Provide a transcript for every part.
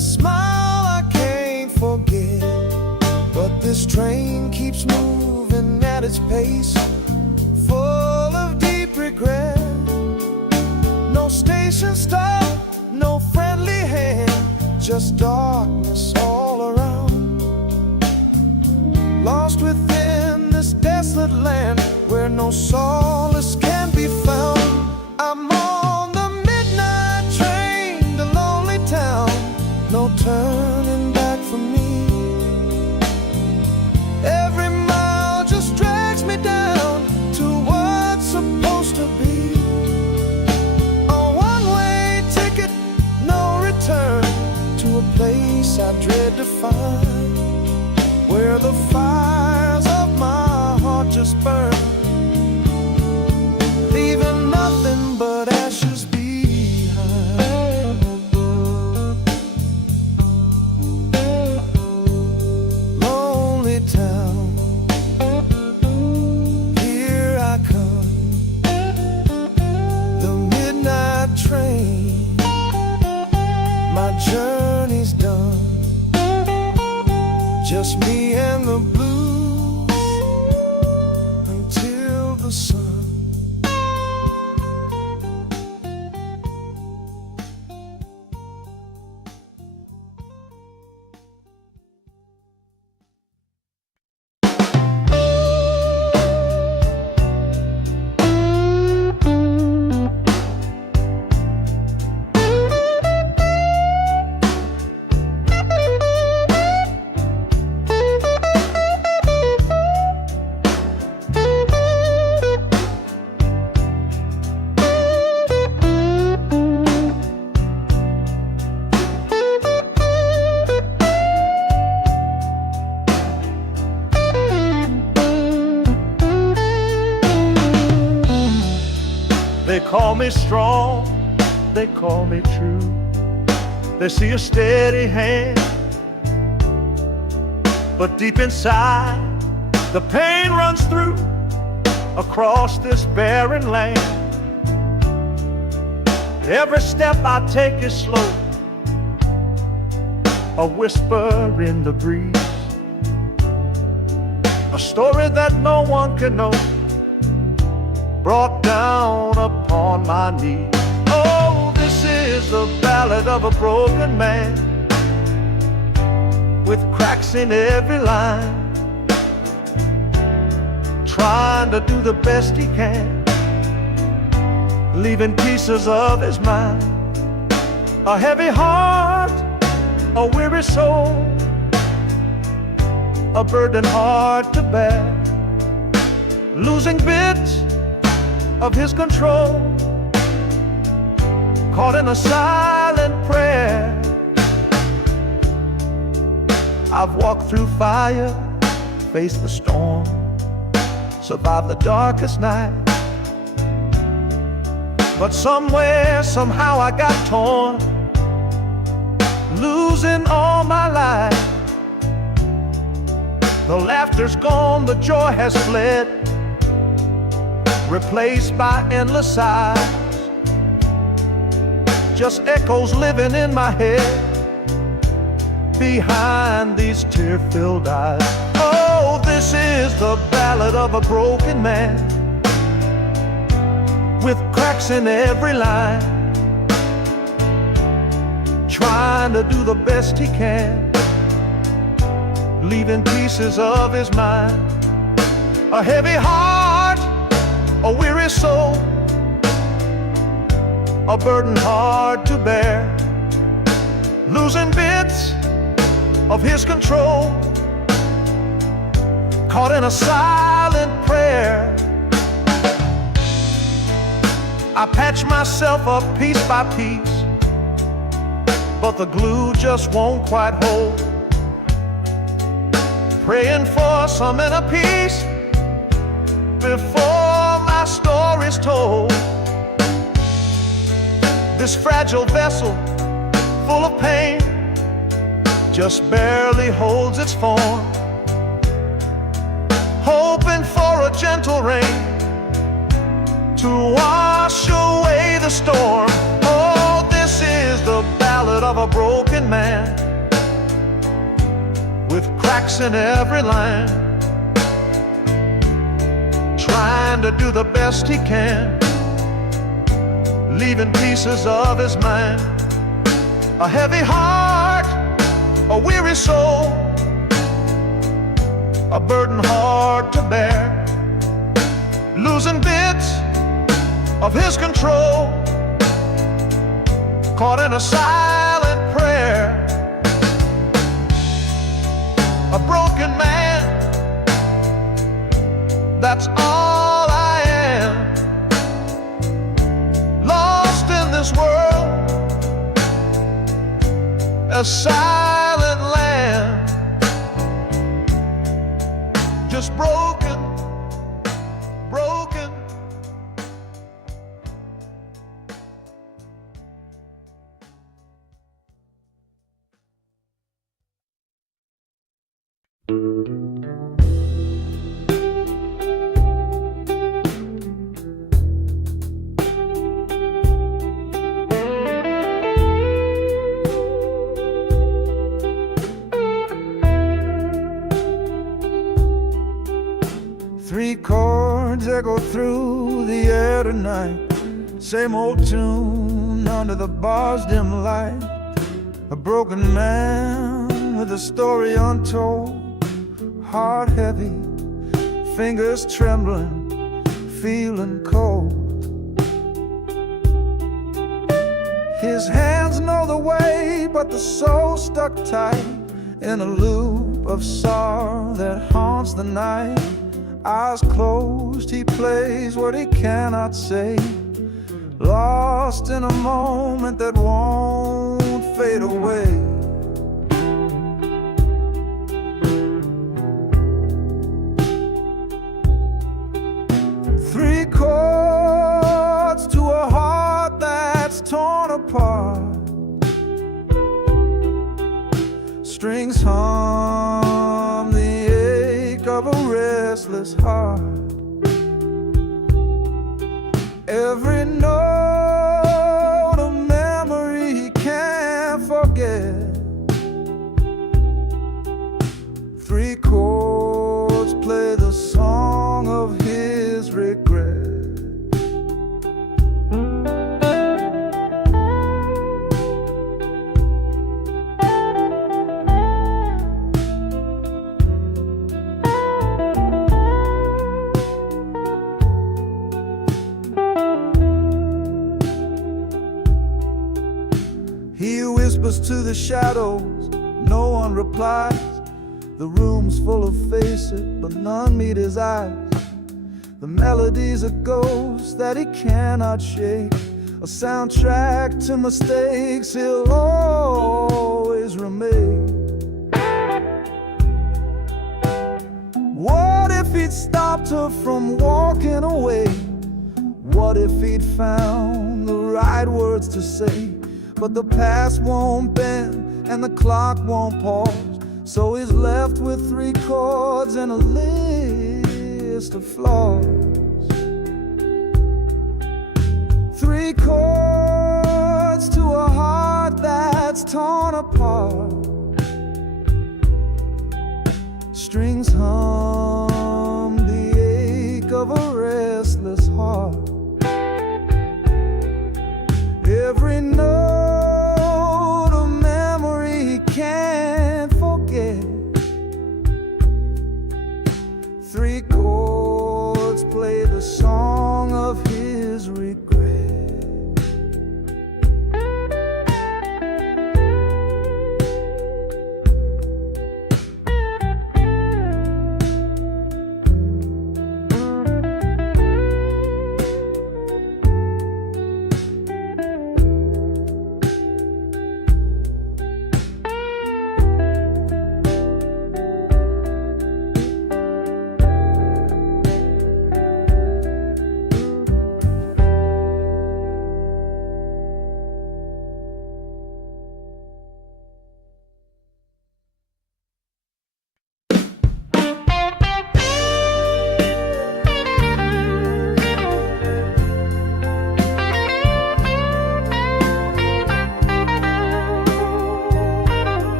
smile I can't forget, but this train keeps moving at its pace, full of deep regret. No station stop, no friendly hand, just darkness all around. Lost within this desolate land where no solace can be found. I'm on the midnight train to lonely town, no turning back for me. Every mile just drags me down to what's supposed to be. A one-way ticket, no return, to a place I dread to find, where the fires of my heart just burn, leaving nothing but ashes behind. Lonely town, here I come, the midnight train, my journey's done. Just me and the blues until the sun. They call me strong, they call me true. They see a steady hand, but deep inside the pain runs through across this barren land. Every step I take is slow, a whisper in the breeze, a story that no one can know, brought down upon my knees. Oh, this is the ballad of a broken man, with cracks in every line, trying to do the best he can, leaving pieces of his mind. A heavy heart, a weary soul, a burden hard to bear, losing bits of his control, caught in a silent prayer. I've walked through fire, faced the storm, survived the darkest night, but somewhere, somehow I got torn, losing all my life. The laughter's gone, the joy has fled, replaced by endless sighs, just echoes living in my head behind these tear-filled eyes. Oh, this is the ballad of a broken man, with cracks in every line, trying to do the best he can, leaving pieces of his mind. A heavy heart, a weary soul, a burden hard to bear, losing bits of his control, caught in a silent prayer. I patch myself up piece by piece, but the glue just won't quite hold, praying for some inner peace before my story's told. This fragile vessel, full of pain, just barely holds its form, hoping for a gentle rain to wash away the storm. Oh, this is the ballad of a broken man with cracks in every line, trying to do the best he can, leaving pieces of his mind. A heavy heart, a weary soul, a burden hard to bear, losing bits of his control, caught in a silent prayer. A broken man, that's all I am, lost in this world, a silent land, just broken, broken. Three chords echo through the air tonight, same old tune under the bar's dim light. A broken man with a story untold, heart heavy, fingers trembling, feeling cold. His hands know the way, but the soul stuck tight in a loop of sorrow that haunts the night. Eyes closed, he plays what he cannot say, lost in a moment that won't fade away. Three chords to a heart that's torn apart, strings hum the ache of a restless heart. Every note a memory he can't forget. Three chords play the song of his regret. He whispers to the shadows, no one replies. The room's full of faces, but none meet his eyes. The melody's a ghost that he cannot shake, a soundtrack to mistakes he'll always remake. What if he'd stopped her from walking away? What if he'd found the right words to say? But the past won't bend and the clock won't pause, so he's left with three chords and a list of flaws. Three chords to a heart that's torn apart, strings hum the ache of a restless heart. Every note a memory he can't forget. Three chords play the song of his regret.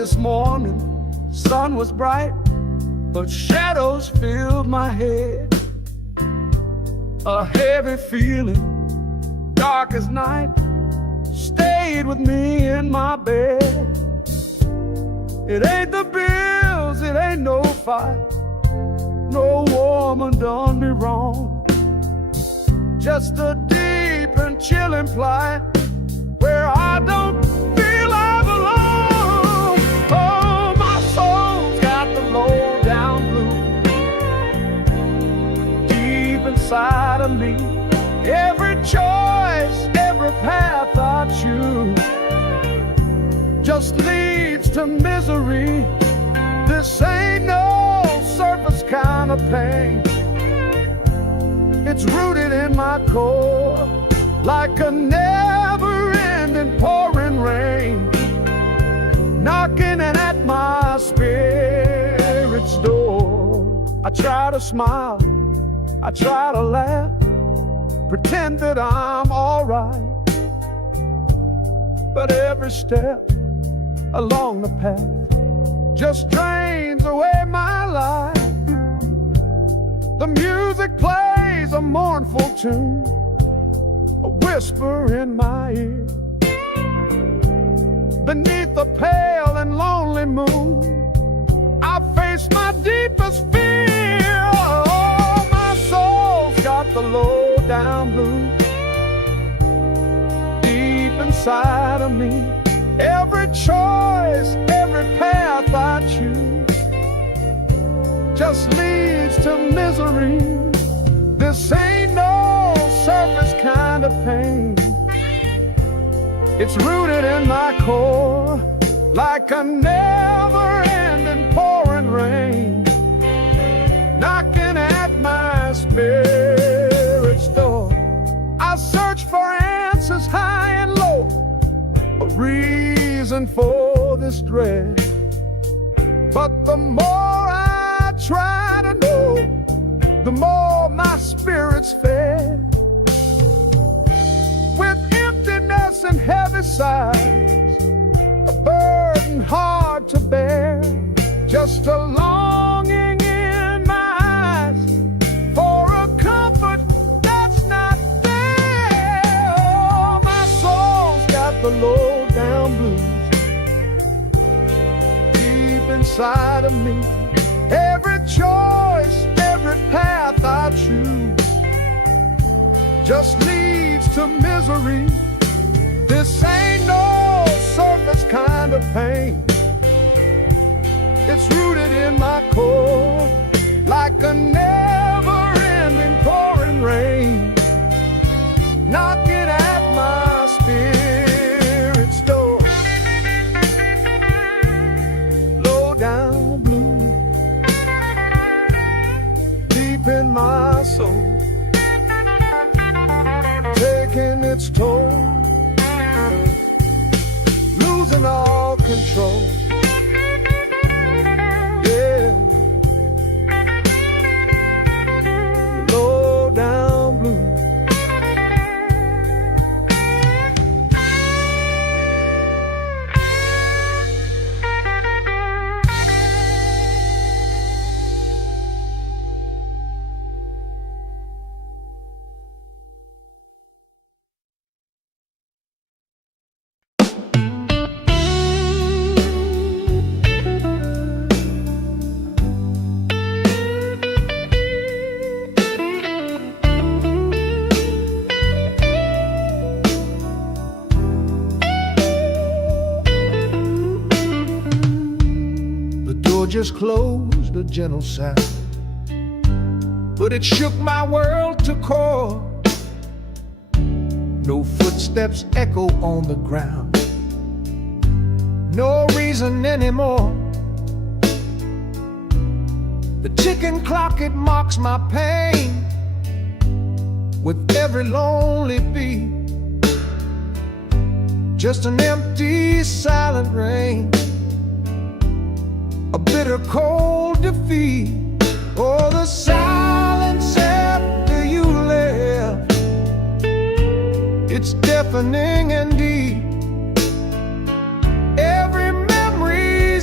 this morning, sun was bright, but shadows filled my head. A heavy feeling, dark as night, stayed with me in my bed. It ain't the bills, it ain't no fight, no woman done me wrong. Just a deep and chilling plight where I don't feel I belong. Oh, my soul's got the low down blues deep inside of me. Every choice, every path I choose just leads to misery. This ain't no surface kind of pain. It's rooted in my core like a never-ending pouring rain, knocking at my spirit's door. I try to smile, I try to laugh, pretend that I'm alright, but every step along the path just drains away my life. The music plays a mournful tune, a whisper in my ear. Beneath the pale and lonely moon, I face my deepest fear. Oh, my soul's got the low down blues deep inside of me. Every choice, every path I choose just leads to misery. This ain't no surface kind of pain. It's rooted in my core like a never-ending pouring rain, knocking at my spirit's door. I search for answers high and low, a reason for this dread, but the more I try to know, the more my spirit's fed. With emptiness and heavy sighs, a burden hard to bear, just a longing in my eyes for a comfort that's not there. Oh, my soul's got the low down blues deep inside of me. Every choice, every path I choose just leads to misery. This ain't no surface kind of pain. It's rooted in my core like a never-ending pouring rain, knocking at my spirit's door. Low down blue deep in my soul, taking its toll, losing all control. Yeah, low down blue. Just closed, a gentle sound, but it shook my world to core. No footsteps echo on the ground, no reason anymore. The ticking clock, it mocks my pain with every lonely beat. Just an empty, silent rain, a bitter cold defeat. Oh, the silence after you left, it's deafening and deep. Every memory's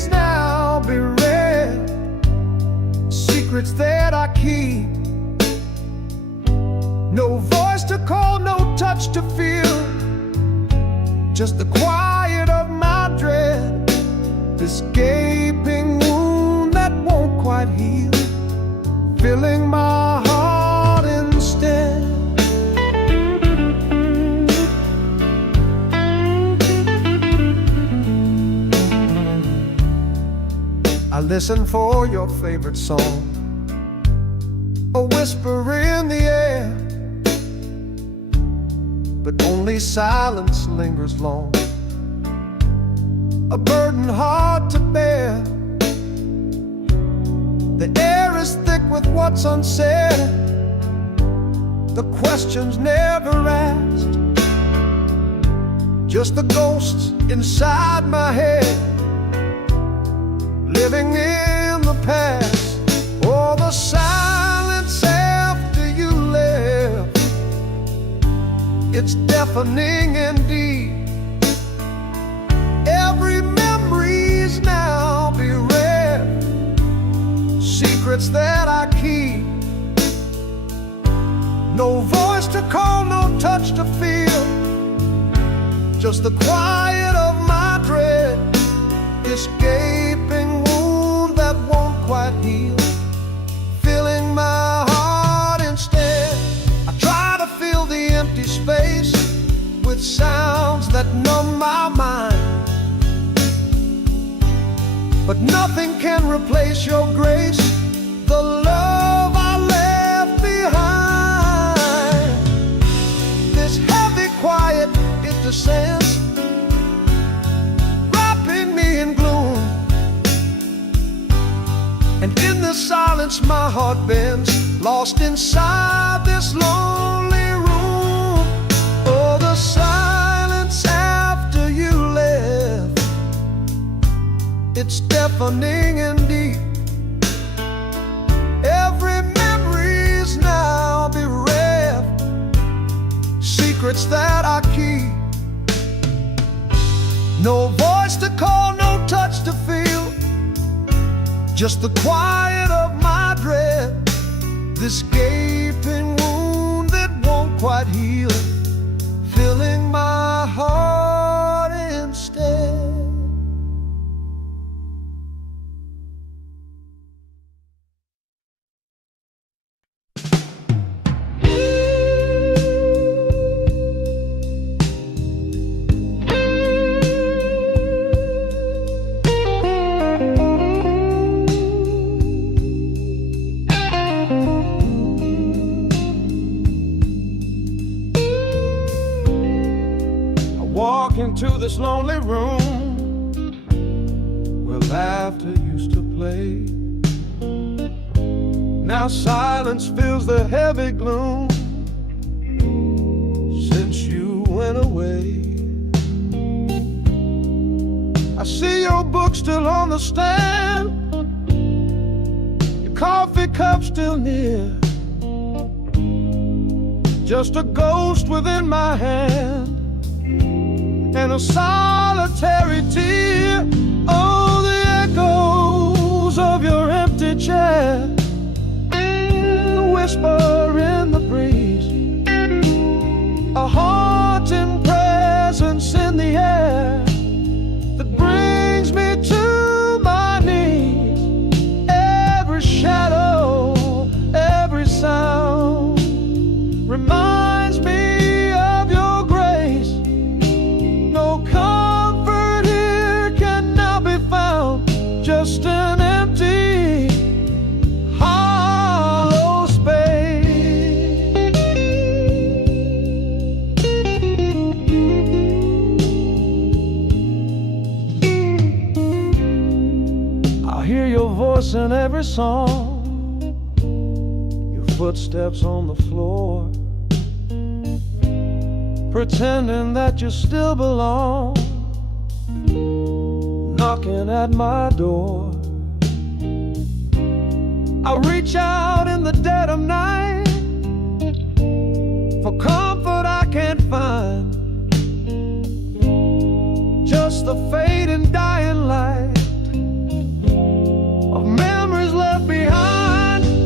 secrets that I keep. No voice to call, no touch to feel, just the quiet of my dread, this gaping wound that won't quite heal, filling my heart instead. I listen for your favorite song, a whisper in the air, but only silence lingers long, a burden hard to bear. The air is thick with what's unsaid, the questions never asked, just the ghosts inside my head, living in the past. Oh, the silence after you left, it's deafening indeed. Every memory's now bereft, secrets that I keep. No voice to call, no touch to feel, just the quiet of my dread, this gaping wound that won't quite heal, filling my heart instead. I try to fill the empty space with sounds that numb my mind, but nothing can replace your grace, the love I left behind. This heavy quiet, it descends, wrapping me in gloom, and in the silence my heart bends, lost inside this lonely room. Oh, the silence after you left, it's deafening indeed. Every memory's now bereft, secrets that I keep. No voice to call, no touch to feel, just the quiet of my dread, this gaping wound that won't quite heal, filling my heart instead. Walk into this lonely room where laughter used to play. Now silence fills the heavy gloom since you went away. I see your book still on the stand, your coffee cup still near, just a ghost within my hand and a solitary tear. Oh, the echoes of your empty chair, the whisper in the breeze, a haunting presence in the air that brings me to my knees. Every shadow, every sound reminds me of your grace. No comfort here can now be found, just an empty, hollow space. I hear your voice in every song, your footsteps on the floor, pretending that you still belong, knocking at my door. I reach out in the dead of night for comfort I can't find, just the fading dying light of memories left behind.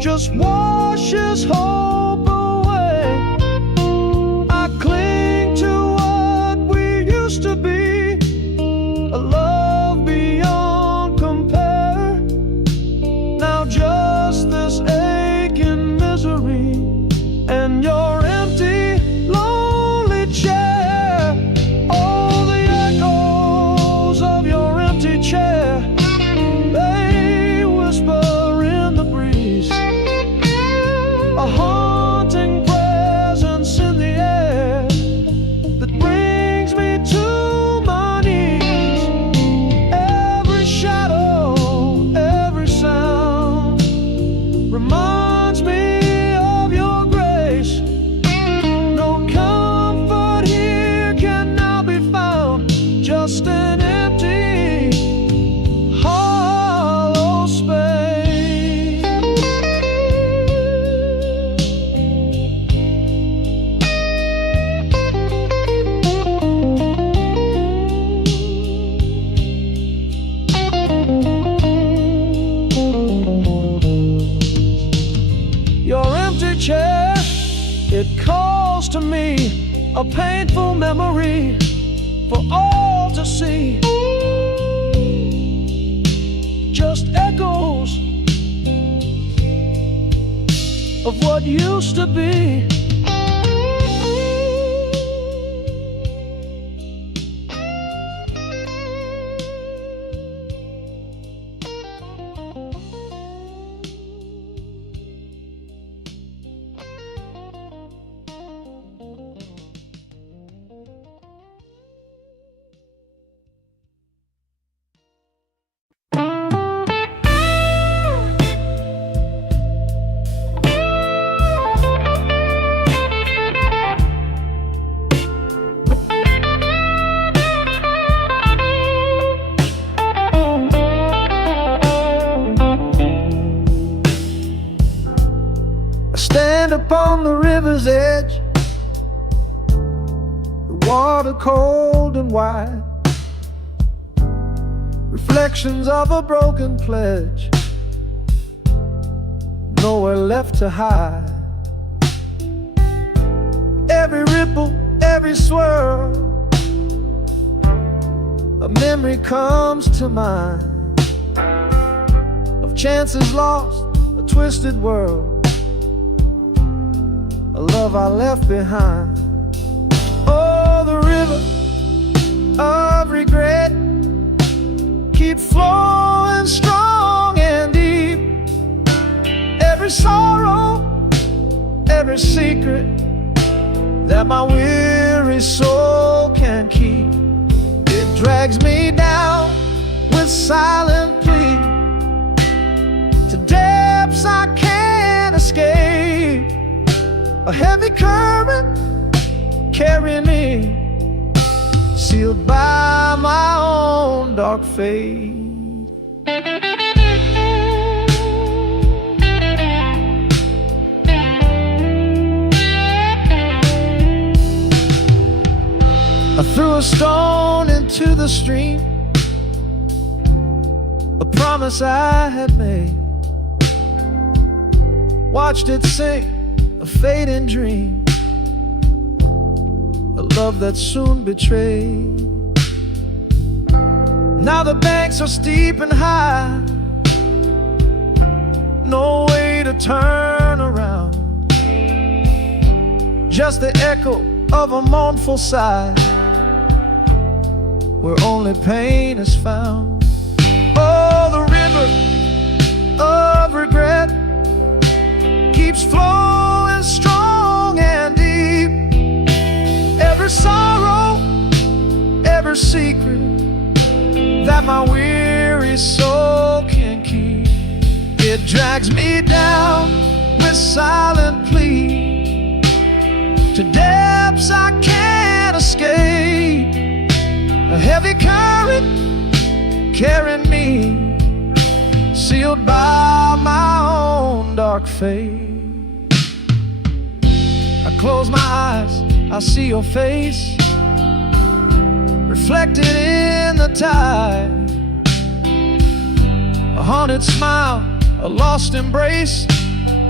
just washes hope away. I cling to what we used to be, a love beyond compare. Now just this aching misery and your empty, lonely chair. Oh, the echoes of your empty chair, they whisper in the breeze, a haunting presence in the air that brings me to my knees. Every shadow, every sound reminds me of your grace. No comfort here can now be found, just an empty, hollow space. Your empty chair, it calls to me, a painful memory for all to see. Just echoes of what used to be. Stand upon the river's edge, the water cold and wide, reflections of a broken pledge, nowhere left to hide. Every ripple, every swirl, a memory comes to mind of chances lost, a twisted world, a love I left behind. Oh, the river of regret keeps flowing strong and deep. Every sorrow, every secret that my weary soul can keep, it drags me down with silent plea to depths I can't escape. A heavy current carrying me, sealed by my own dark fate. I threw a stone into the stream, a promise I had made, watched it sink, a fading dream, a love that soon betrayed. Now the banks are steep and high, no way to turn around, just the echo of a mournful sigh, where only pain is found. Oh, the river of regret keeps flowing strong and deep. Every sorrow, every secret that my weary soul can keep, it drags me down with silent plea to depths I can't escape. A heavy current carrying me, sealed by my own dark fate. I close my eyes, I see your face reflected in the tide. A haunted smile, a lost embrace,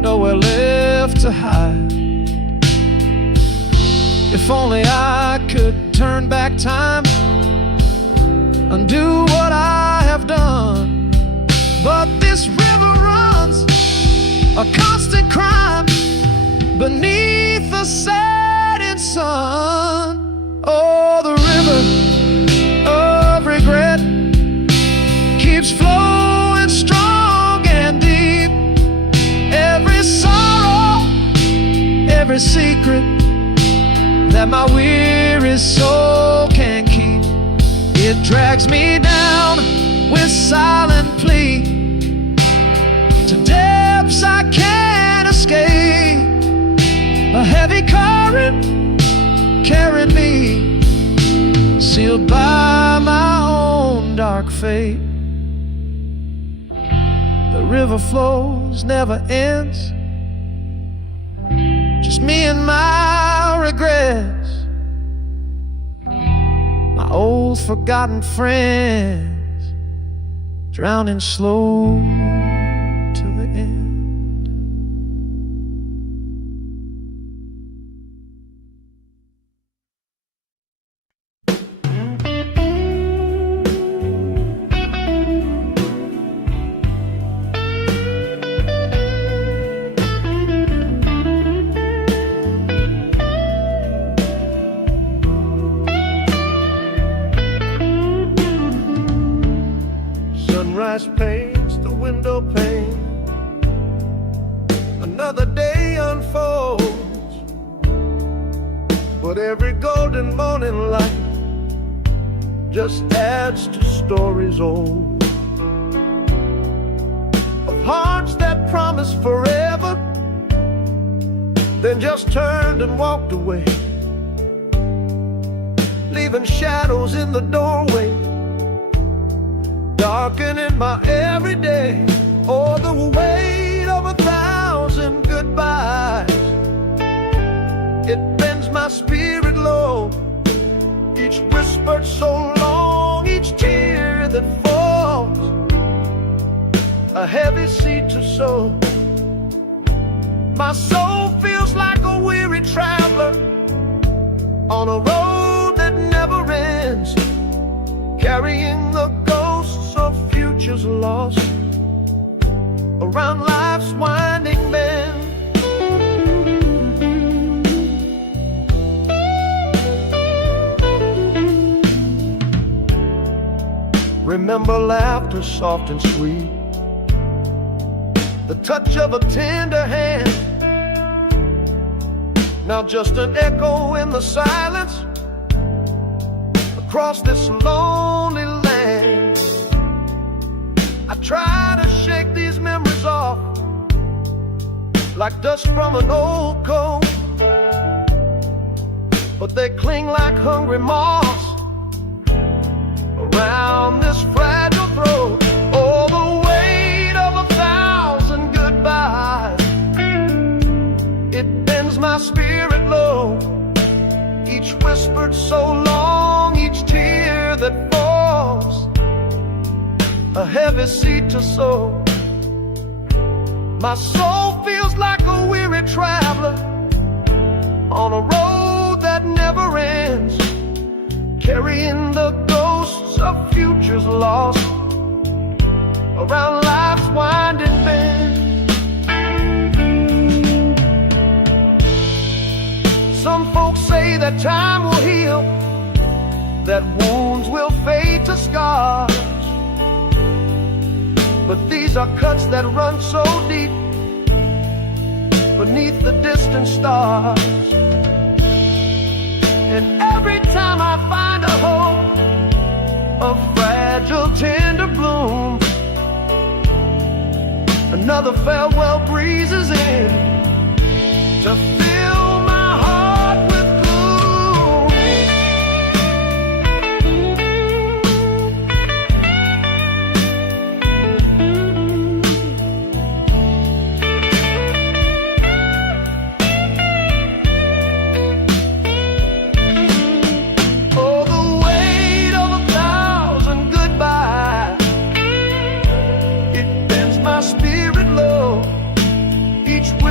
nowhere left to hide. If only I could turn back time, undo what I have done. But this river runs a constant crime beneath the setting sun. Oh, the river of regret keeps flowing strong and deep. Every sorrow, every secret that my weary soul can keep, it drags me down with silent plea to depths I can't escape. A heavy current carried me, sealed by my own dark fate. The river flows, never ends, just me and my regrets, my old forgotten friends, drowning slow till the end. Sunrise paints the window pane, another day unfolds, but every golden morning light just adds to stories old, of hearts that promised forever, then just turned and walked away, leaving shadows in the doorway, darkening my everyday. Oh, the weight of 1,000 goodbyes, it bends my spirit low. Each whispered so long, each tear that falls, a heavy seed to sow. My soul feels like a weary traveler on a road that never ends, carrying the ghosts of futures lost around life's winding bend. Remember laughter soft and sweet, the touch of a tender hand, now just an echo in the silence across this lonely land. I try to shake these memories off like dust from an old coat, but they cling like hungry moths around this fragile throat. Oh, the weight of 1,000 goodbyes, it bends my spirit low. Each whispered so long, each tear that falls, a heavy seed to sow. My soul feels like a weary traveler on a road that never ends, carrying the ghosts of futures lost around life's winding bend. Some folks say that time will heal, that wounds will fade to scars, but these are cuts that run so deep beneath the distant stars. And every time I find a hope, a fragile tender bloom, another farewell breezes in to fill my heart with gloom. Oh, the weight of 1,000 goodbyes, it bends my spirit low. Each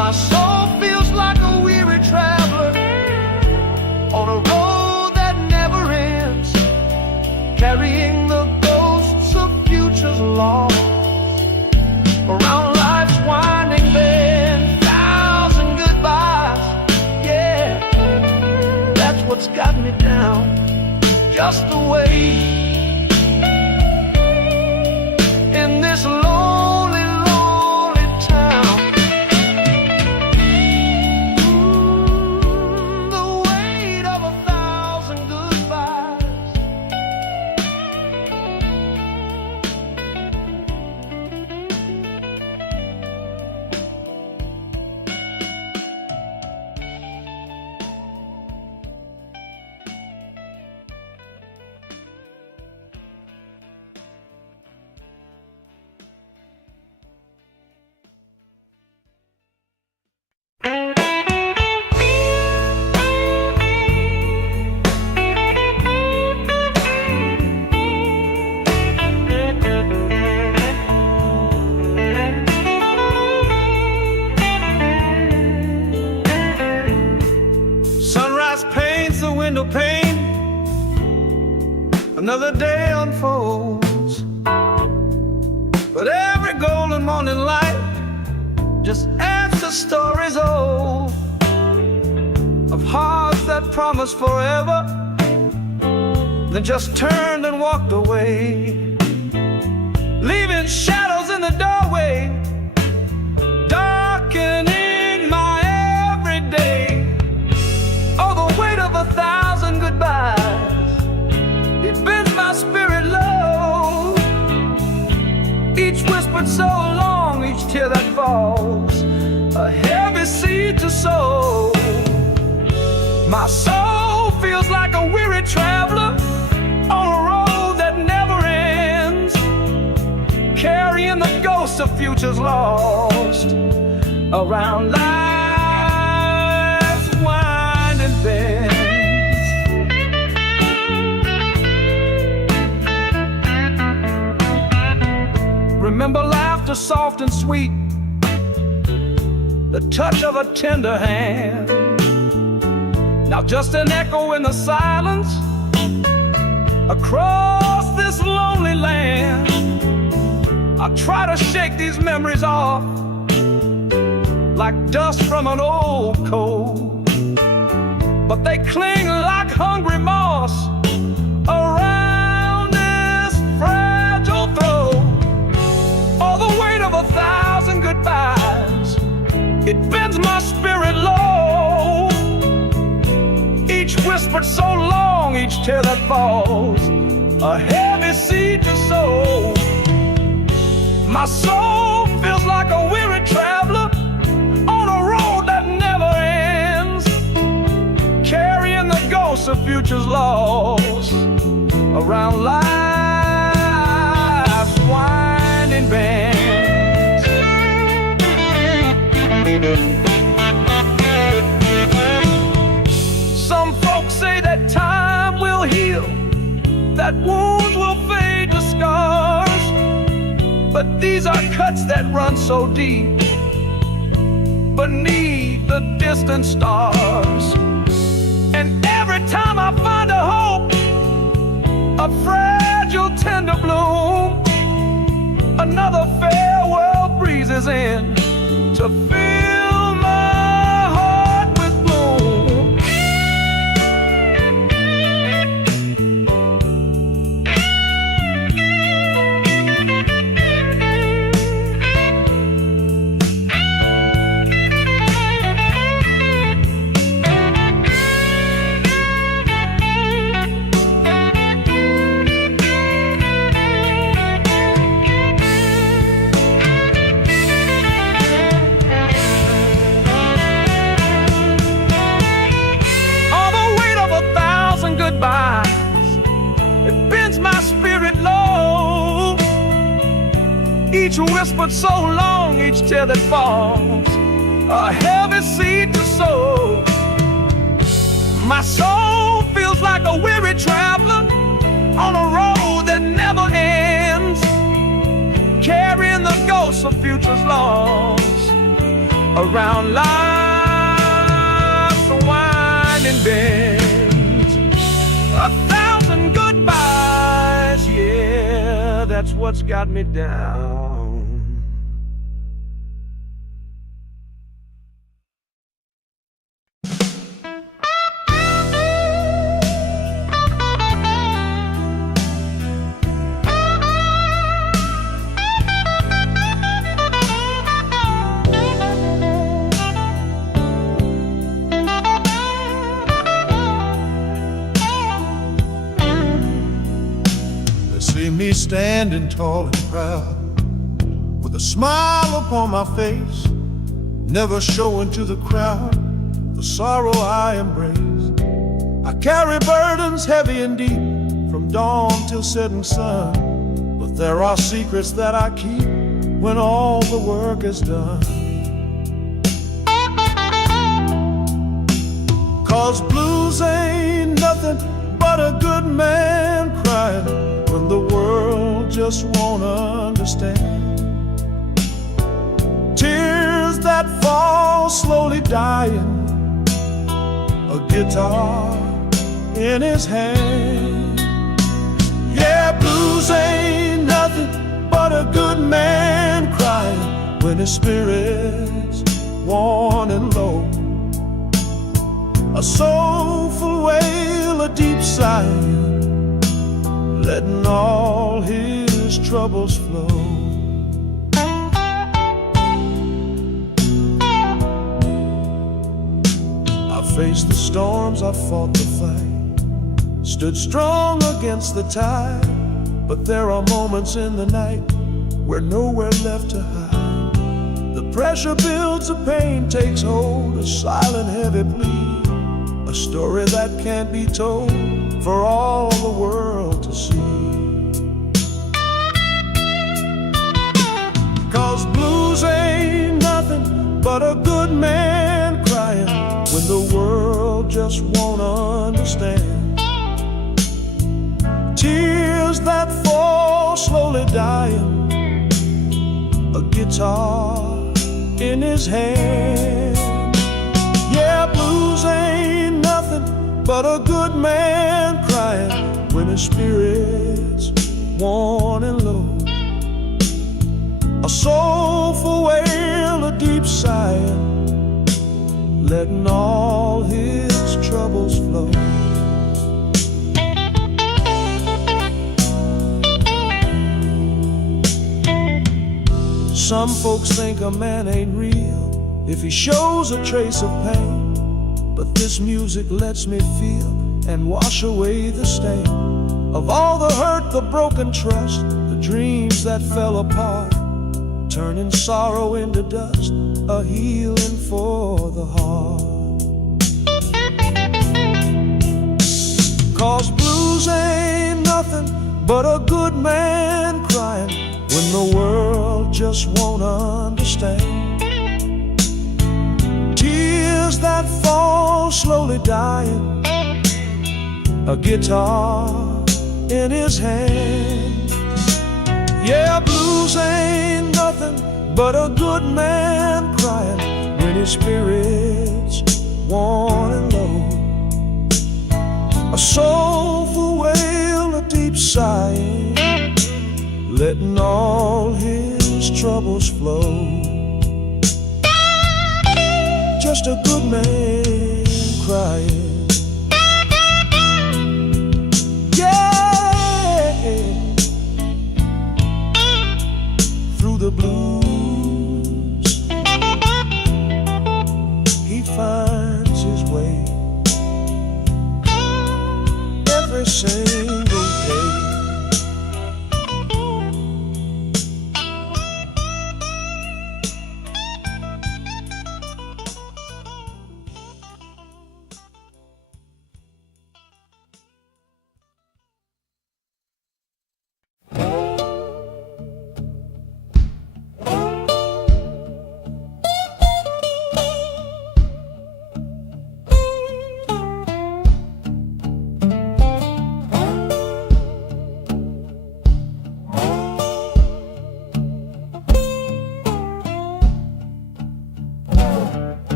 My soul feels like a weary traveler on a road that never ends, carrying the ghosts of futures lost around life's winding bend. Thousand goodbyes, yeah, that's what's got me down. Just the way in this lonely, lonely town. The weight of 1,000 goodbyes. Sunrise paints the window pane, another day unfolds, but every golden morning light just adds to stories old of hearts that promised forever, then just turned and walked away, leaving shadows in the doorway, darkening my everyday. Oh, the weight of 1,000 goodbyes, it bends my spirit low. Each whispered so long, each tear that falls, a heavy seed to sow. My soul feels like a weary traveler on a road that never ends, carrying the ghosts of futures lost around life's winding bends. Remember laughter soft and sweet, the touch of a tender hand. Now just an echo in the silence across this lonely land. I try to shake these memories off like dust from an old coat, but they cling like hungry moss around this fragile throat. All the weight of 1,000 goodbyes, it bends my spirit low. Each whispered so long, each tear that falls, a heavy seed to sow. My soul feels like a weary traveler on a road that never ends, carrying the ghosts of futures lost around life's winding bends. Some folks say that time will heal, that wounds will fade to scars, but these are cuts that run so deep beneath the distant stars. And every time I find a hope, a fragile tender bloom, another farewell breezes in to fill my heart with gloom. It bends my spirit low. Each whispered so long, each tear that falls, a heavy seed to sow. My soul feels like a weary traveler on a road that never ends, carrying the ghosts of futures lost around life's winding bends. 1,000 goodbyes, yeah, that's what's got me down. See me standing tall and proud, with a smile upon my face, never showing to the crowd the sorrow I embrace. I carry burdens heavy and deep, from dawn till setting sun, but there are secrets that I keep when all the work is done. 'Cause blues ain't nothing but a good man crying when the world just won't understand. Tears that fall slowly dying, a guitar in his hand. Yeah, blues ain't nothing but a good man crying when his spirit's worn and low. A soulful wail, a deep sigh, letting all his troubles flow. I faced the storms, I fought the fight, stood strong against the tide, but there are moments in the night where nowhere left to hide. The pressure builds, the pain takes hold, a silent heavy plea, a story that can't be told for all the world to see. 'Cause blues ain't nothing but a good man crying when the world just won't understand. Tears that fall slowly dying, a guitar in his hand. Yeah, blues ain't nothing but a good man crying when his spirit's worn and low. A soulful wail, a deep sigh, letting all his troubles flow. Some folks think a man ain't real if he shows a trace of pain, but this music lets me feel and wash away the stain of all the hurt, the broken trust, the dreams that fell apart, turning sorrow into dust, a healing for the heart. 'Cause blues ain't nothing but a good man crying when the world just won't understand. Tears that fall slowly dying, a guitar in his hand. Yeah, blues ain't nothing but a good man crying when his spirit's worn and low. A soulful wail, a deep sigh, letting all his troubles flow. Just a good man crying, yeah, through the blues he finds his way every single day.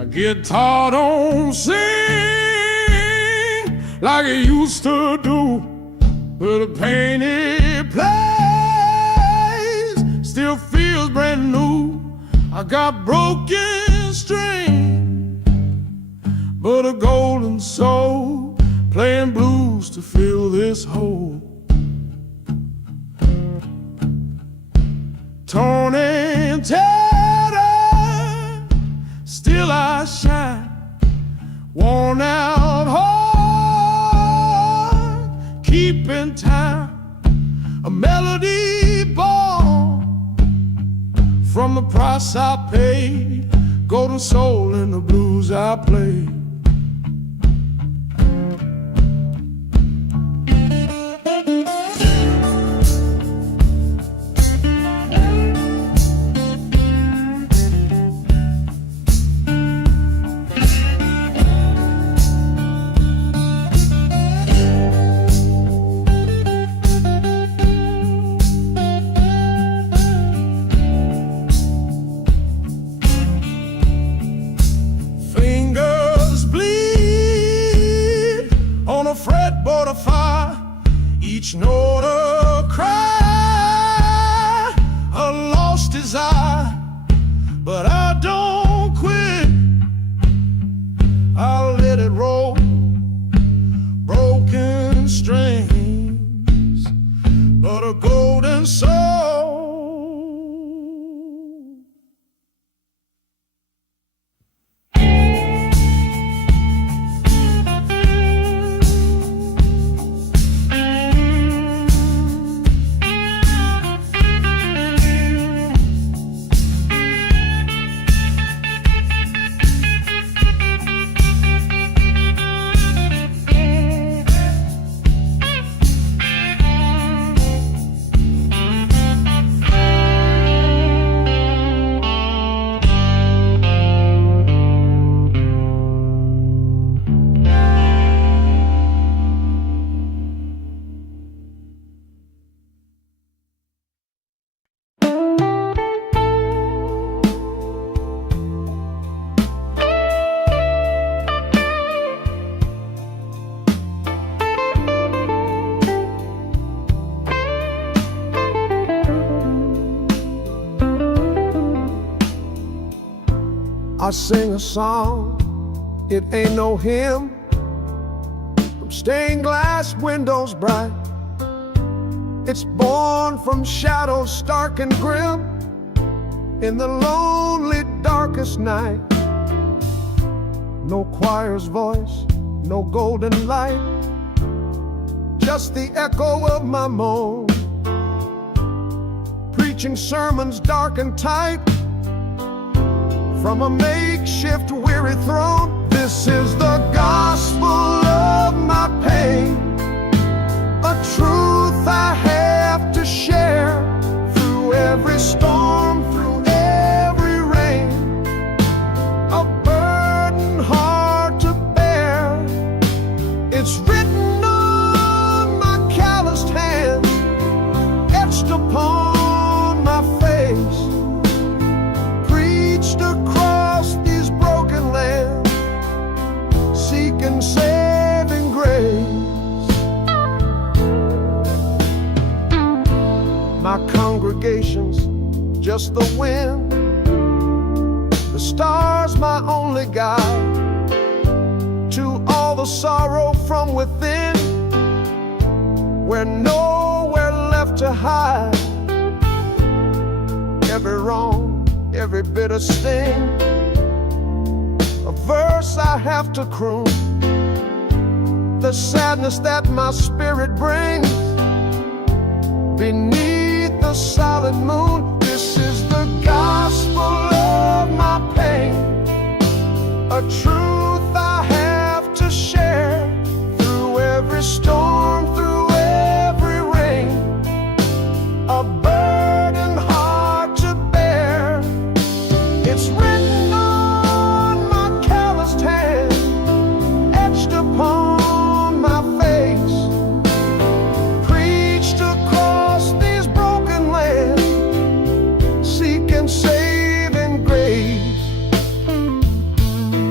My guitar don't sing like it used to do, but the pain it plays still feels brand new. I got broken strings, but a golden soul, playing blues to fill this hole. Torn and tattered, still I shine. Worn out heart, keeping time. A melody born from the price I paid. Golden soul in the blues I play. Fretboard of fire, each note a cry, a lost desire. But I don't quit, I'll let it roll. Broken strings, but a golden soul. I sing a song, it ain't no hymn, from stained glass windows bright. It's born from shadows stark and grim, in the lonely darkest night. No choir's voice, no golden light, just the echo of my moan, preaching sermons dark and tight from a makeshift weary throne. This is the gospel of my pain, a truth I have to share through every storm, through every rain, a burden hard to bear. It's written on my calloused hands, etched upon my face, across these broken lands, seeking saving grace. My congregation's just the wind, the stars my only guide to all the sorrow from within, we're nowhere left to hide. Every wrong, every bitter sting, a verse I have to croon, the sadness that my spirit brings beneath the solid moon. This is the gospel of my pain, a truth I have to share through every storm, through every rain, a burden hard to bear. It's written on my calloused hand, etched upon my face, preached across these broken lands, seeking saving grace.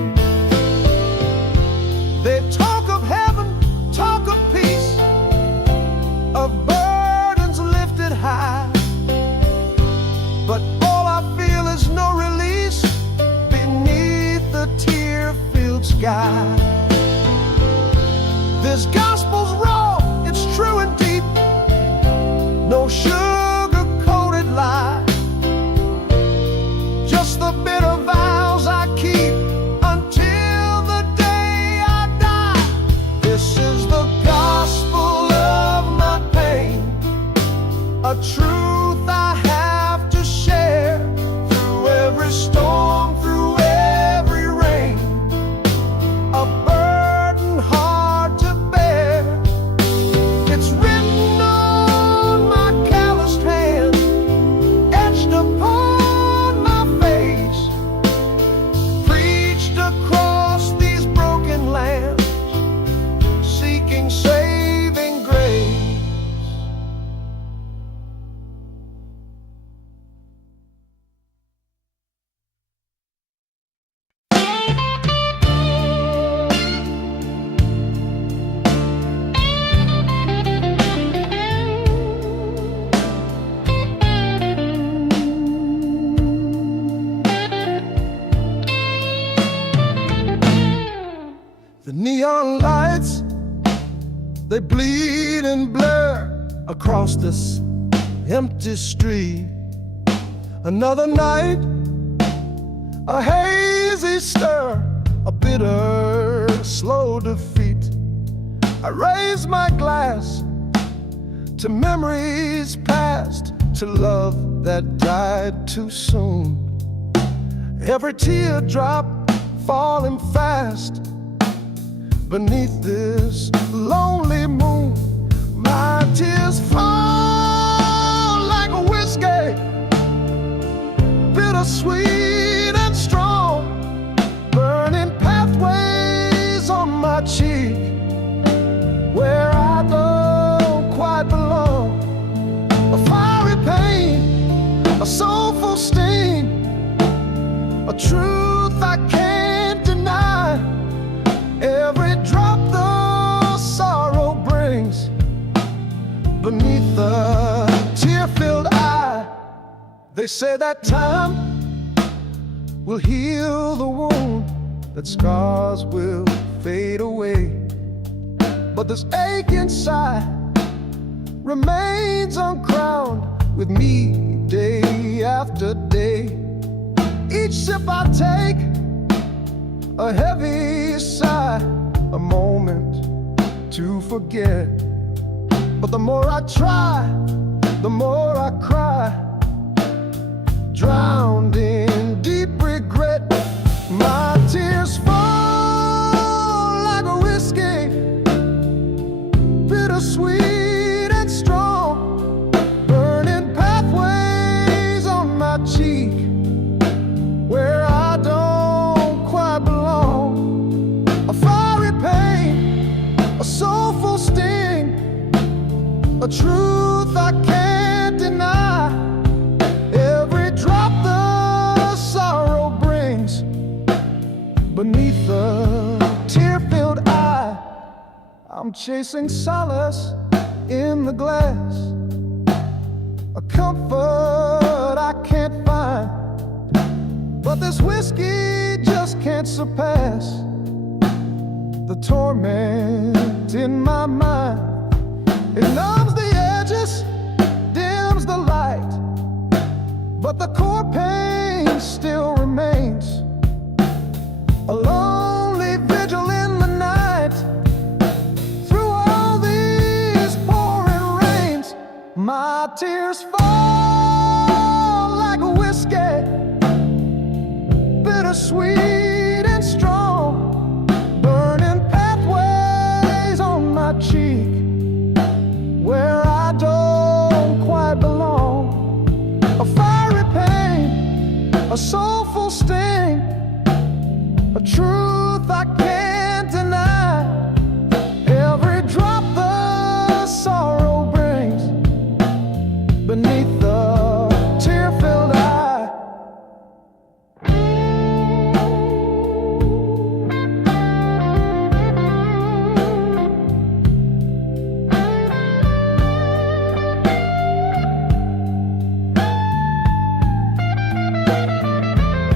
sky. This gospel's raw, it's true and deep, no sugar-coated lie. Just the bitter vows I keep until the day I die. This is the gospel of my pain, a truth I have to share. Through every storm, through every rain, a burden hard to bear. It's written on my calloused hand, etched upon my face, preached across these broken lands, seeking saving grace. The neon lights, they bleed and blur across this empty street. Another night, a hazy stir, a bitter, slow defeat. I raise my glass to memories past, to love that died too soon. Every teardrop falling fast beneath this lonely moon. My tears fall like a whiskey, bittersweet and strong, burning pathways on my cheek, where I don't quite belong. A fiery pain, a soulful sting, a truth I can't deny. Every drop the sorrow brings beneath the tear-filled eye. They say that time will heal the wound, that scars will fade away, but this ache inside remains uncrowned with me day after day. Each sip I take, a heavy sigh, a moment to forget. But the more I try, the more I cry, drowned in deep regret. My tears fall like a whiskey, bittersweet and strong, burning pathways on my cheek, where I don't quite belong. A fiery pain, a soulful sting, a truth I can't deny. Every drop the sorrow brings beneath the tear-filled eye. I'm chasing solace in the glass, a comfort I can't find, but this whiskey just can't surpass the torment in my mind. It numbs the edges, dims the light, but the core pain still remains. A lonely vigil in the night, through all these pouring rains. My tears fall like a whiskey, bittersweet and strong, burning pathways on my cheek, where I don't quite belong. A fiery pain, a soulful sting, a truth I can't deny. Every drop the sorrow brings beneath the tear-filled eye.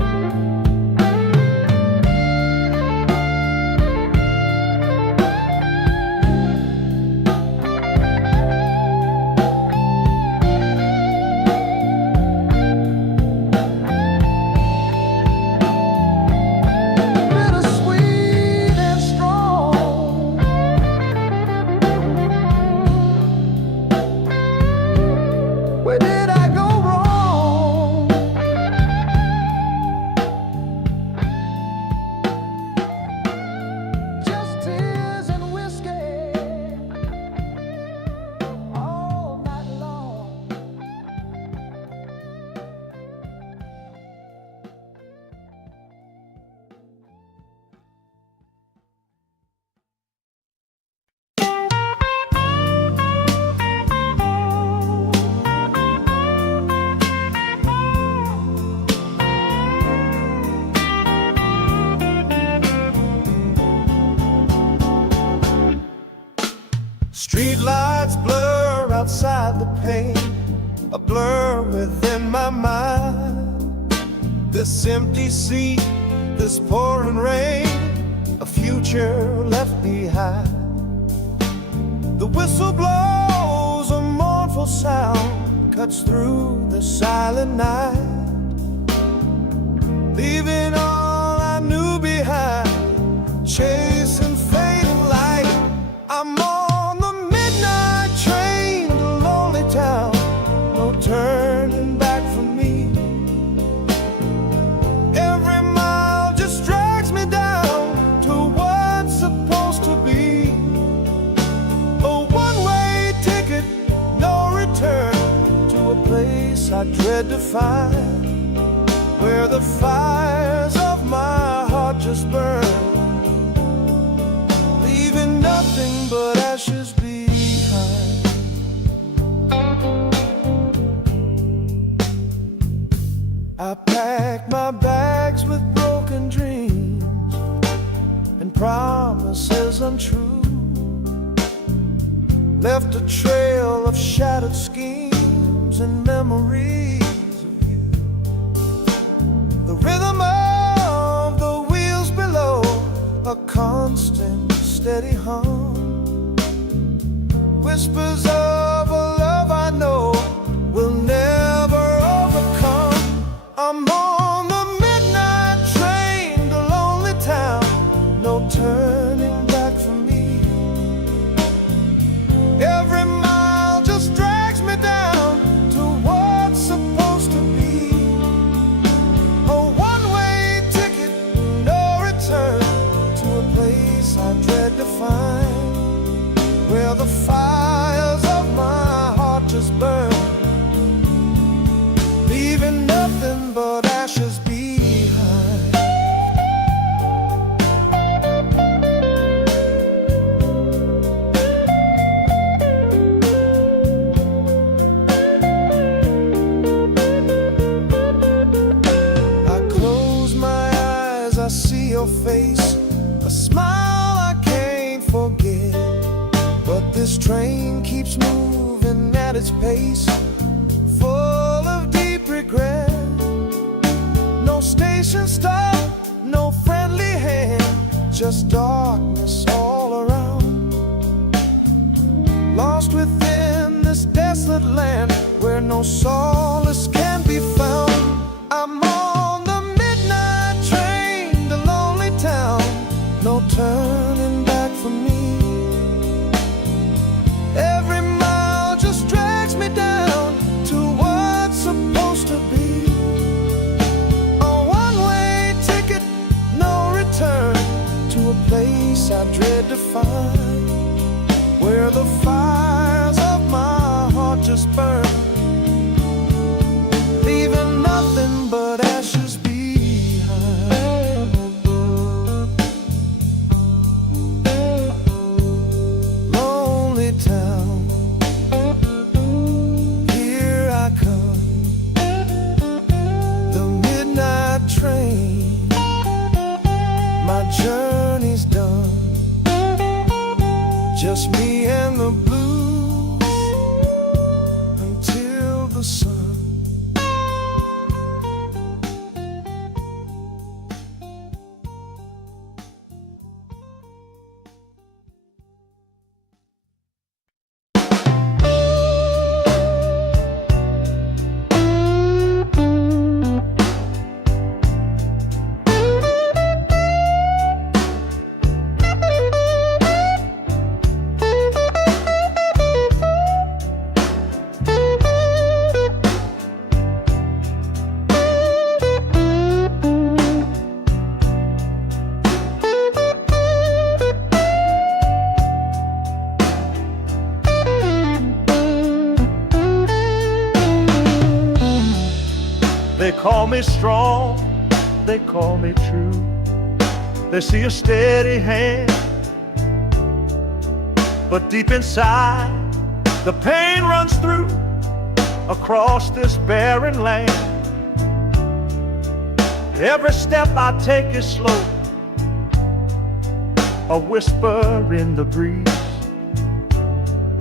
Streetlights blur outside the pane, a blur within my mind. This empty seat, this pouring rain, a future left behind. The whistle blows, a mournful sound cuts through the silent night, leaving all I knew behind, chasing fading light. I'm on the midnight train to lonely town, no turning back for me. Every mile just drags me down to what's supposed to be. A one-way ticket, no return, to a place I dread to find, where the fires of my heart just burn, leaving nothing but ashes behind. I packed my bags with broken dreams and promises untrue, left a trail of shattered schemes and memories of you. The rhythm of the wheels below, a constant steady hum, whispers of a love I know will never overcome. I'm on the midnight train to lonely town, no turning back for me. Every mile just drags me down to what's supposed to be. A one-way ticket, no return, to a place I dread to find, where the fires of my heart just burn, leaving nothing but ashes behind. I close my eyes, I see your face, a smile I can't forget. But this train keeps moving at its pace, full of deep regret. No station stop, no friendly hand, just darkness all around. Lost within this desolate land, where no solace can be found. I'm on the midnight train to lonely town, no turning back for me. Every mile just drags me down to what's supposed to be. A one-way ticket, no return, to a place I dread to find, where the fires of my heart just burn, leaving nothing but ashes behind. Lonely town, here I come, the midnight train, my journey's done, just me and the blues until the sun. They call me strong, they call me true. They see a steady hand, but deep inside the pain runs through across this barren land. Every step I take is slow, a whisper in the breeze.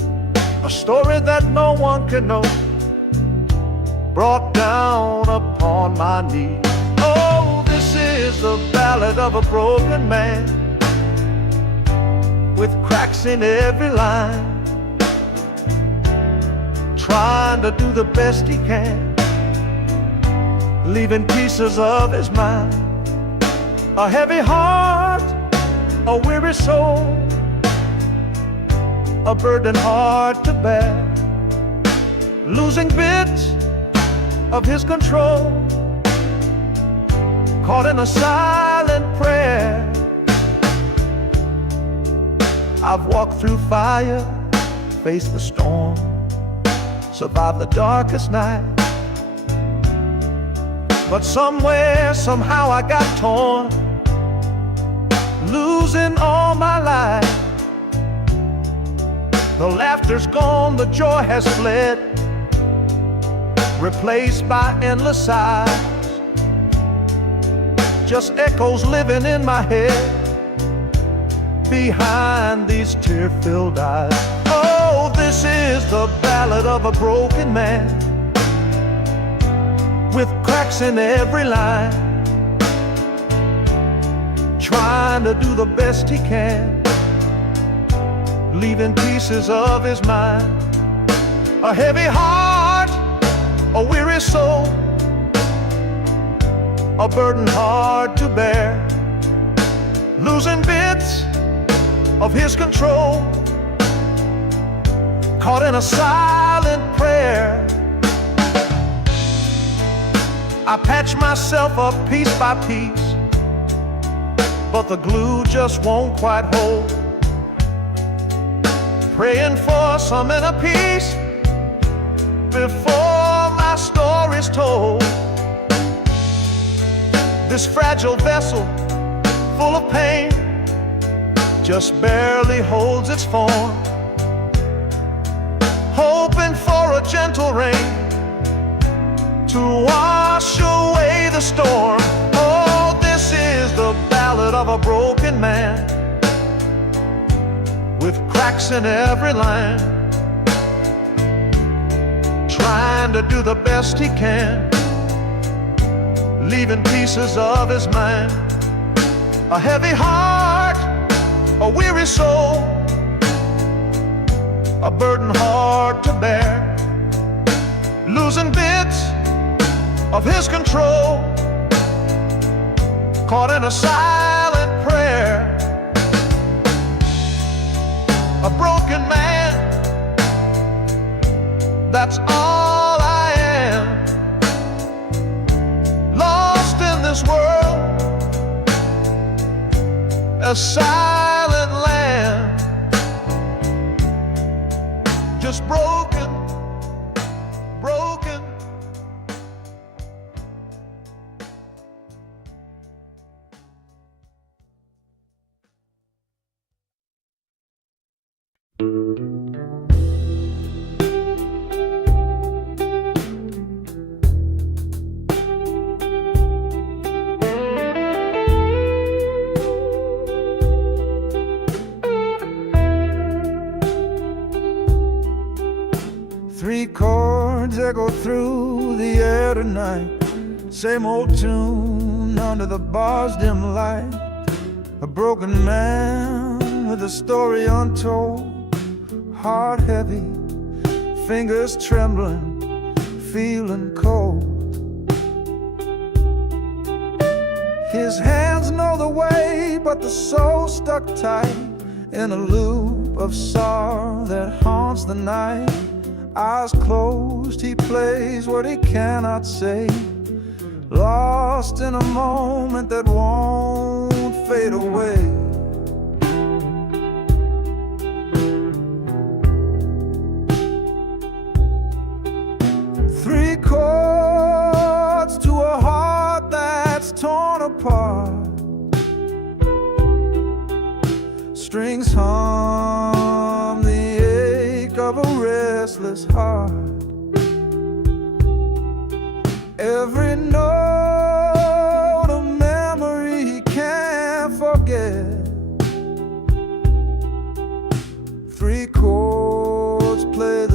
a story that no one can know, brought down upon my knee. Oh, this is the ballad of a broken man, with cracks in every line, trying to do the best he can, leaving pieces of his mind. A heavy heart, a weary soul, a burden hard to bear, losing bits of his control, caught in a silent prayer. I've walked through fire, faced the storm, survived the darkest night, but somewhere, somehow I got torn, losing all my life. The laughter's gone, the joy has fled, replaced by endless sighs, just echoes living in my head behind these tear-filled eyes. Oh, this is the ballad of a broken man, with cracks in every line, trying to do the best he can, leaving pieces of his mind. A heavy heart, a weary soul, a burden hard to bear, losing bits of his control, caught in a silent prayer. I patch myself up piece by piece, but the glue just won't quite hold, praying for some inner peace before my story's told. This fragile vessel, full of pain, just barely holds its form, hoping for a gentle rain to wash away the storm. Oh, this is the ballad of a broken man, with cracks in every line, trying to do the best he can, leaving pieces of his mind. A heavy heart, a weary soul, a burden hard to bear, losing bits of his control, caught in a silent prayer. A broken man, that's all I am, lost in this world, a silent land, just broken, broken. Three chords echo through the air tonight, same old tune under the bar's dim light. A broken man with a story untold, heart heavy, fingers trembling, feeling cold. His hands know the way, but the soul stuck tight in a loop of sorrow that haunts the night. Eyes closed, he plays what he cannot say, lost in a moment that won't fade away. Three chords to a heart that's torn apart, strings hum the ache of a restless heart. Every note a memory he can't forget. Three chords play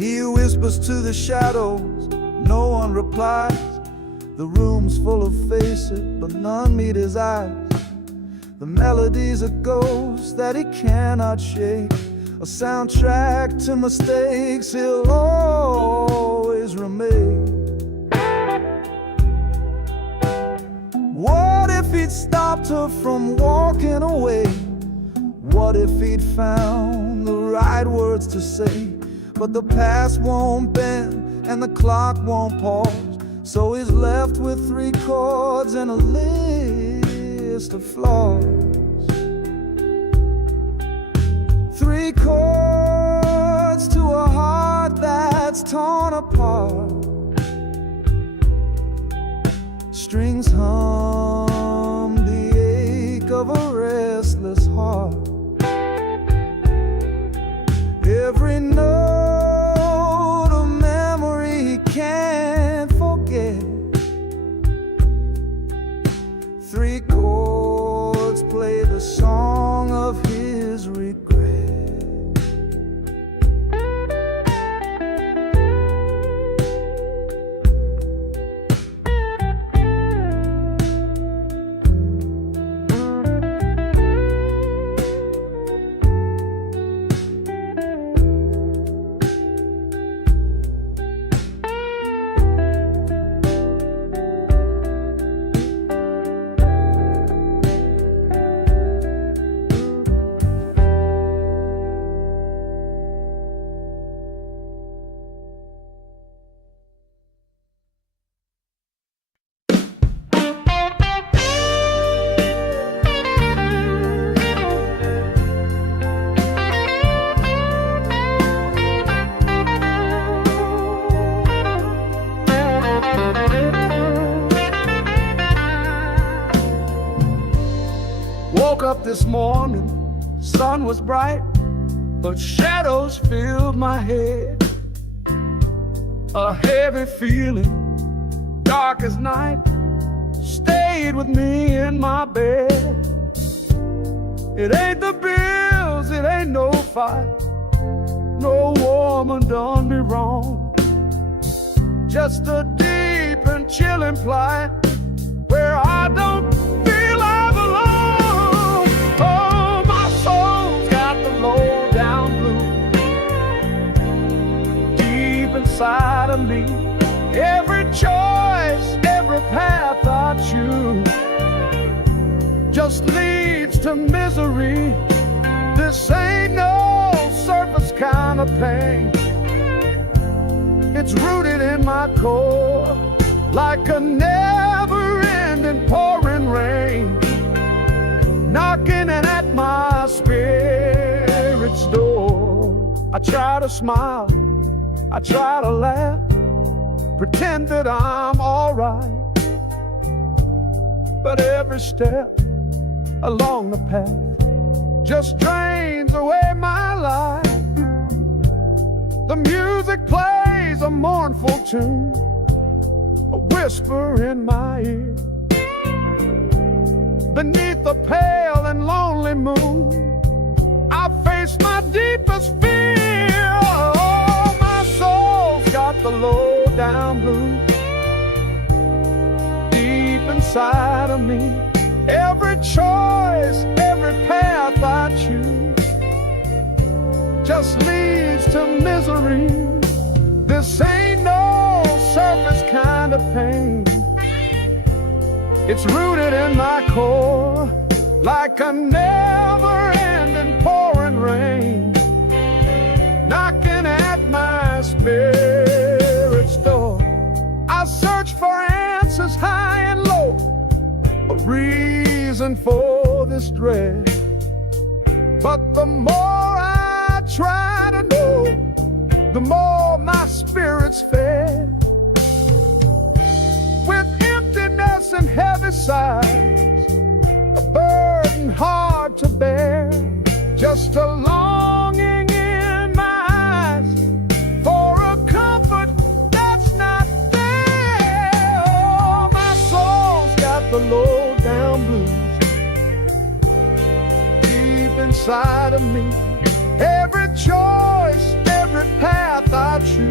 He whispers to the shadows, no one replies. The room's full of faces, but none meet his eyes. The melody's a ghost that he cannot shake, a soundtrack to mistakes he'll always remain. What if he'd stopped her from walking away? What if he'd found the right words to say? But the past won't bend and the clock won't pause, so he's left with 3 chords and a list of flaws. 3 chords to a heart that's torn apart. Strings hum the ache of a restless heart. Every note a memory he can't forget. 3 chords play the song of his regret. Woke up this morning, sun was bright, but shadows filled my head. A heavy feeling, dark as night, stayed with me in my bed. It ain't the bills, it ain't no fight, no woman done me wrong. Just a deep and chilling plight where I don't feel I belong. Oh, my soul's got the low down blues deep inside of me. Every choice, every path I choose just leads to misery. This ain't no surface kind of pain. It's rooted in my core, like a never-ending pouring rain, knocking at my spirit's door. I try to smile, I try to laugh, pretend that I'm alright, but every step along the path just drains away my life. The music plays a mournful tune, a whisper in my ear. Beneath the pale and lonely moon, I face my deepest fear. Oh, my soul's got the low down blues deep inside of me. Every choice, every path I choose just leads to misery. This ain't no surface kind of pain. It's rooted in my core, like a never-ending pouring rain, knocking at my spirit's door. I search for answers high and low, a reason for this dread. But the more I try to know, the more my spirit's fed. With emptiness and heavy sighs, a burden hard to bear, just a longing in my eyes for a comfort that's not there. Oh, my soul's got the low down blues deep inside of me. Every choice, every path I choose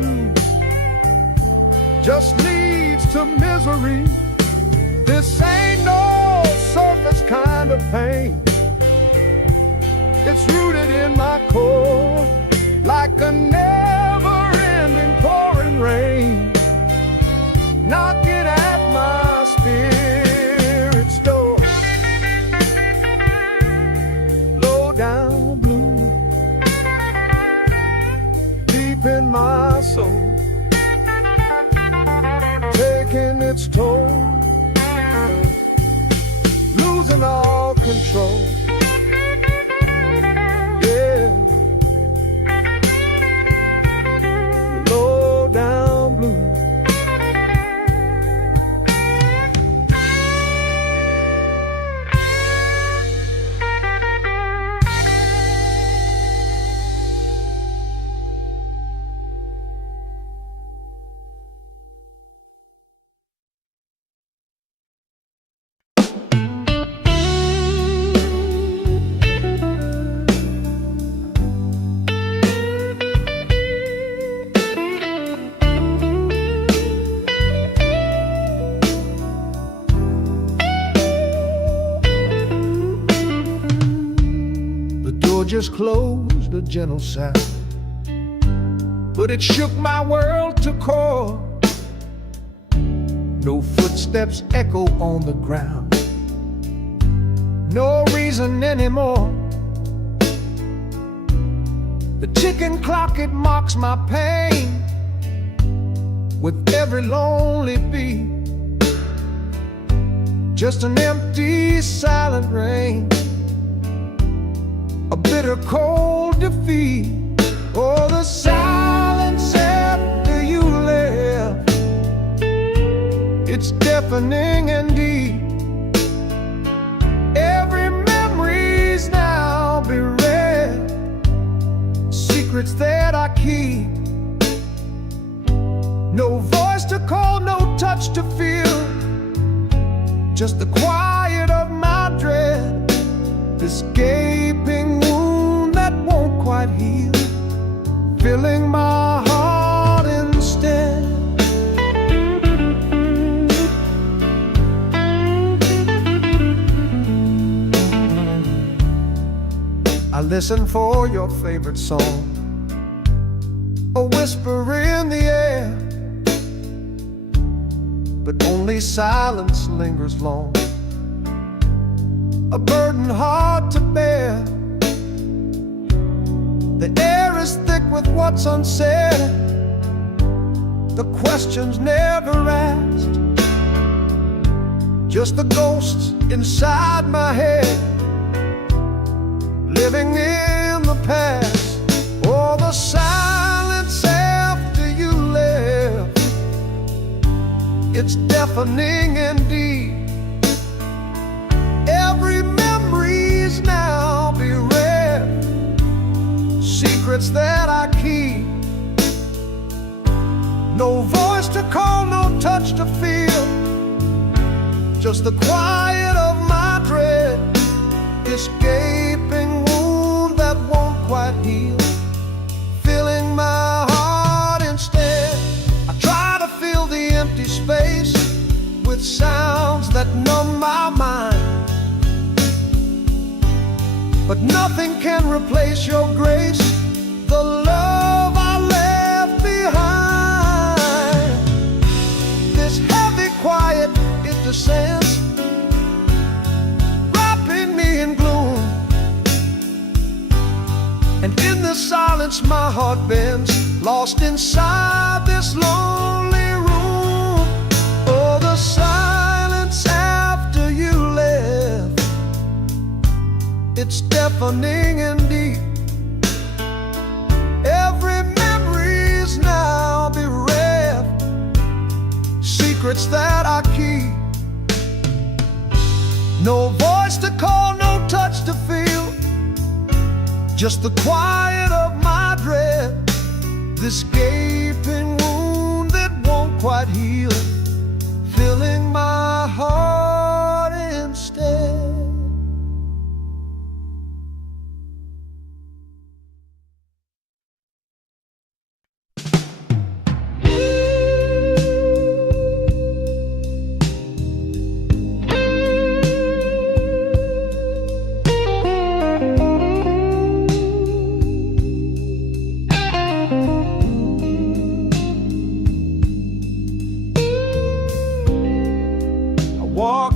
just leads to misery. This ain't no surface kind of pain. It's rooted in my core, like a never-ending pouring rain, knocking at my spirit's door. Low down blue, deep in my soul, taking its toll, losing all control. Yeah, low down blue. Just closed, a gentle sound, but it shook my world to core. No footsteps echo on the ground, no reason anymore. The ticking clock, it mocks my pain with every lonely beat. Just an empty, silent rain, a bitter cold defeat. Oh, the silence after you left, it's deafening and deep. Every memory's now bereft, secrets that I keep. No voice to call, no touch to feel, just the quiet of my dread. This gaping wound that won't quite heal, filling my heart instead. I listen for your favorite song, a whisper in the air, but only silence lingers long, a burden hard to bear. The air is thick with what's unsaid, the questions never asked, just the ghosts inside my head, living in the past. Oh, the silence after you left, it's deafening indeed. Every memory's now bereft, secrets that I keep. No voice to call, no touch to feel, just the quiet of my dread. This gaping wound that won't quite heal, filling my heart instead. I try to fill the empty space with sounds that numb my mind, but nothing can replace your grace, the love I left behind. This heavy quiet, it descends, wrapping me in gloom, and in the silence my heart bends, lost inside this lonely room. Oh, the silence after you left, it's deafening and deep. Every memory's now bereft, secrets that I keep. No voice to call, no touch to feel, just the quiet of my dread. This gaping wound that won't quite heal, filling my heart instead.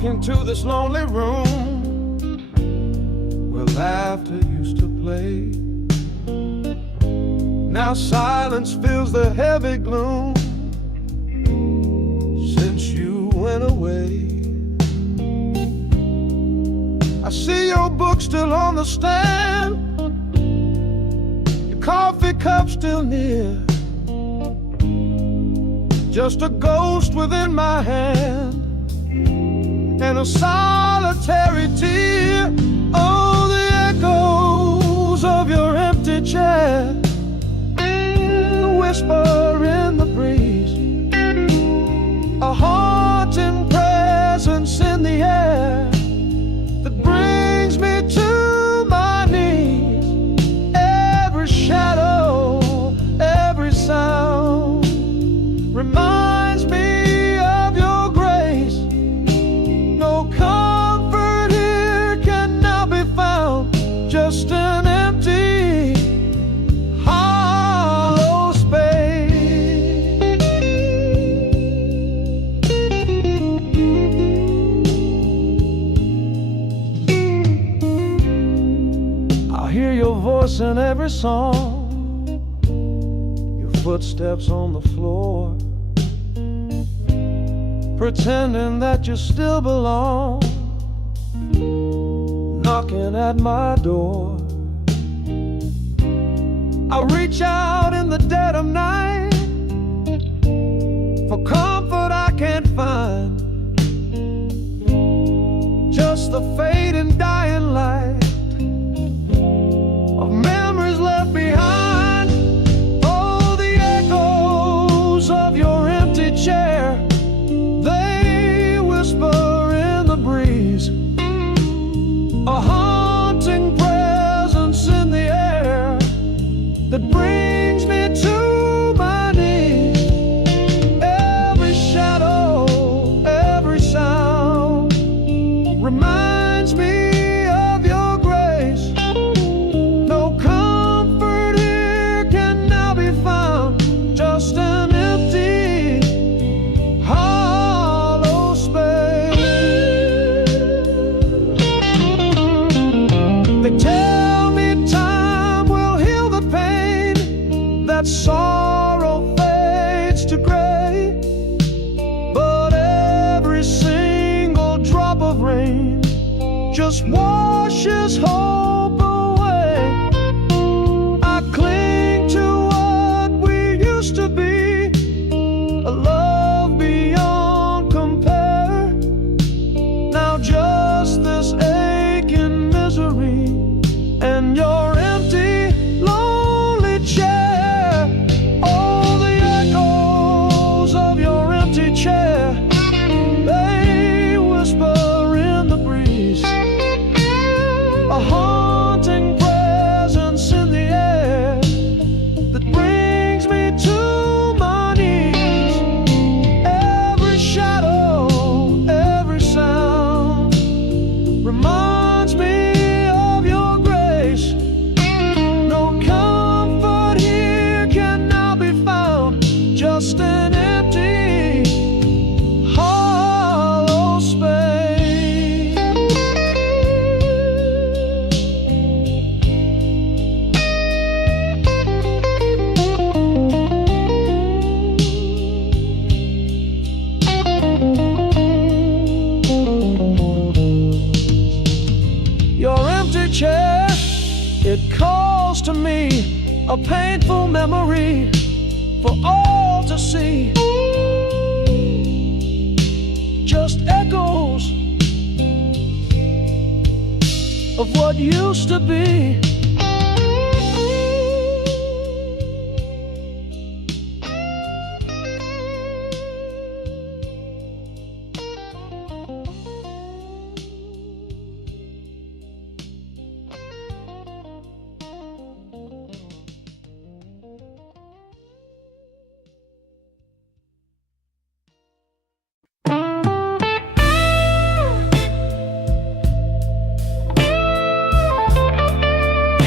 into this lonely room where laughter used to play. Now silence fills the heavy gloom since you went away. I see your book still on the stand, your coffee cup still near, just a ghost within my hand and a solitary tear. Oh, the echoes of your empty chair, the whisper in the breeze, a haunting presence in the air that brings me to my knees. Every shadow, every sound reminds me of your grace. No comfort here can now be found, just an empty, hollow space. I hear your voice in every song, your footsteps on the floor, pretending that you still belong, knocking at my door. I reach out in the dead of night for comfort I can't find, just the fading dying light of memories left behind. Oh, the echoes of your empty chair, they whisper in the breeze, a haunting presence in the air that brings me to my knees. Every shadow, every sound reminds me of your grace. No comfort here can now be found, just an empty, hollow space. They tell me time will heal the pain, that sorrow fades to gray, but every single drop of rain just washes hope away. I cling to what we used to be, a love beyond compare. Now just this aching misery and your empty, lonely chair. Oh, the echoes of your empty chair, they whisper in the breeze, a haunting presence in the air that brings me to my knees. Every shadow, every sound reminds me of your grace. No comfort here can now be found, just an empty, hollow space. Your empty chair, it calls to me, a painful memory for all to see. Just echoes of what used to be.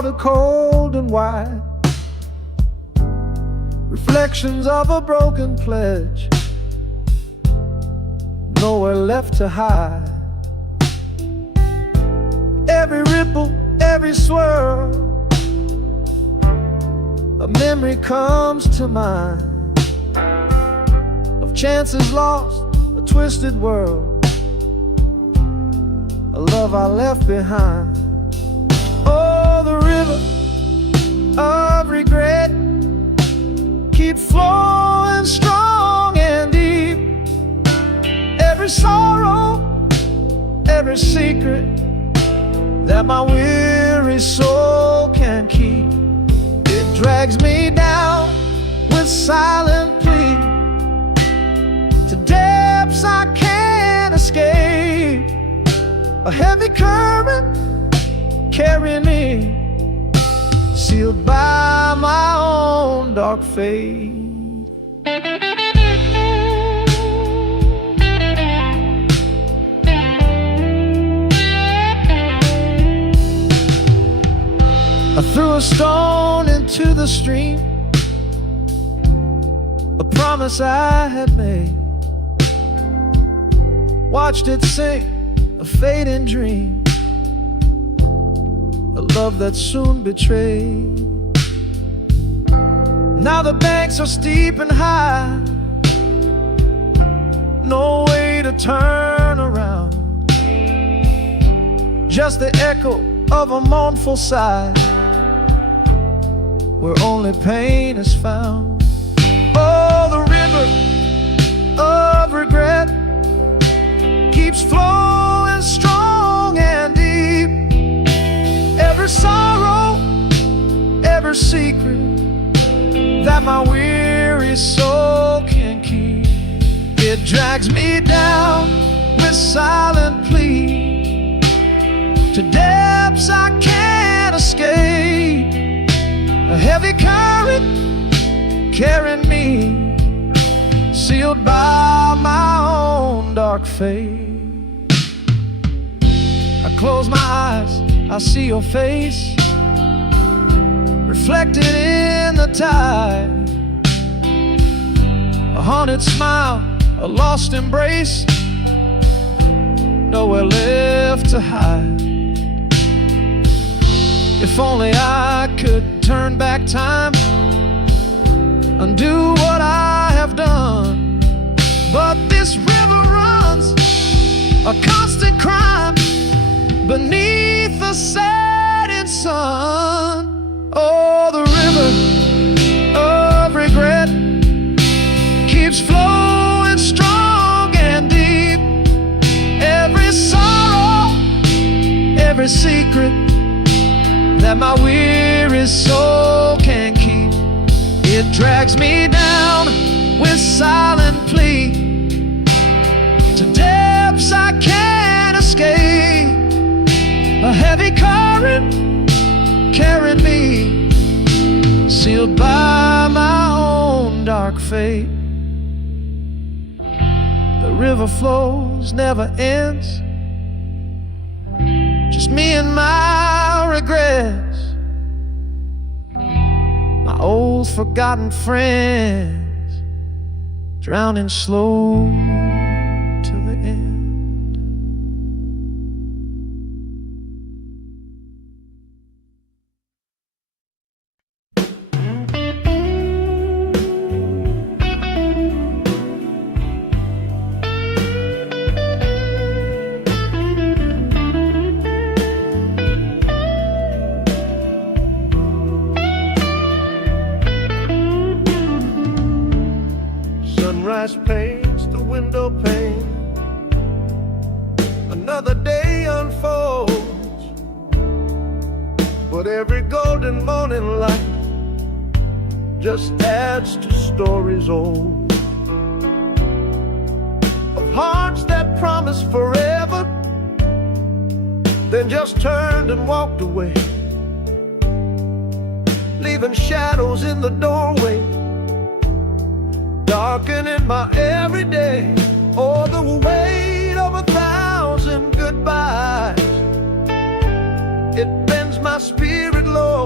water cold and wide, reflections of a broken pledge, nowhere left to hide. Every ripple, every swirl, a memory comes to mind of chances lost, a twisted world, a love I left behind. Oh, the river of regret keeps flowing strong and deep. Every sorrow, every secret that my weary soul can keep, it drags me down with silent plea to depths I can't escape. A heavy current carrying me, sealed by my own dark fate. I threw a stone into the stream, a promise I had made, watched it sink, a fading dream, a love that soon betrayed. Now the banks are steep and high, no way to turn around, just the echo of a mournful sigh, where only pain is found. Oh, the river of regret keeps flowing strong and deep. Every sorrow, every secret that my weary soul can keep, it drags me down with silent plea to depths I can't escape. A heavy current carrying me, sealed by my own dark fate. I close my eyes, I see your face reflected in the tide, a haunted smile, a lost embrace, nowhere left to hide. If only I could turn back time, undo what I have done, but this river runs a constant crime beneath the setting sun. Oh, the river of regret keeps flowing strong and deep. Every sorrow, every secret that my weary soul can keep, it drags me down with silent plea to depths I can't escape. A heavy current carrying me, sealed by my own dark fate. The river flows, never ends, just me and my regrets, my old forgotten friends, drowning slow till the end. Sunrise paints the window pane, another day unfolds, but every golden morning light just adds to stories old, of hearts that promised forever, then just turned and walked away, leaving shadows in the doorway, darkening my everyday. Oh, the weight of 1,000 goodbyes, it bends my spirit low.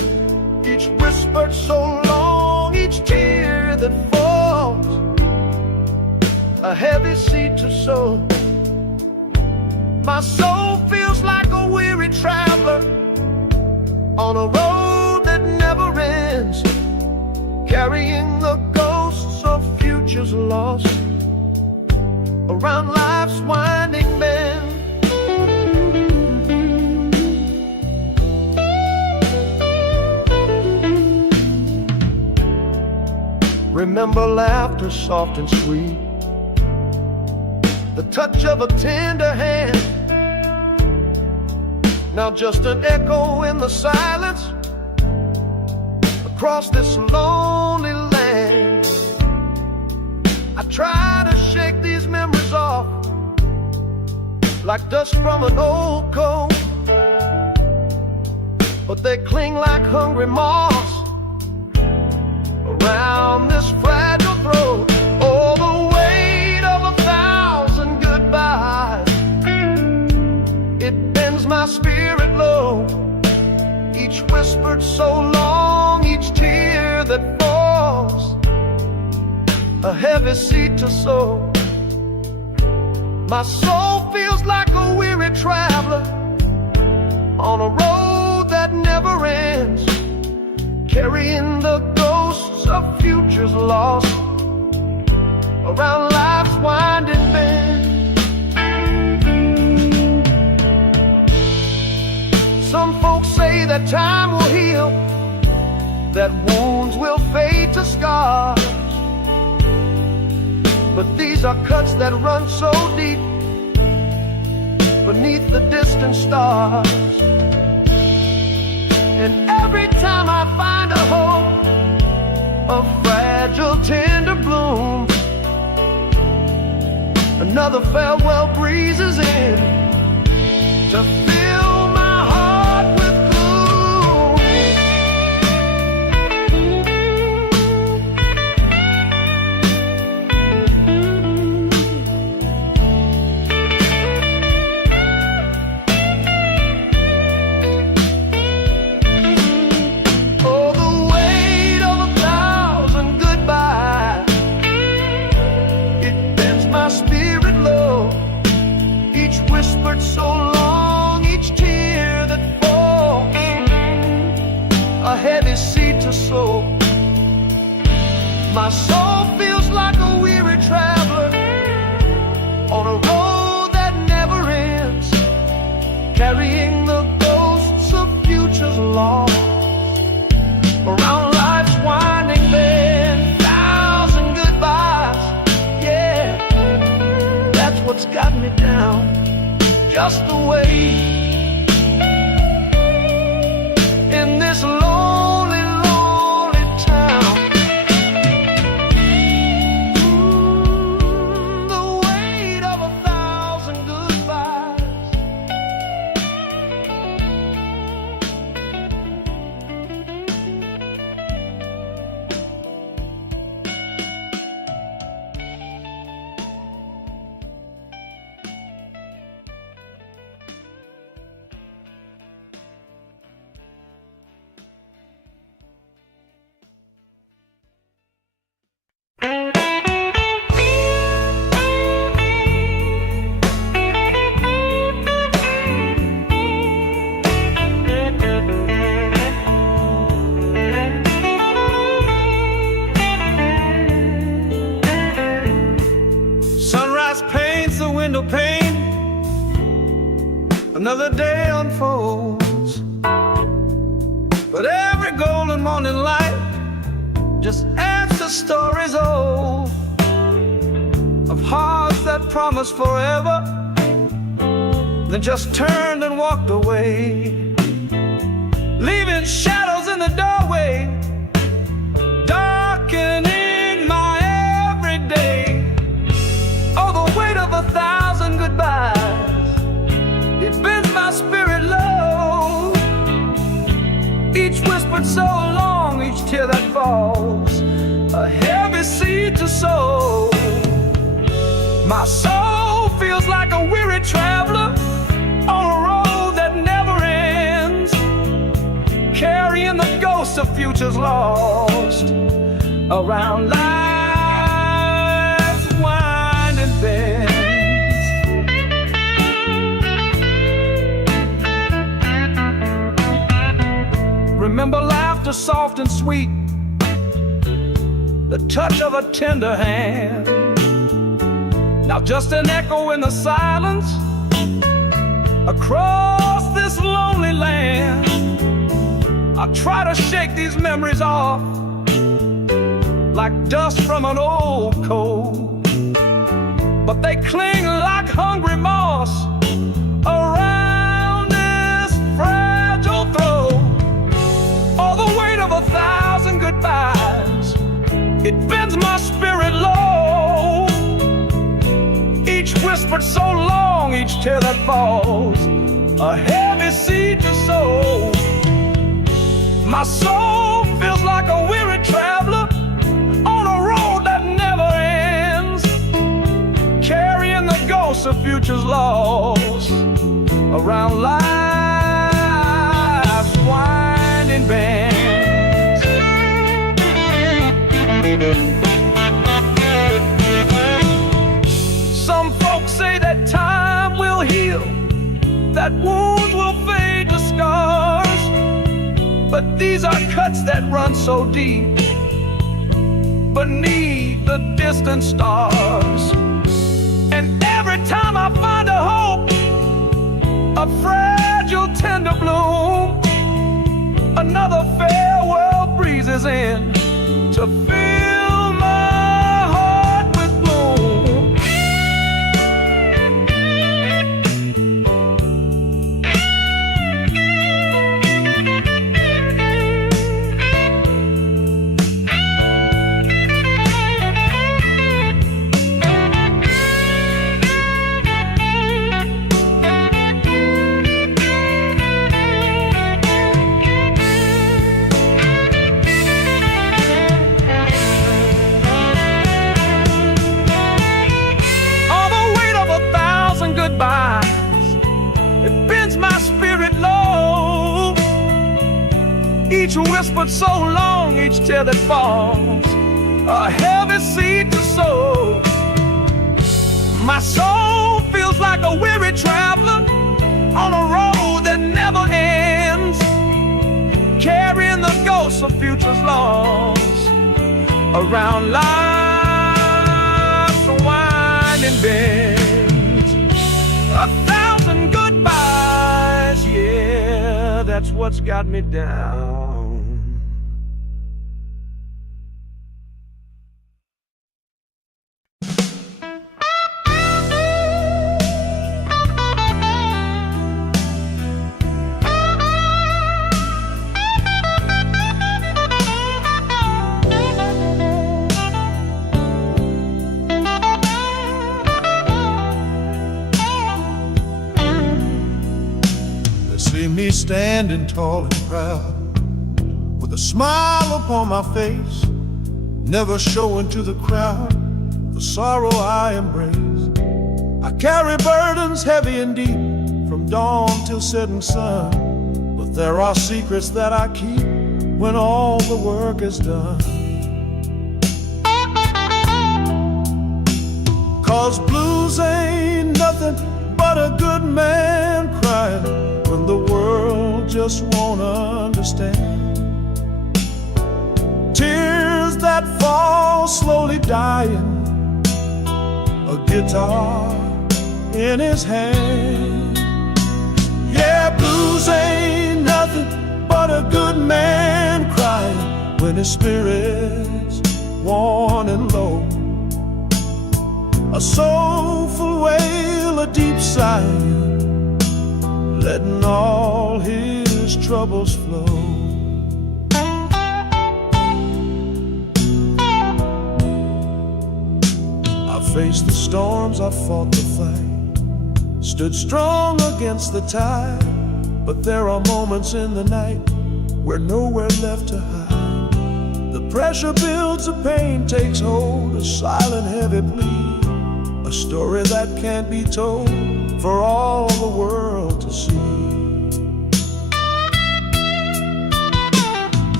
each whispered so long, each tear that falls, a heavy seed to sow. My soul feels like a weary traveler on a road that never ends, carrying the ghosts of futures lost around life's winding bend. Remember laughter soft and sweet, the touch of a tender hand. Now just an echo in the silence across this lonely land. I try to shake these memories off like dust from an old coat, but they cling like hungry moths around this fragile throat. Oh, the weight of 1,000 goodbyes, it bends my spirit low. Each whispered so long, each tear that falls, a heavy seed to sow. My soul feels like a weary traveler on a road that never ends, carrying the ghosts of futures lost around life's winding bend. Some folks say that time will heal, that wounds will fade to scars, but these are cuts that run so deep beneath the distant stars. And every time I find a hope, a fragile tender bloom, another farewell breezes in to fill my heart with gloom. Oh, the weight of 1,000 goodbyes, it bends my spirit low. Each whispered so long, each tear that falls, a heavy seed to sow. My soul feels like a weary traveler on a road that never ends, carrying the ghosts of futures lost around life's winding bend. 1,000 goodbyes, yeah, that's what's got me down, just the way in this lonely, lonely town. The weight of 1,000 goodbyes. Sunrise paints the window pane, another day unfolds, but every golden morning light just adds to stories old of hearts that promised forever, then just turned and walked away, leaving shadows in the doorway, darkening my everyday. Oh, the weight of 1,000 goodbyes, it bends my spirit low. Each whispered so long, each tear that falls, a heavy seed to sow. My soul feels like a weary traveler on a road that never ends, carrying the ghosts of futures lost around life's winding bends. Remember laughter soft and sweet, the touch of a tender hand. Now just an echo in the silence across this lonely land. I try to shake these memories off like dust from an old coat, but they cling like hungry moss around this fragile throat. All the weight of 1,000 goodbyes, it bends my spirit low. Each whispered so long, each tear that falls, a heavy seed to sow. My soul feels like a weary traveler on a road that never ends, carrying the ghosts of futures lost around life's winding bends. Some folks say that time will heal, that wounds will fade to scars, but these are cuts that run so deep beneath the distant stars. And every time I find a hope, a fragile tender bloom, another farewell breezes in to fill my heart with gloom. It bends my spirit low. Each whispered so long, each tear that falls, a heavy seed to sow. My soul feels like a weary traveler on a road that never ends, carrying the ghosts of futures lost around life's winding bend. 1,000 goodbyes, yeah, that's what's got me down. See me standing tall and proud, with a smile upon my face, never showing to the crowd the sorrow I embrace. I carry burdens heavy and deep, from dawn till setting sun, but there are secrets that I keep when all the work is done. 'Cause blues ain't nothing but a good man crying when the world just won't understand. Tears that fall slowly dying, a guitar in his hand. Yeah, blues ain't nothing but a good man crying when his spirit's worn and low. A soulful wail, a deep sigh, letting all his troubles flow. I faced the storms, I fought the fight, stood strong against the tide, but there are moments in the night where nowhere left to hide. The pressure builds, the pain takes hold, a silent heavy plea, a story that can't be told for all the world to see.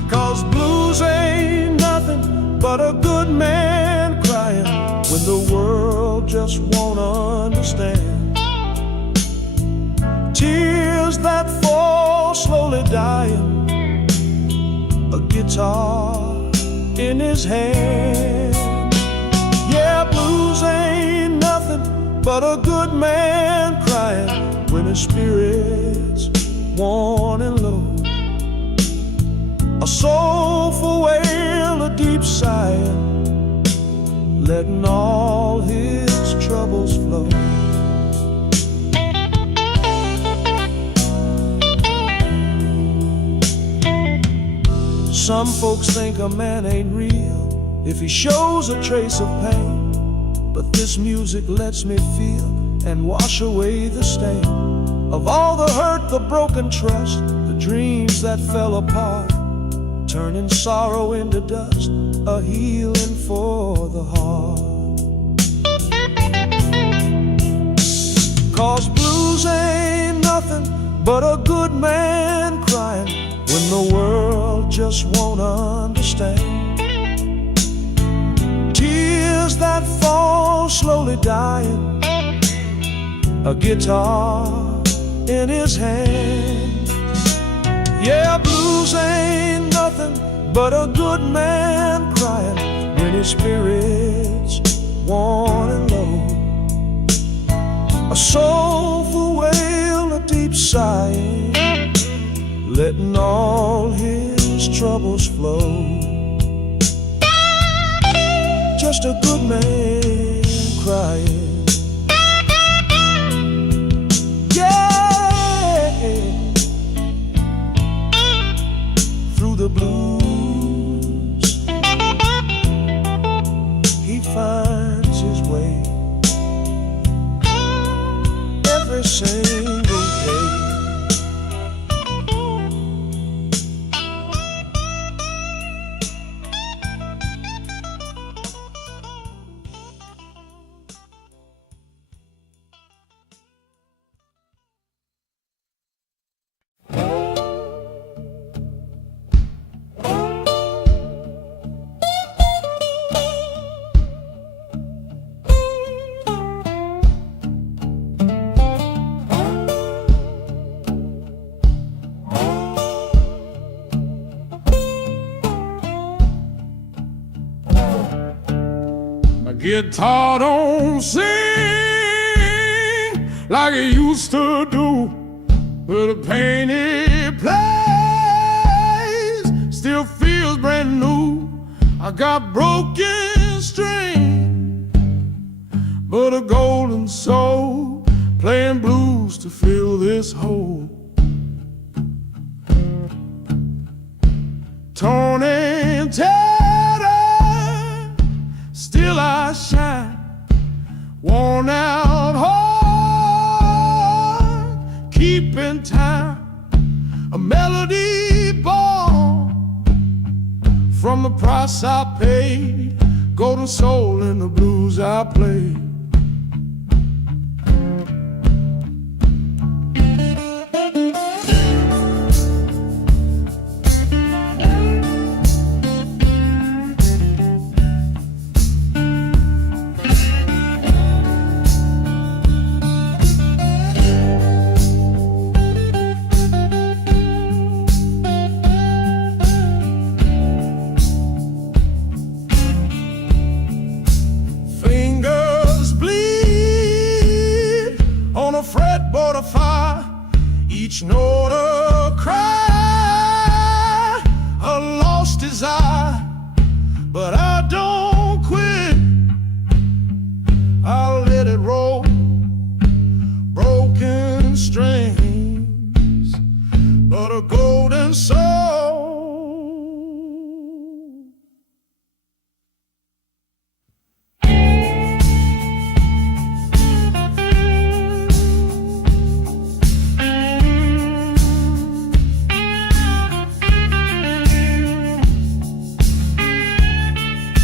'Cause blues ain't nothing but a good man crying when the world just won't understand. Tears that fall slowly dying, a guitar in his hand. Yeah, blues ain't nothing but a good man crying when his spirit's worn and low. A soulful wail, a deep sigh, letting all his troubles flow. Some folks think a man ain't real if he shows a trace of pain, but this music lets me feel and wash away the stain of all the hurt, the broken trust, the dreams that fell apart, turning sorrow into dust, a healing for the heart. 'Cause blues ain't nothing but a good man crying when the world just won't understand. Tears that fall slowly dying, a guitar in his hand. Yeah, blues ain't nothing but a good man crying when his spirit's worn and low. A soulful wail, a deep sigh, letting all his troubles flow. Just a good man crying. Yeah, through the blues he finds his way every single day. Guitar don't sing like it used to do, but the pain it plays still feels brand new. I got broken string, but a golden soul playing blues to fill this hole. Torn and tattered, still I shine, worn out heart, keeping time, a melody born from the price I paid, golden soul in the blues I play. Fretboard of fire, each note a cry, a lost desire, but I don't quit. I'll let it roll, broken strings, but a golden soul.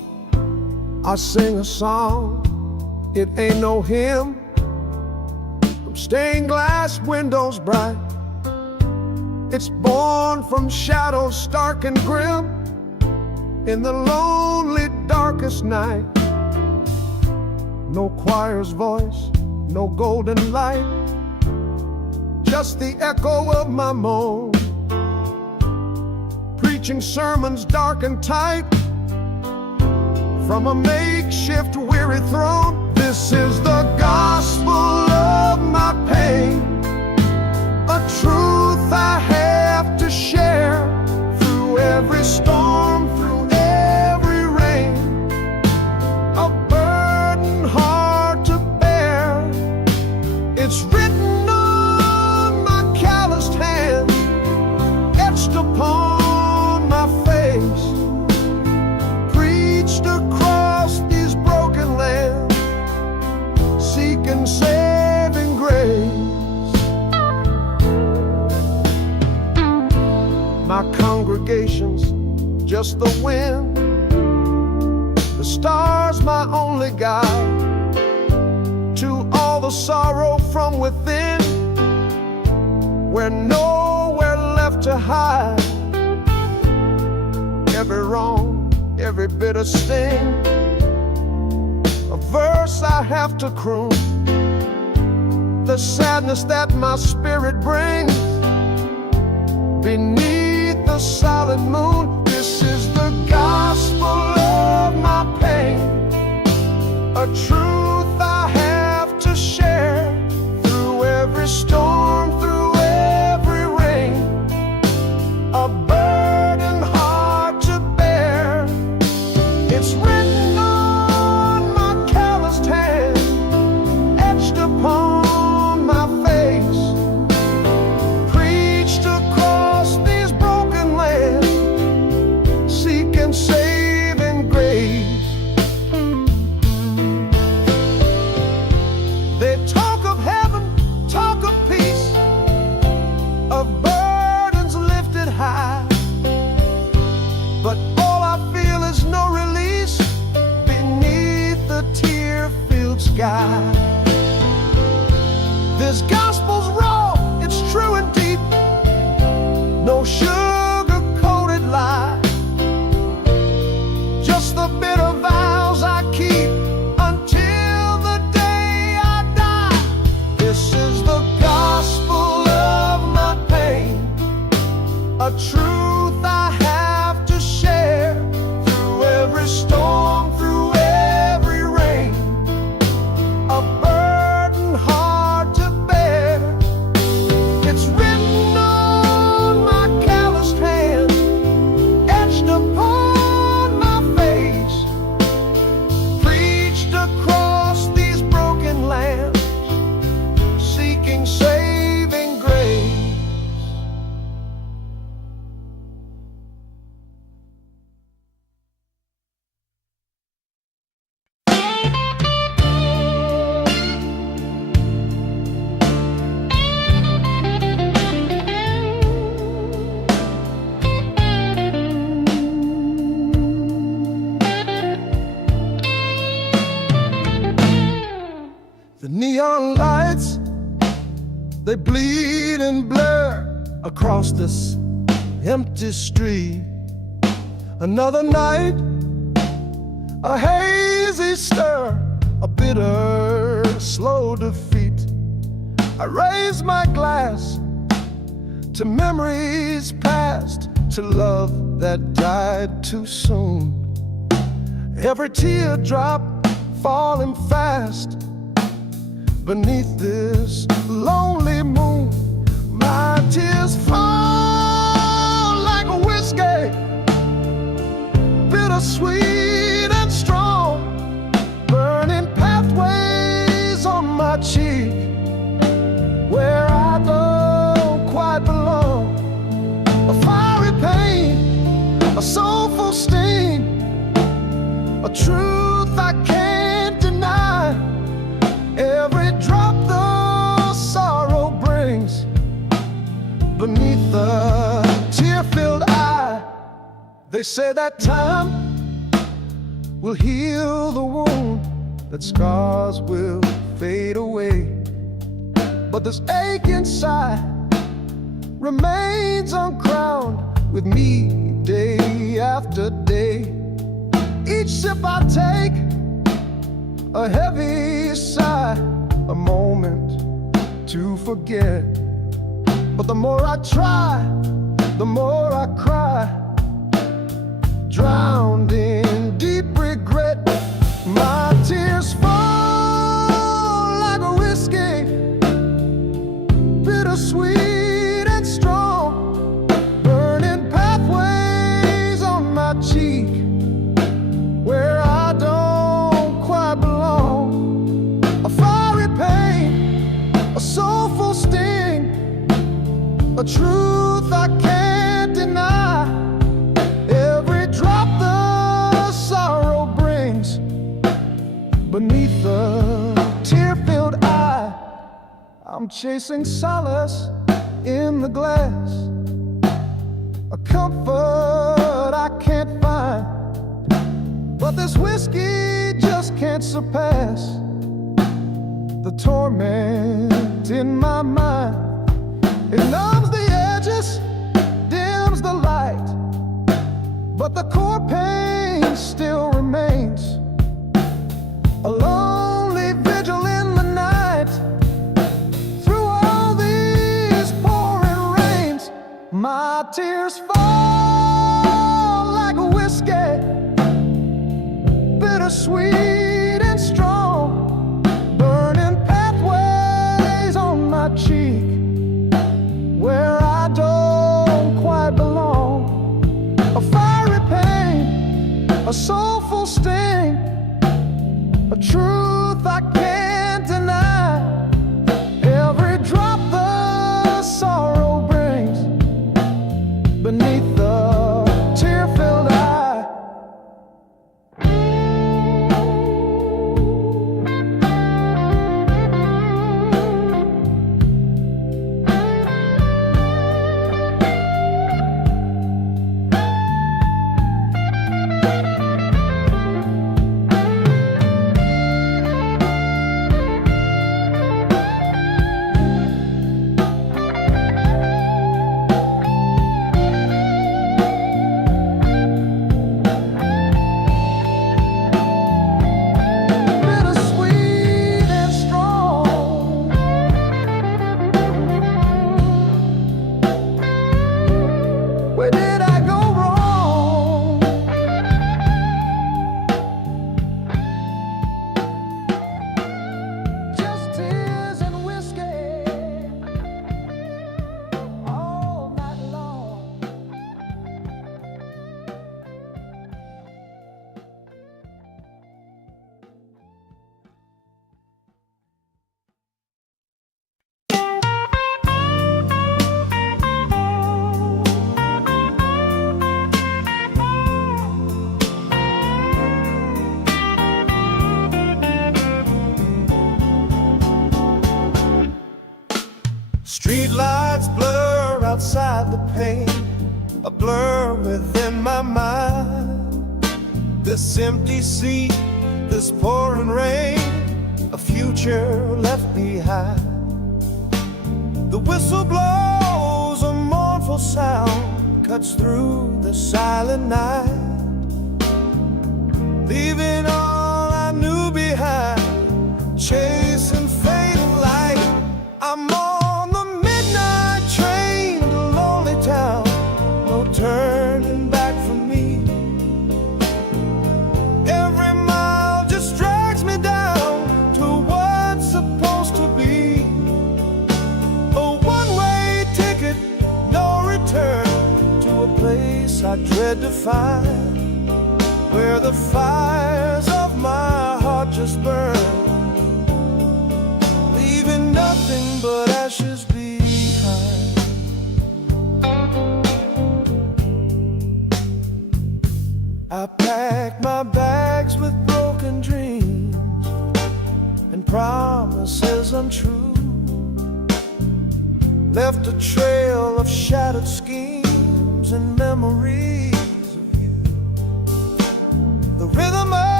I sing a song, it ain't no hymn, from stained glass windows bright. It's born from shadows stark and grim, in the lonely darkest night. No choir's voice, no golden light, just the echo of my moan, preaching sermons dark and tight from a makeshift weary throne. This is the gospel of my pain, a truth I have to share through every storm, through every rain, a burden hard to bear. It's written on my calloused hand, etched upon my face, preached across these broken lands, seeking saving grace. My congregation's just the wind, the stars my only guide to all the sorrow from within, where nowhere left to hide. Every wrong, every bitter sting, a verse I have to croon, the sadness that my spirit brings beneath the solid moon. This is the gospel of my pain, a truth I have to share through every storm, through every rain, a burden hard to bear. It's written on my calloused hand, etched upon my face, preached across these broken lands, seeking saving grace. They talk of heaven, talk of peace, of burdens lifted high, but all I feel is no release beneath the tear-filled sky. This gospel's raw, it's true and deep, no sugar-coated lie, just the bitter vows I keep until the day I die. This is the gospel of my pain, a truth I have to share through every storm, through every rain, a burden hard to bear. It's written on my calloused hand, etched upon my face, preached across these broken lands, seeking saving grace. The neon lights, they bleed and blur across this empty street. Another night, a hazy stir, a bitter, slow defeat. I raise my glass to memories past, to love that died too soon. Every teardrop falling fast beneath this lonely moon. My tears fall like whiskey, bittersweet and strong, burning pathways on my cheek where I don't quite belong. A fiery pain, a soulful sting, a truth I can't deny. Every drop the sorrow brings beneath the tear-filled eye. They say that time will heal the wound, that scars will fade away. But this ache inside remains uncrowned with me day after day. Each sip I take, a heavy sigh, a moment to forget. But the more I try, the more I cry, drowned in deep regret. My tears fall like a whiskey, bittersweet and strong, burning pathways on my cheek where I don't quite belong. A fiery pain, a soulful sting, a truth I can't deny. Every drop the sorrow brings beneath the tear-filled eye. I'm chasing solace in the glass, a comfort I can't find. But this whiskey just can't surpass the torment in my mind. It numbs the edges, dims the light, but the core pain still remains. A lonely vigil in the night, through all these pouring rains. My tears fall like a whiskey, bittersweet and strong, burning pathways on my cheek where I don't quite belong. A fiery pain, a soulful sting, a truth I can't deny. Every drop the sorrow brings beneath the tear-filled eye. Where did I go wrong? Just tears and whiskey all night long. Street lights blur outside the pane, a blur within my mind. This empty seat, this pouring rain, a future left behind. The whistle blows, a mournful sound cuts through the silent night, leaving all I knew behind, chasing fatal light. I'm on the midnight train to lonely town, no turning back for me. Every mile just drags me down to what's supposed to be. A one-way ticket, no return, to a place I dread to find, where the fires of my heart just burn, leaving nothing but ashes behind. I packed my bags with broken dreams and promises untrue, left a trail of shattered schemes and memories of you. The rhythm of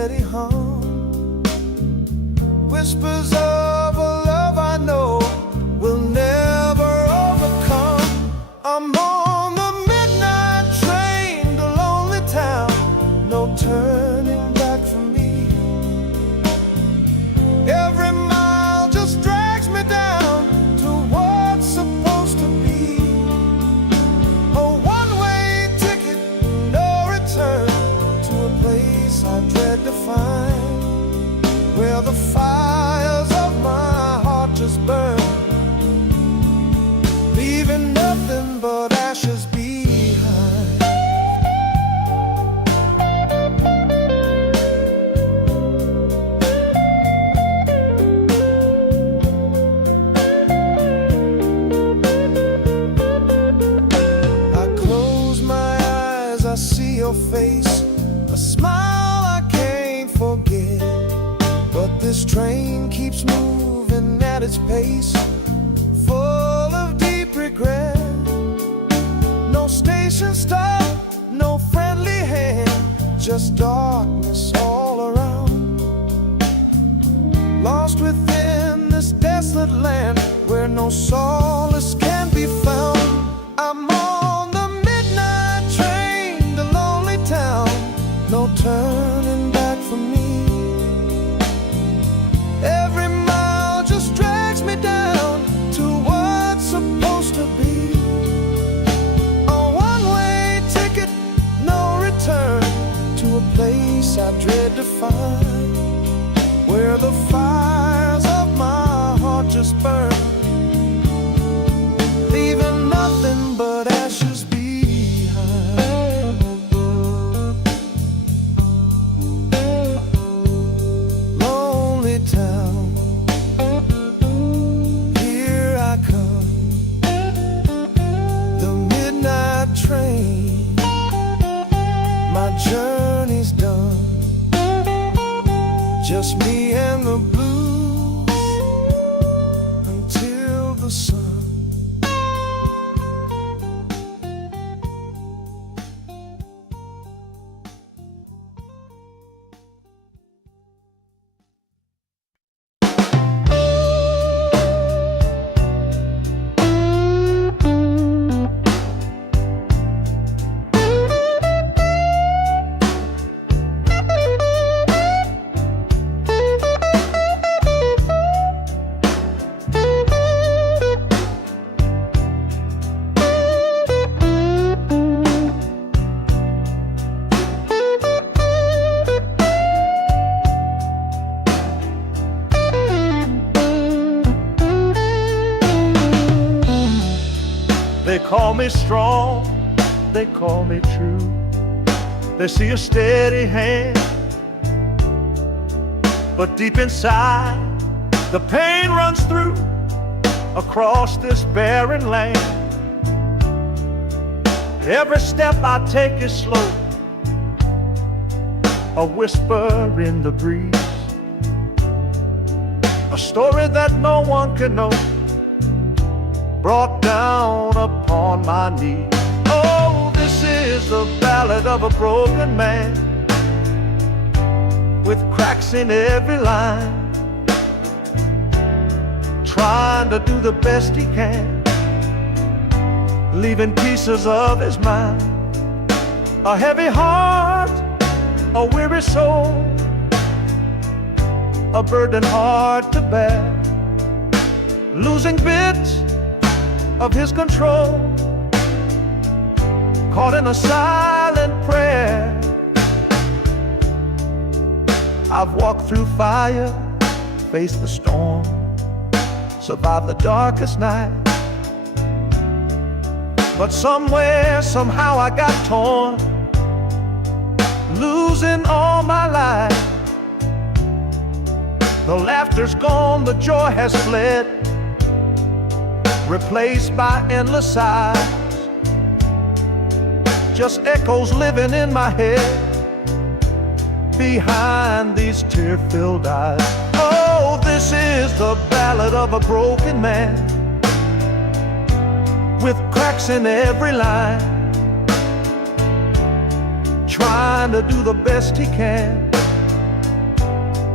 steady hum. Whispers of a love I know will never overcome. I'm on the midnight train to lonely town, no turning back for me. Every mile just drags me down to what's supposed to be. A one-way ticket, no return, to a place I dread to find, where the fires of my heart just burn, leaving nothing but ashes behind. I close my eyes, I see your face, a smile I can't forget. But this train keeps moving at its pace, full of deep regret. No station stop, no friendly hand, just darkness all around. Lost within this desolate land where no solace can be found. I'm on the midnight train to lonely town, no turning back for me. Every mile just drags me down to what's supposed to be. A one-way ticket, no return, to a place I dread to find, where the fires of my heart just burn, leaving nothing but ashes behind. Lonely town, here I come, the midnight train, my journey's done, just me and the blues until the sun. They call me strong, they call me true. They see a steady hand, but deep inside the pain runs through across this barren land. Every step I take is slow, a whisper in the breeze, a story that no one can know, brought down upon my knees. Oh, this is the ballad of a broken man, with cracks in every line, trying to do the best he can, leaving pieces of his mind. A heavy heart, a weary soul, a burden hard to bear, losing bits of his control, caught in a silent prayer. I've walked through fire, faced the storm, survived the darkest night, but somewhere, somehow I got torn, losing all my life. The laughter's gone, the joy has fled, replaced by endless sighs, just echoes living in my head behind these tear-filled eyes. Oh, this is the ballad of a broken man, with cracks in every line, trying to do the best he can,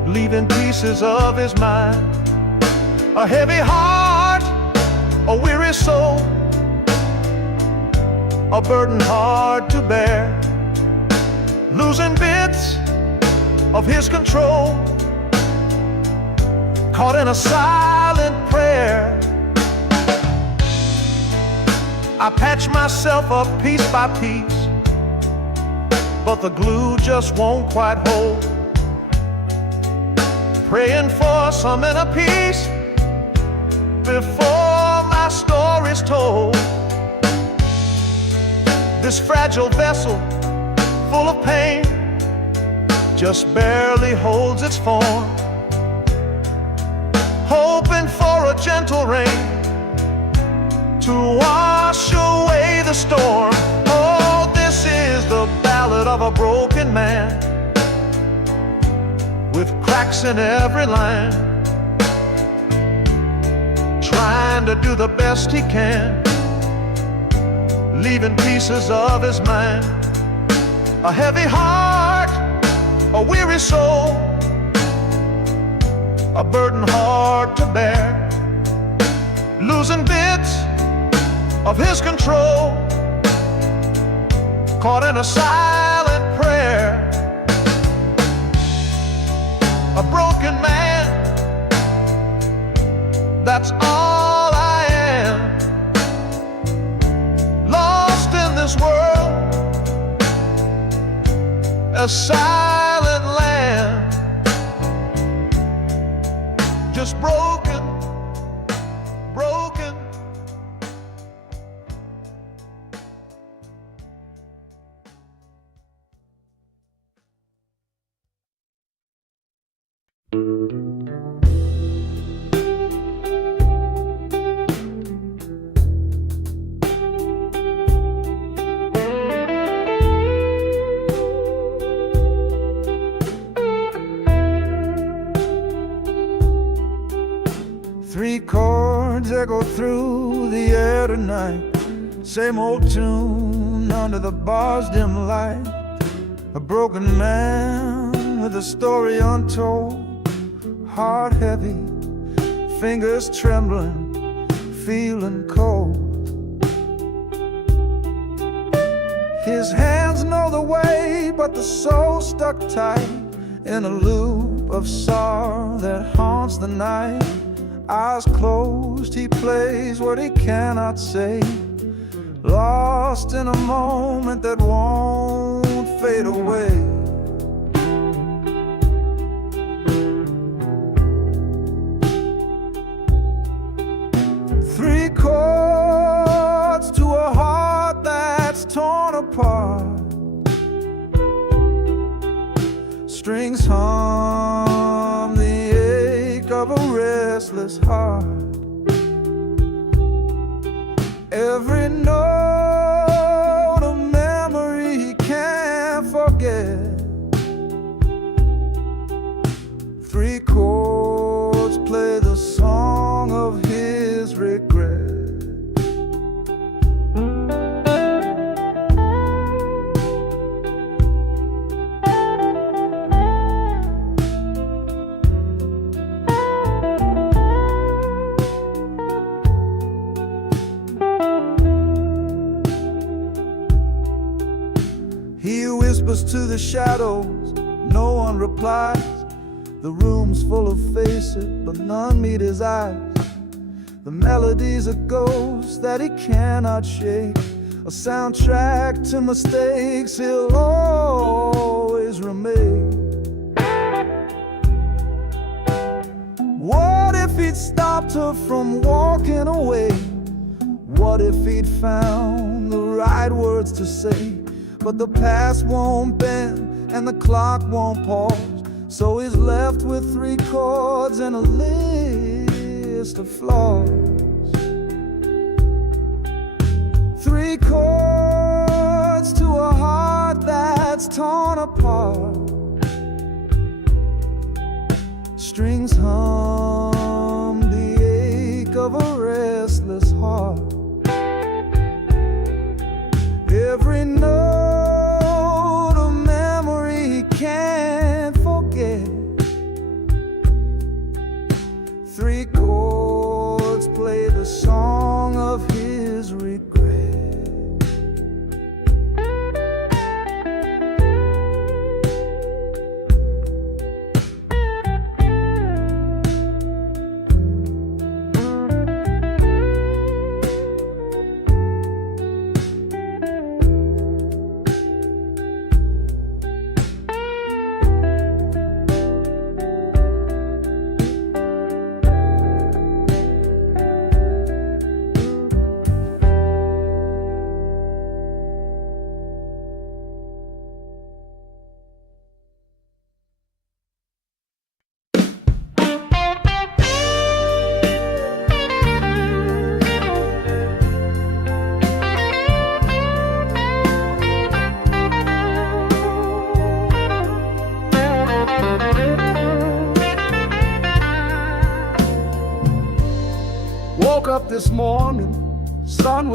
leaving pieces of his mind. A heavy heart, a weary soul, a burden hard to bear, losing bits of his control, caught in a silent prayer. I patch myself up piece by piece, but the glue just won't quite hold. Praying for some inner peace before my story's told. This fragile vessel, full of pain, just barely holds its form, hoping for a gentle rain to wash away the storm. Oh, this is the ballad of a broken man, with cracks in every line, trying to do the best he can, leaving pieces of his mind. A heavy heart, a weary soul, a burden hard to bear, losing bits of his control, caught in a silent prayer. A broken man, that's all I am, lost in this world, a silent land, just broken, broken. Three chords echo through the air tonight, same old tune under the bar's dim light. A broken man with a story untold, heart heavy, fingers trembling, feeling cold. His hands know the way, but the soul stuck tight in a loop of sorrow that haunts the night. Eyes closed, he plays what he cannot say, lost in a moment that won't fade away. Three chords to a heart that's torn apart, strings hum the ache of a restless heart. Every note a memory he can't forget. Three chords play the song of his regret. He whispers to the shadows, no one replies. The room's full of faces, but none meet his eyes. The melody's a ghost that he cannot shake, a soundtrack to mistakes he'll always remake. What if he'd stopped her from walking away? What if he'd found the right words to say? But the past won't bend and the clock won't pause, so he's left with three chords and a list of flaws. Three chords to a heart that's torn apart, strings hum the ache of a restless heart. Every note a memory he can't forget.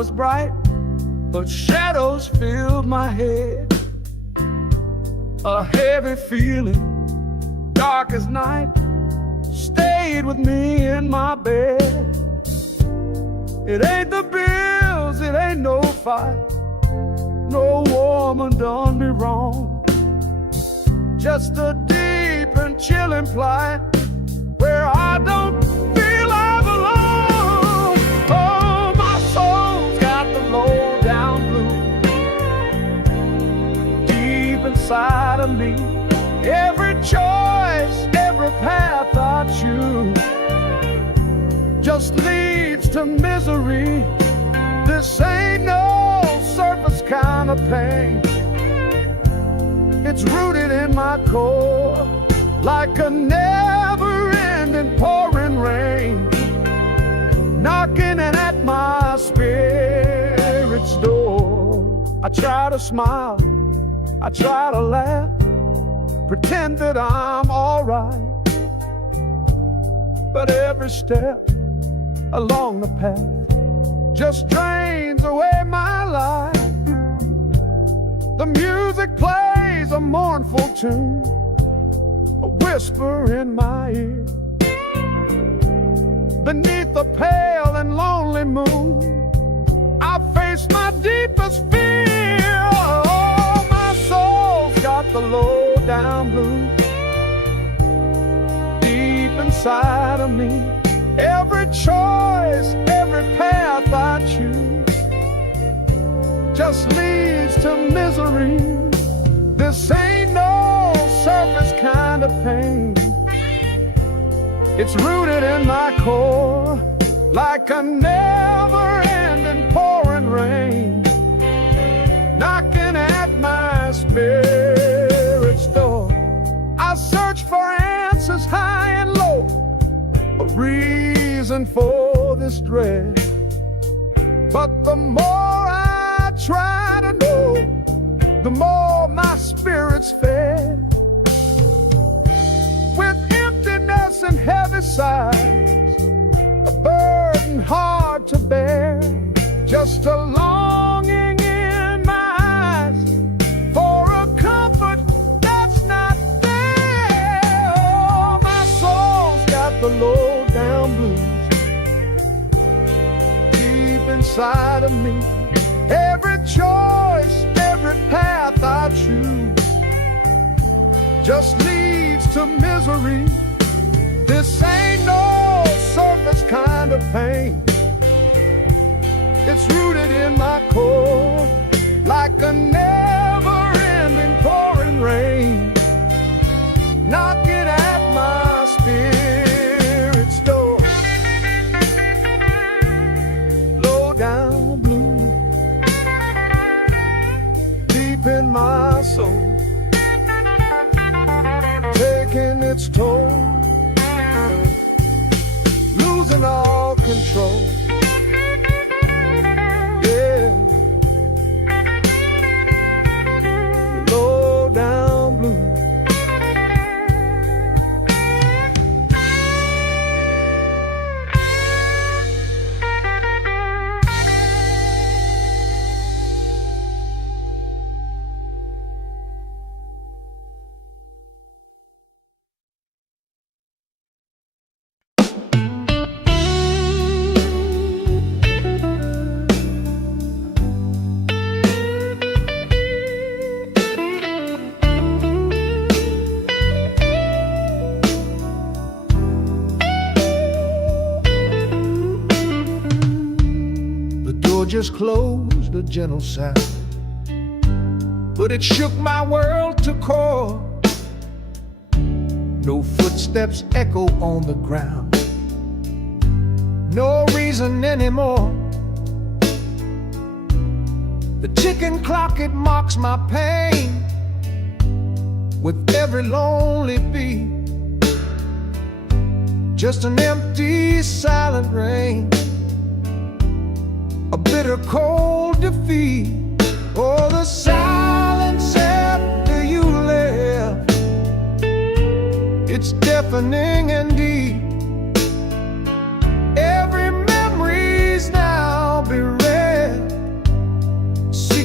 was bright, but shadows filled my head. A heavy feeling, dark as night, stayed with me in my bed. It ain't the bills, it ain't no fight, no woman done me wrong. Just a deep and chilling plight where I don't feel I belong. Oh, my soul's got the low down blues deep inside of me. Every choice, every path I choose just leads to misery. This ain't no surface kind of pain. It's rooted in my core like a never-ending pouring rain, knocking at my spirit's door. I try to smile, I try to laugh, pretend that I'm all right, but every step along the path just drains away my life. The music plays a mournful tune, a whisper in my ear. Beneath the pale and lonely moon, I face my deepest fear. Oh, my soul's got the low down blues deep inside of me. Every choice, every path I choose just leads to misery. This ain't no surface kind of pain. It's rooted in my core like a never-ending pouring rain, knocking at my spirit's door. I search for answers high and low, a reason for this dread, but the more I try to know, the more my spirit's fed. With emptiness and heavy sighs, a burden hard to bear, just a longing in my eyes for a comfort that's not there. Oh, my soul's got the low down blues deep inside of me. Every choice, every path I choose just leads to misery. This ain't no surface kind of pain. It's rooted in my core like a never-ending pouring rain, knocking at my spirit's door. Low down blue deep in my soul, taking its toll, losing all control. Yeah, low down blue. Just closed, a gentle sound, but it shook my world to core. No footsteps echo on the ground, no reason anymore. The ticking clock, it mocks my pain with every lonely beat. Just an empty, silent rain, a bitter cold defeat. Oh, the silence after you left, it's deafening and deep. Every memory's now bereft.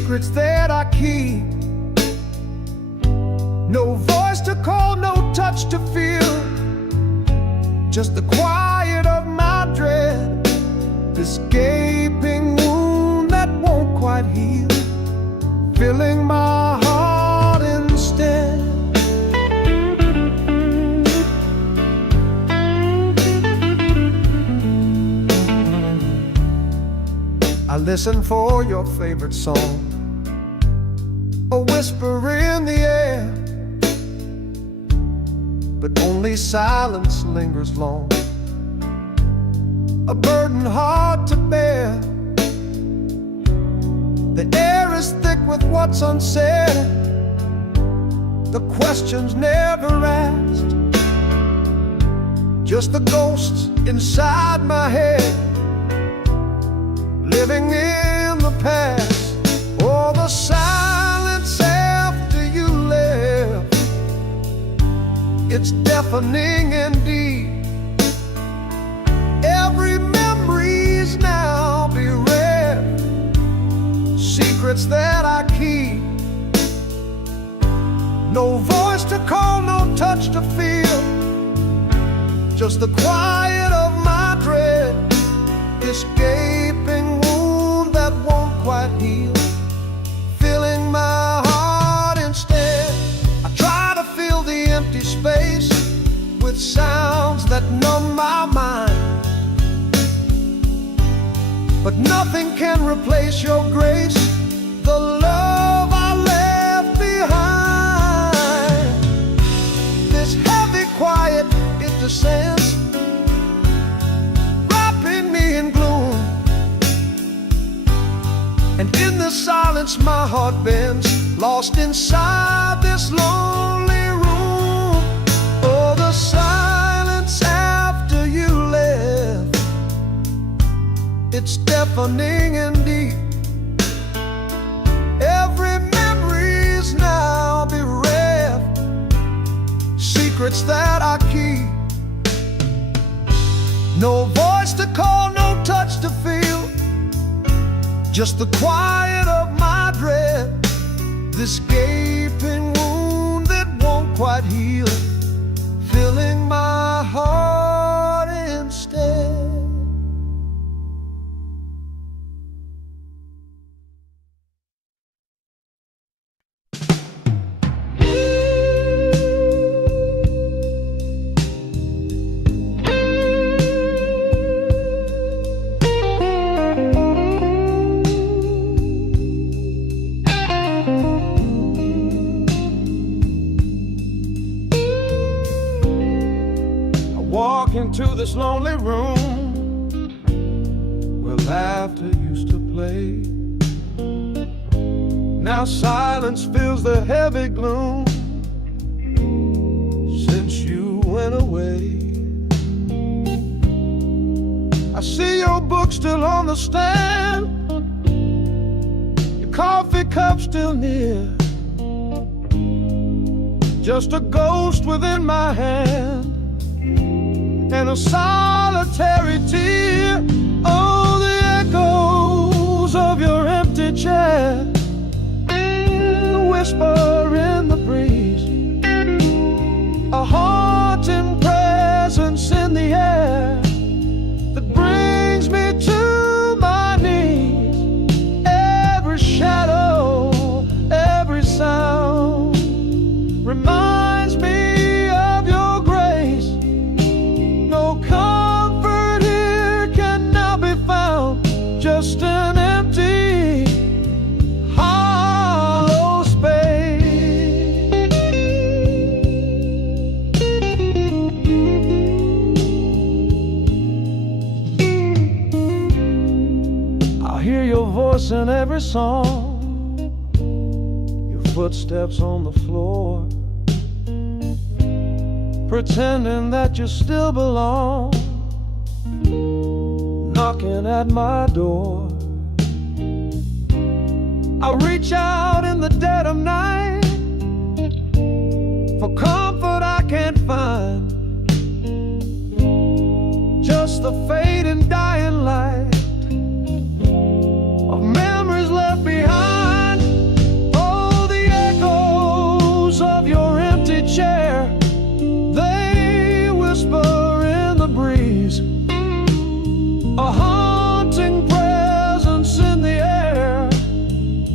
secrets that I keep. No voice to call, no touch to feel, just the quiet of my dread, this gaping wound that won't quite heal, filling my heart instead. I listen for your favorite song, a whisper in the air, but only silence lingers long, a burden hard to bear. The air is thick with what's unsaid, the questions never asked, just the ghosts inside my head, living in the past. Oh, the silence after you left, it's deafening indeed. Every memory's now bereft, secrets that I keep. No voice to call, no touch to feel, just the quiet of my dread, this gaping wound that won't quite heal, filling my heart instead. I try to fill the empty space with sounds that numb my mind, but nothing can replace your grace, the love I left behind. This heavy quiet, it descends, wrapping me in gloom, and in the silence my heart bends, lost inside this lonely room. Oh, the silence after you left, it's deafening indeed. Every memory's now bereft, secrets that I keep. No voice to call, no touch to feel, just the quiet of my dread, this gaping wound that won't quite heal, filling my heart instead. Walk into this lonely room where laughter used to play. Now silence fills the heavy gloom since you went away. I see your book still on the stand, your coffee cup still near, just a ghost within my hand and a solitary tear. Oh, the echoes of your empty chair, the whisper in the breeze, a haunting presence in the air that brings me to my knees. Every shadow, every sound reminds me of your grace. No comfort here can now be found, just an empty, hollow space. I hear your voice in every song, your footsteps on the floor, pretending that you still belong, knocking at my door. I reach out in the dead of night for comfort I can't find, just the fading dying light of memories left behind.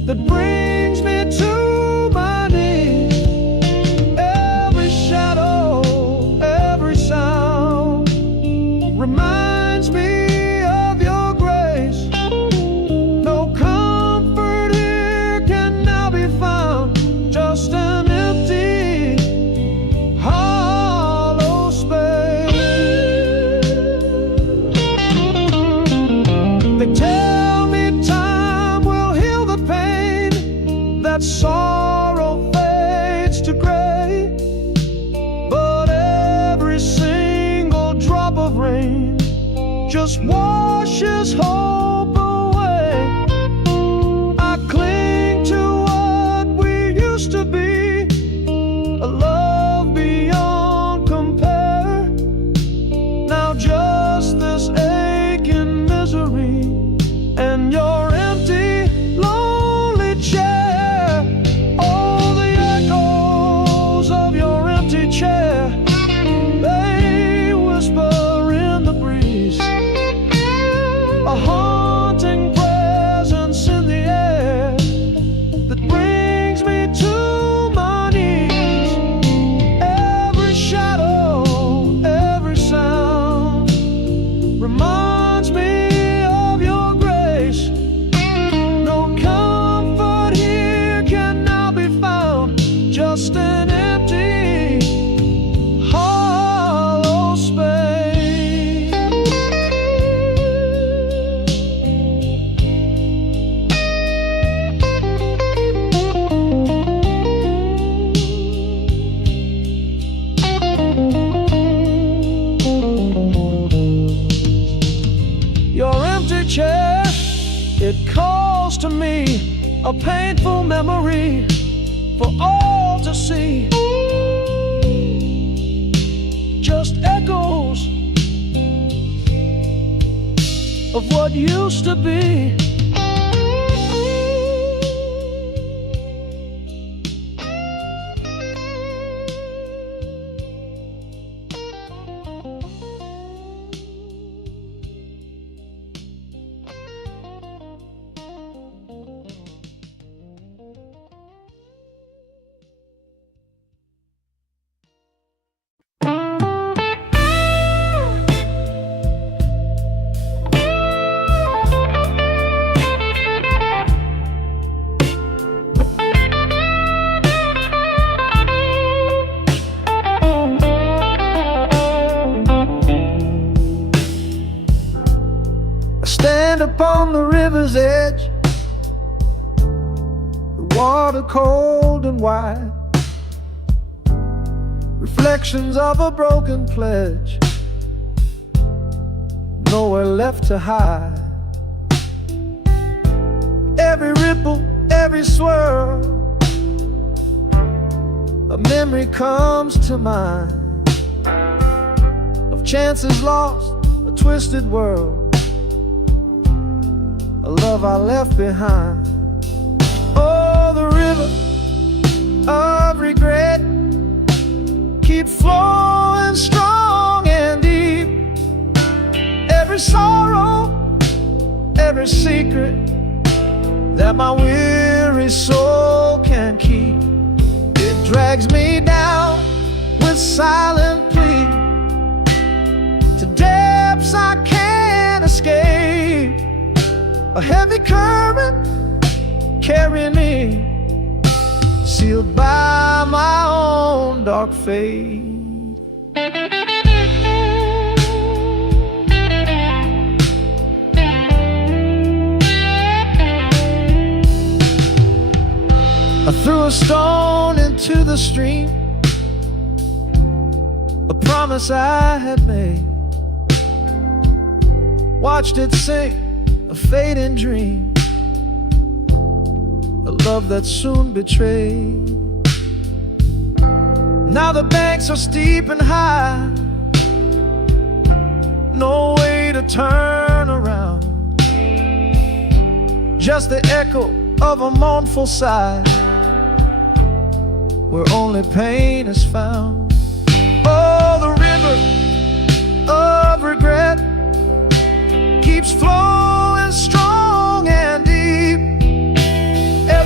that brings me to my knees. Every shadow, every sound reminds me of your grace. No comfort here can now be found, just an empty, hollow space. They tell me time will heal the pain, that sorrow fades to gray, but every single drop of rain just washes hope away. I cling to what we used to be, a love beyond compare. Now just this aching misery and your empty, lonely chair. All the echoes of your empty chair, they whisper in the breeze, a haunting presence in the air that brings me to my knees. Every shadow, every sound reminds me of your grace. No comfort here can now be found, just an empty, hollow space. Your empty chair, it calls to me, a painful memory for all to see. Just echoes of what used to be. I stand upon the river's edge, the water cold and wide, reflections of a broken pledge, nowhere left to hide. Every ripple, every swirl, a memory comes to mind of chances lost, a twisted world, a love I left behind. Oh, the river of regret keeps flowing strong and deep. Every sorrow, every secret that my weary soul can keep, it drags me down with silent plea to depths I can't escape. A heavy current carrying me, sealed by my own dark fate. I threw a stone into the stream, a promise I had made, watched it sink, a fading dream, a love that soon betrayed. Now the banks are steep and high, no way to turn around, just the echo of a mournful sigh, where only pain is found. Oh, the river of regret keeps flowing strong and deep.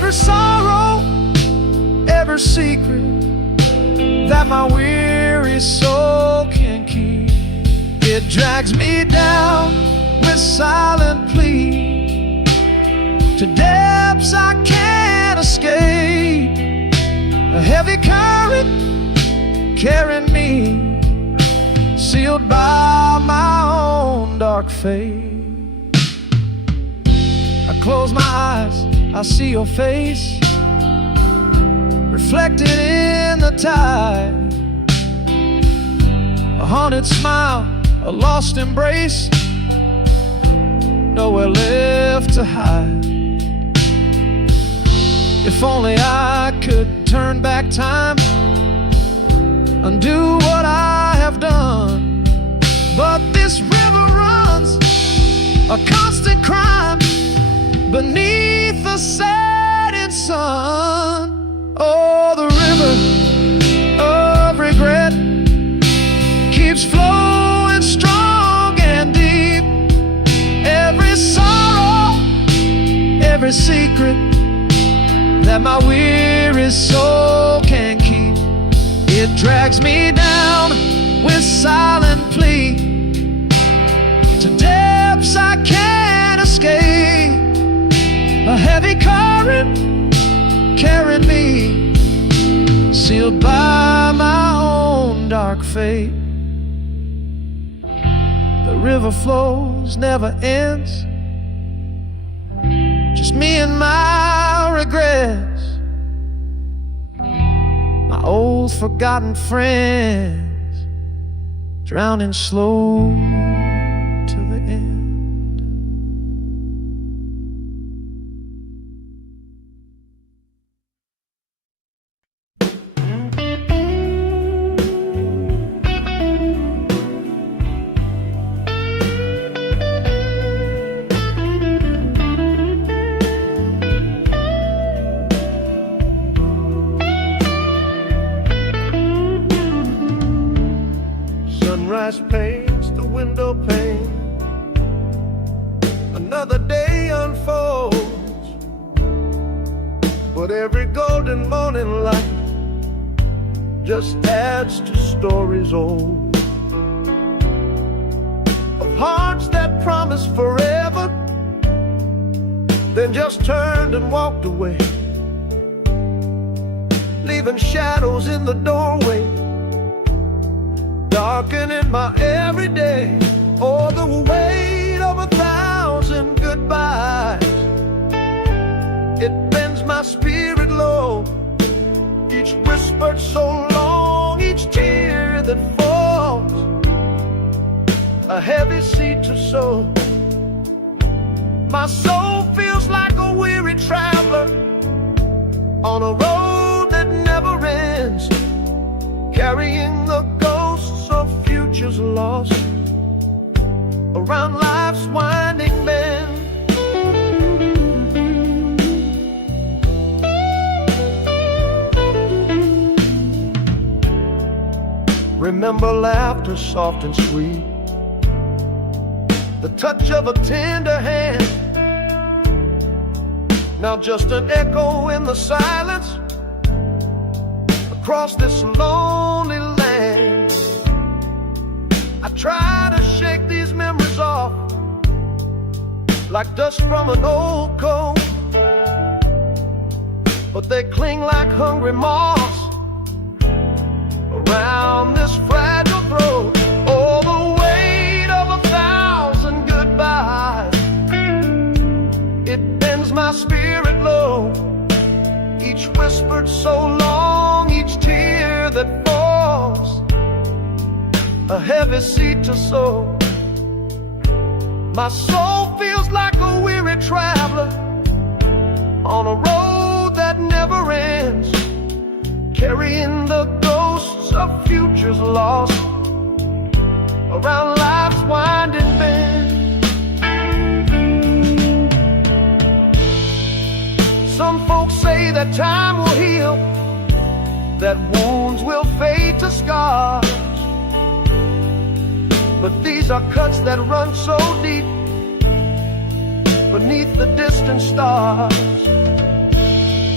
every sorrow, every secret that my weary soul can keep. It drags me down with silent plea to depths I can't escape. A heavy current carrying me, sealed by my own dark fate. I close my eyes, I see your face reflected in the tide. A haunted smile, a lost embrace, nowhere left to hide. If only I could turn back time, undo what I have done. But this river runs a constant crime beneath the setting sun. Oh, the river of regret keeps flowing strong and deep. Every sorrow, every secret that my weary soul can keep, it drags me down with silent plea to depths I can't escape. A heavy current carrying me, sealed by my own dark fate. The river flows, never ends, just me and my regrets, my old forgotten friends, drowning slow to the end. Sunrise paints the window pane, another day unfolds, but every golden morning light just adds to stories old, of hearts that promised forever, then just turned and walked away, leaving shadows in the doorway, darkening my everyday. Oh, the weight of 1,000 goodbyes, it bends my spirit low. Each whispered so long, each tear that falls, a heavy seed to sow. My soul feels like a weary traveler on a road that never ends, carrying the ghosts of futures lost around life's winding bend. Remember laughter soft and sweet, the touch of a tender hand, now just an echo in the silence across this lonely land. I try to shake these memories off like dust from an old coat, but they cling like hungry moths around this fragile throat. Oh, the weight of 1,000 goodbyes, it bends my spirit low. Each whispered so long, each tear that falls, a heavy seed to sow. My soul feels like a weary traveler on a road that never ends, carrying the ghosts of futures lost around life's winding bend. Some folks say that time will heal, that wounds will fade to scars, but these are cuts that run so deep beneath the distant stars.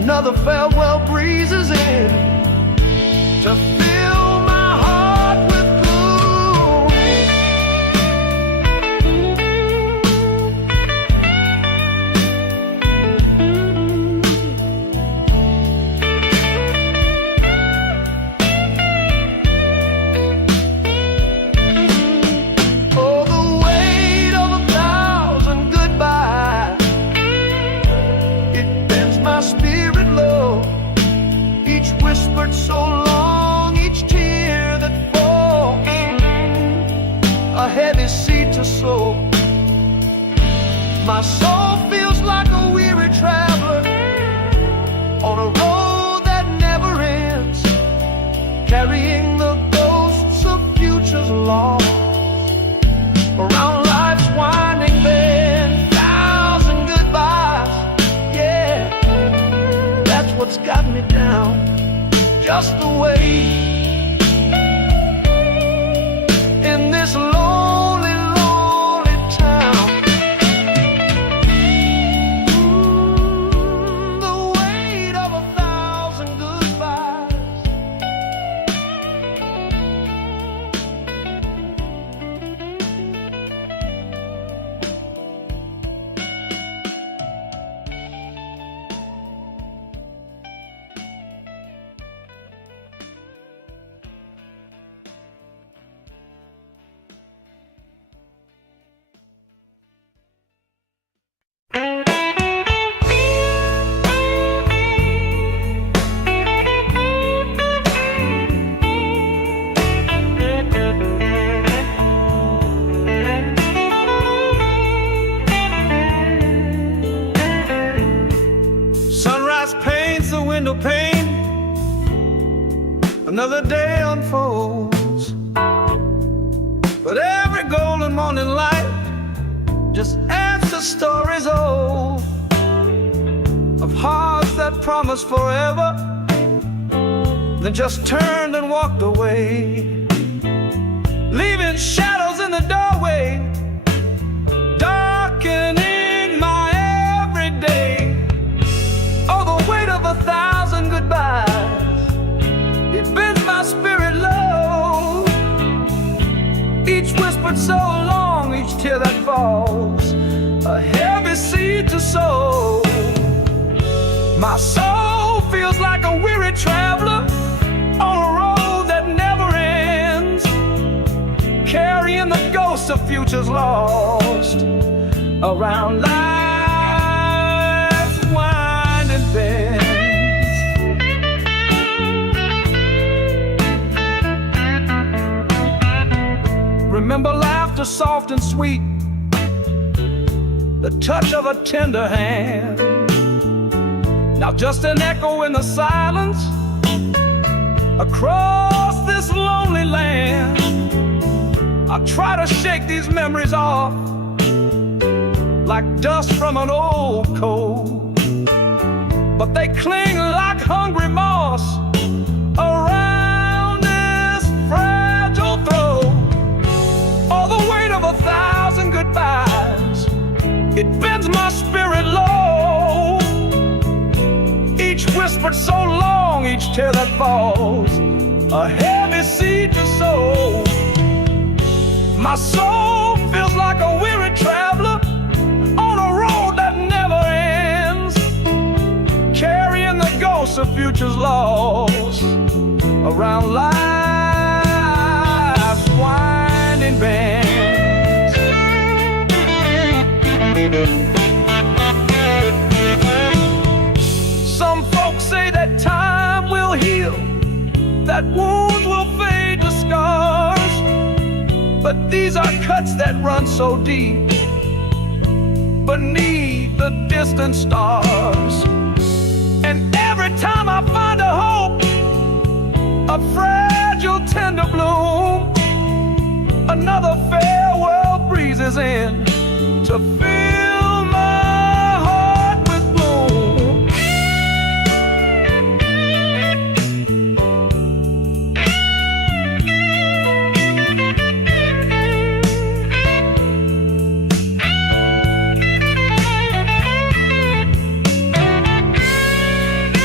Another farewell breezes in to fill my heart with gloom. Oh, the weight of 1,000 goodbyes, it bends my spirit low. Each whispered so long, each tear that falls, a heavy seed to sow. My soul feels like a weary traveler on a road that never ends, carrying the ghosts of futures lost around life's winding bend. 1,000 goodbyes, yeah, that's what's got me down. Just the way in this lonely, lonely town. The weight of 1,000 goodbyes. Sunrise paints the window pane, another day unfolds, but every golden morning light just adds to stories old of hearts that promised forever, then just turned and walked away, leaving shadows in the doorway, darkening my everyday. Oh, the weight of 1,000 goodbyes, it bends my spirit low. Each whispered so long, each tear that falls, a heavy seed to sow. My soul feels like a weary traveler on a road that never ends, carrying the ghosts of futures lost around life's winding bends. Remember laughter soft and sweet, the touch of a tender hand. Now just an echo in the silence across this lonely land. I try to shake these memories off like dust from an old coat, but they cling like hungry moss around this fragile throat. All the weight of 1,000 goodbyes, it bends my spirit low. Each whispered so long, each tear that falls, a heavy seed to sow. My soul feels like a weary traveler on a road that never ends, carrying the ghosts of futures lost around life's winding bends. Some folks say that time will heal, that wounds will fade to scars, but these are cuts that run so deep beneath the distant stars. And every time I find a hope, a fragile tender bloom, another farewell breezes in to fill my heart with gloom.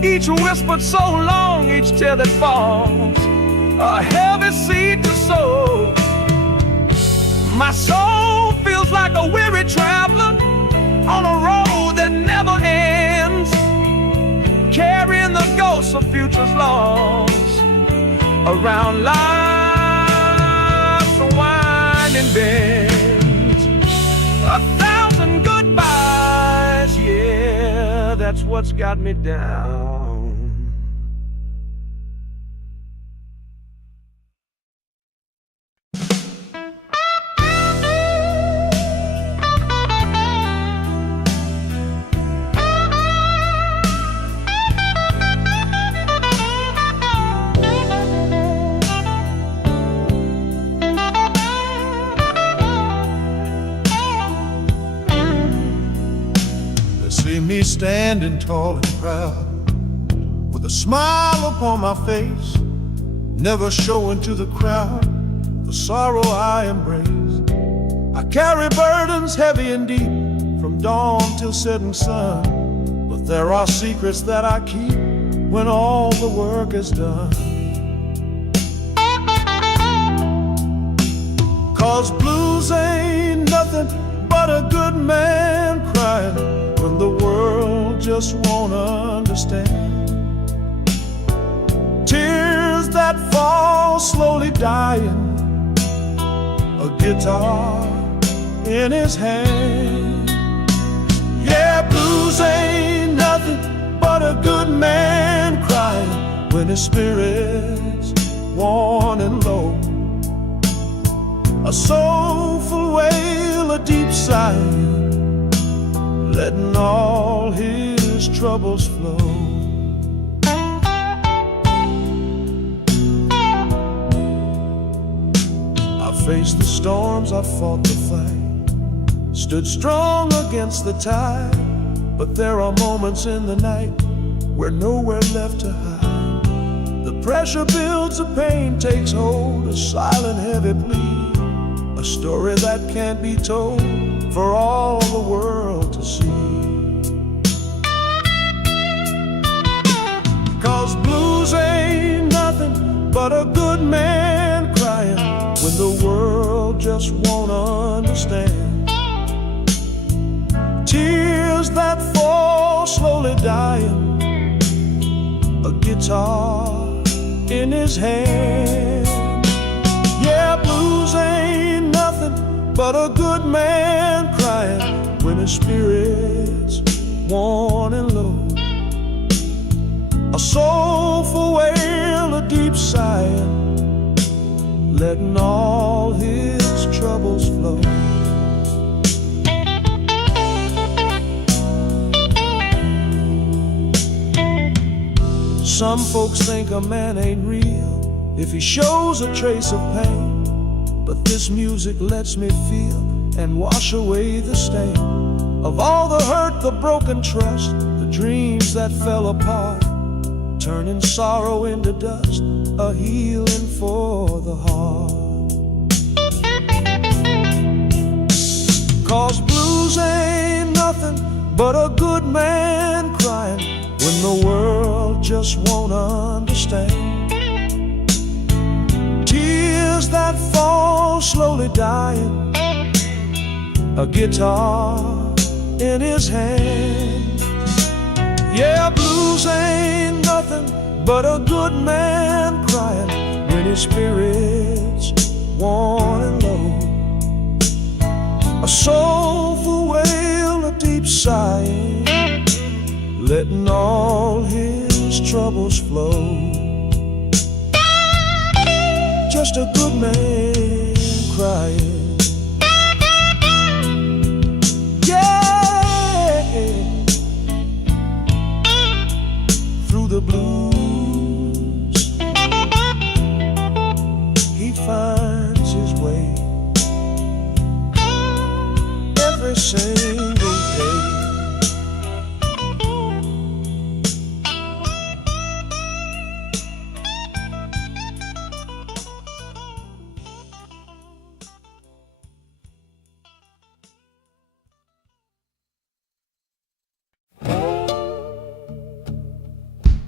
Each whispered so long, each tear that falls, a heavy seed to sow. My soul feels like a weary traveler on a road that never ends, carrying the ghosts of futures lost around life's winding bends. 1,000 goodbyes, yeah, that's what's got me down. See me standing tall and proud, with a smile upon my face, never showing to the crowd the sorrow I embrace. I carry burdens heavy and deep, from dawn till setting sun, but there are secrets that I keep when all the work is done. 'Cause blues ain't nothing but a good man crying when the world just won't understand. Tears that fall slowly dying, a guitar in his hand. Yeah, blues ain't nothing but a good man crying when his spirit's worn and low. A soulful wail, a deep sigh, letting all his troubles flow. I faced the storms, I fought the fight, stood strong against the tide, but there are moments in the night where nowhere left to hide. The pressure builds, the pain takes hold, a silent heavy plea, a story that can't be told for all the world to see. 'Cause blues ain't nothing but a good man crying when the world just won't understand. Tears that fall slowly dying, a guitar in his hand. Yeah, blues ain't nothing but a good man crying when his spirit's worn and low. A soulful wail, a deep sigh, letting all his troubles flow. Some folks think a man ain't real if he shows a trace of pain, but this music lets me feel and wash away the stain of all the hurt, the broken trust, the dreams that fell apart, turning sorrow into dust, a healing for the heart. 'Cause blues ain't nothing but a good man crying when the world just won't understand. Tears that fall slowly dying, a guitar in his hand. Yeah, blues ain't nothing but a good man crying when his spirit's worn and low. A soulful wail, a deep sigh, letting all his troubles flow. Just a good man crying. Yeah, through the blues he finds his way every single day.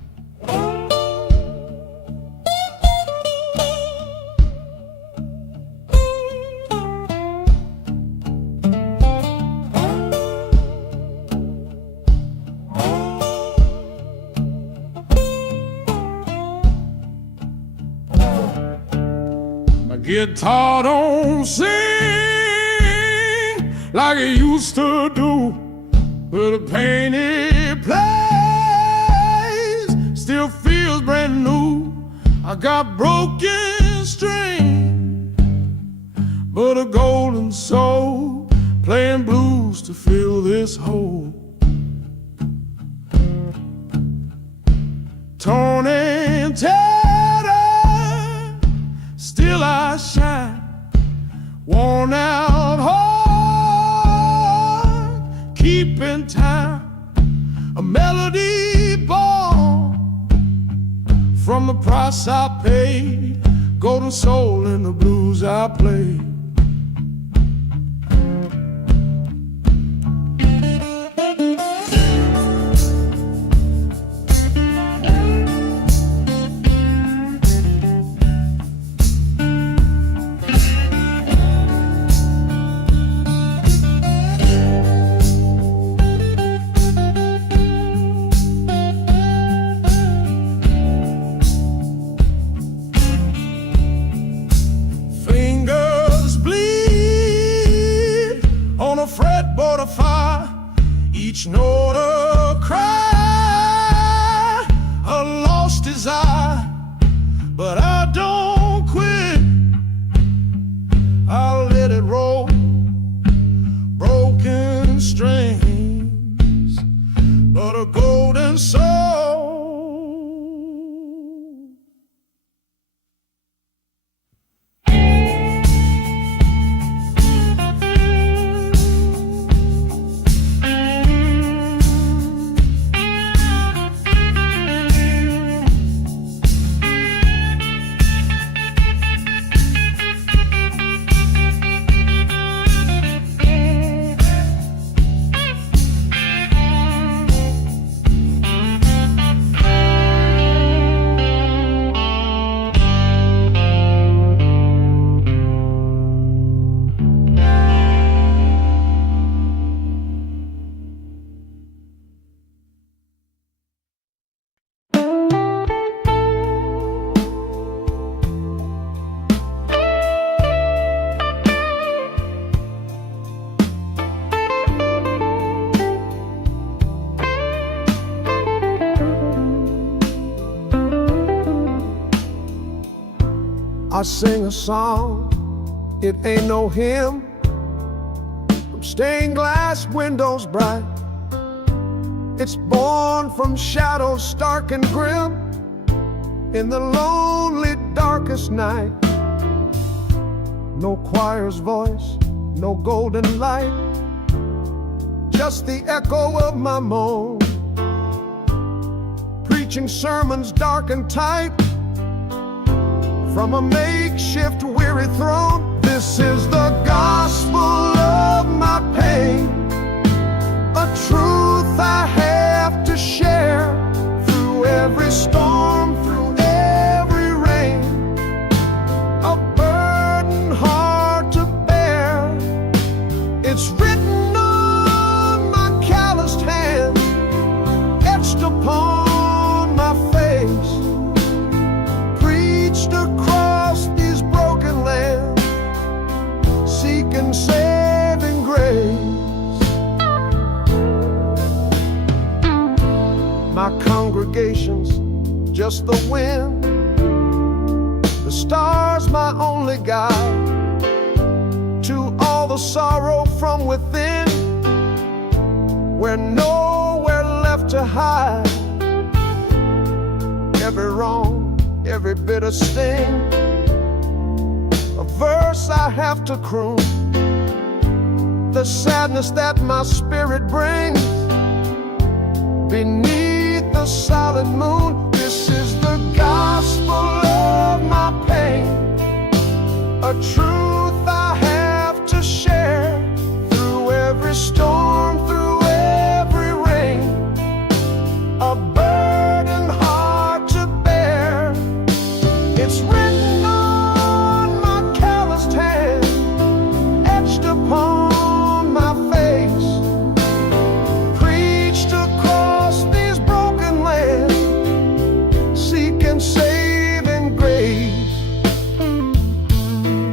guitar don't sing like it used to do, but the pain it plays still feels brand new. I got broken strings, but a golden soul, playing blues to fill this hole. Torn and tattered, still I shine. Worn out heart, keeping time. A melody born from the price I paid. Golden soul in the blues I play. Fretboard of fire, each note a cry, a lost desire. But I don't quit, I'll let it roll. Broken strings, but a golden soul. I sing a song, it ain't no hymn, from stained glass windows bright. It's born from shadows stark and grim, in the lonely darkest night. No choir's voice, no golden light, just the echo of my moan, preaching sermons dark and tight from a makeshift weary throne. This is the gospel of my pain, a truth I have to share through every storm, through every rain, a burden hard to bear. It's written on my calloused hand, etched upon my face, across these broken lands, seeking saving grace. My congregation's just the wind, the stars my only guide to all the sorrow from within, where nowhere left to hide. Every wrong, every bitter sting, a verse I have to croon, the sadness that my spirit brings beneath the solid moon. This is the gospel of my pain, a truth I have to share through every storm, through every rain, a burden hard to bear. It's written on my calloused hand, etched upon my face, preached across these broken lands, seeking saving grace.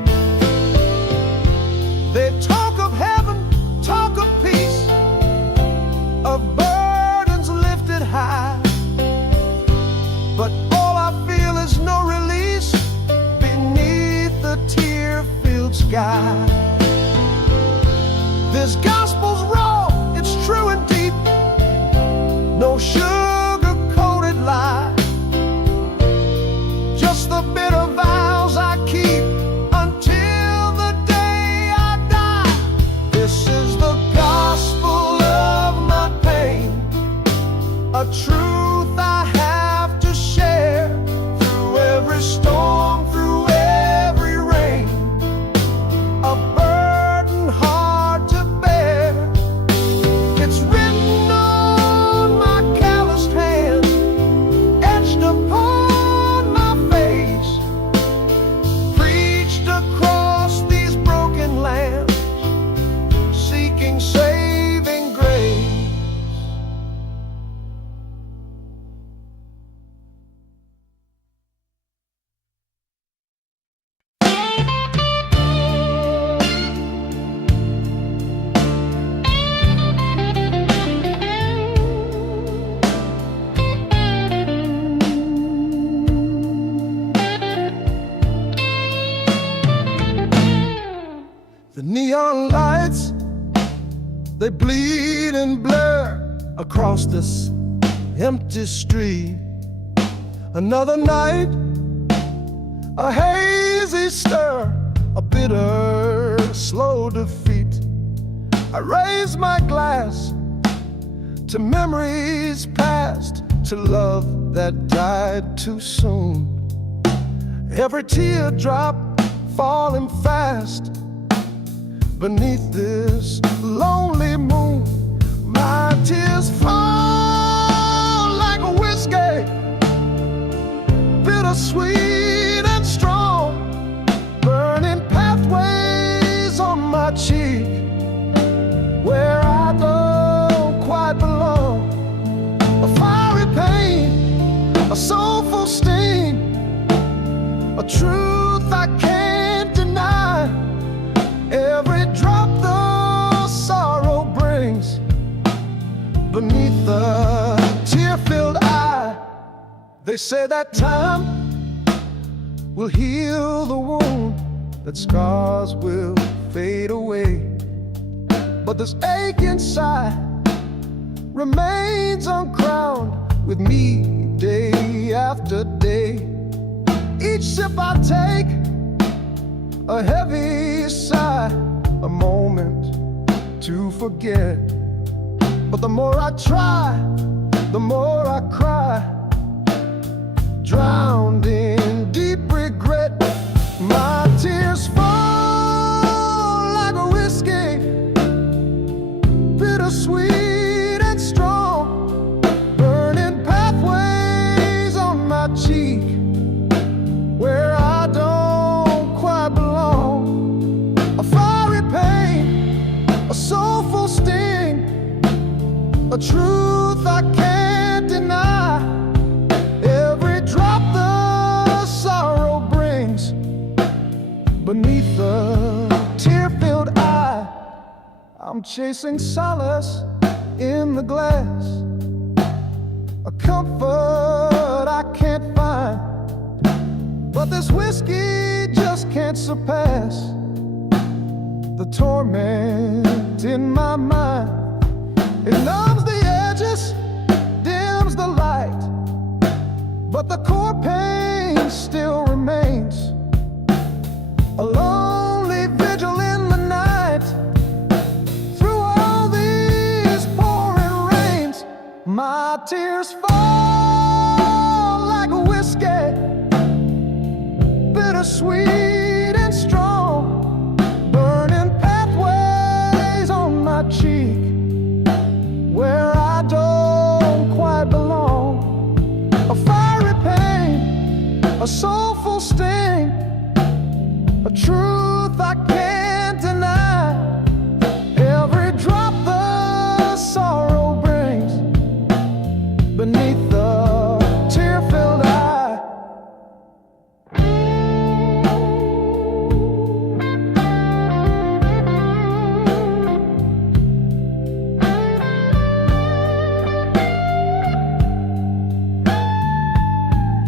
but all I feel is no release beneath the tear-filled sky. This gospel's raw, it's true and deep, no sugar-coated lie, just the bitter vows I keep until the day I die. This is the gospel of my pain, a truth I have to share through every storm, through every rain, a burden hard to bear. It's written on my calloused hand, etched upon my face, preached across these broken lands, seeking saving grace. The neon lights, they bleed and blur across this empty street. Another night, a hazy stir, a bitter, slow defeat. I raise my glass to memories past, to love that died too soon. Every teardrop falling fast beneath this lonely moon. My tears fall like a whiskey, bittersweet and strong, burning pathways on my cheek where I don't quite belong. A fiery pain, a soulful sting, a truth I can't deny. Every drop the sorrow brings beneath the tear-filled eye. They say that time will heal the wound, that scars will fade away, but this ache inside remains uncrowned with me day after day. Each sip I take, a heavy sigh, a moment to forget. But the more I try, the more I cry, drowned in deep regret. My tears fall like a whiskey, bittersweet and strong, burning pathways on my cheek where I don't quite belong. A fiery pain, a soulful sting, a truth I can't deny. Every drop the sorrow brings beneath the tear-filled eye. I'm chasing solace in the glass, a comfort I can't find, but this whiskey just can't surpass the torment in my mind. It numbs the edges, dims the light, but the core pain still remains. A lonely vigil in the night, through all these pouring rains. My tears fall like a whiskey, bittersweet and strong, burning pathways on my cheek where I don't quite belong. A fiery pain, a soulful sting, a truth I can't deny. Every drop the sorrow brings beneath the tear-filled eye.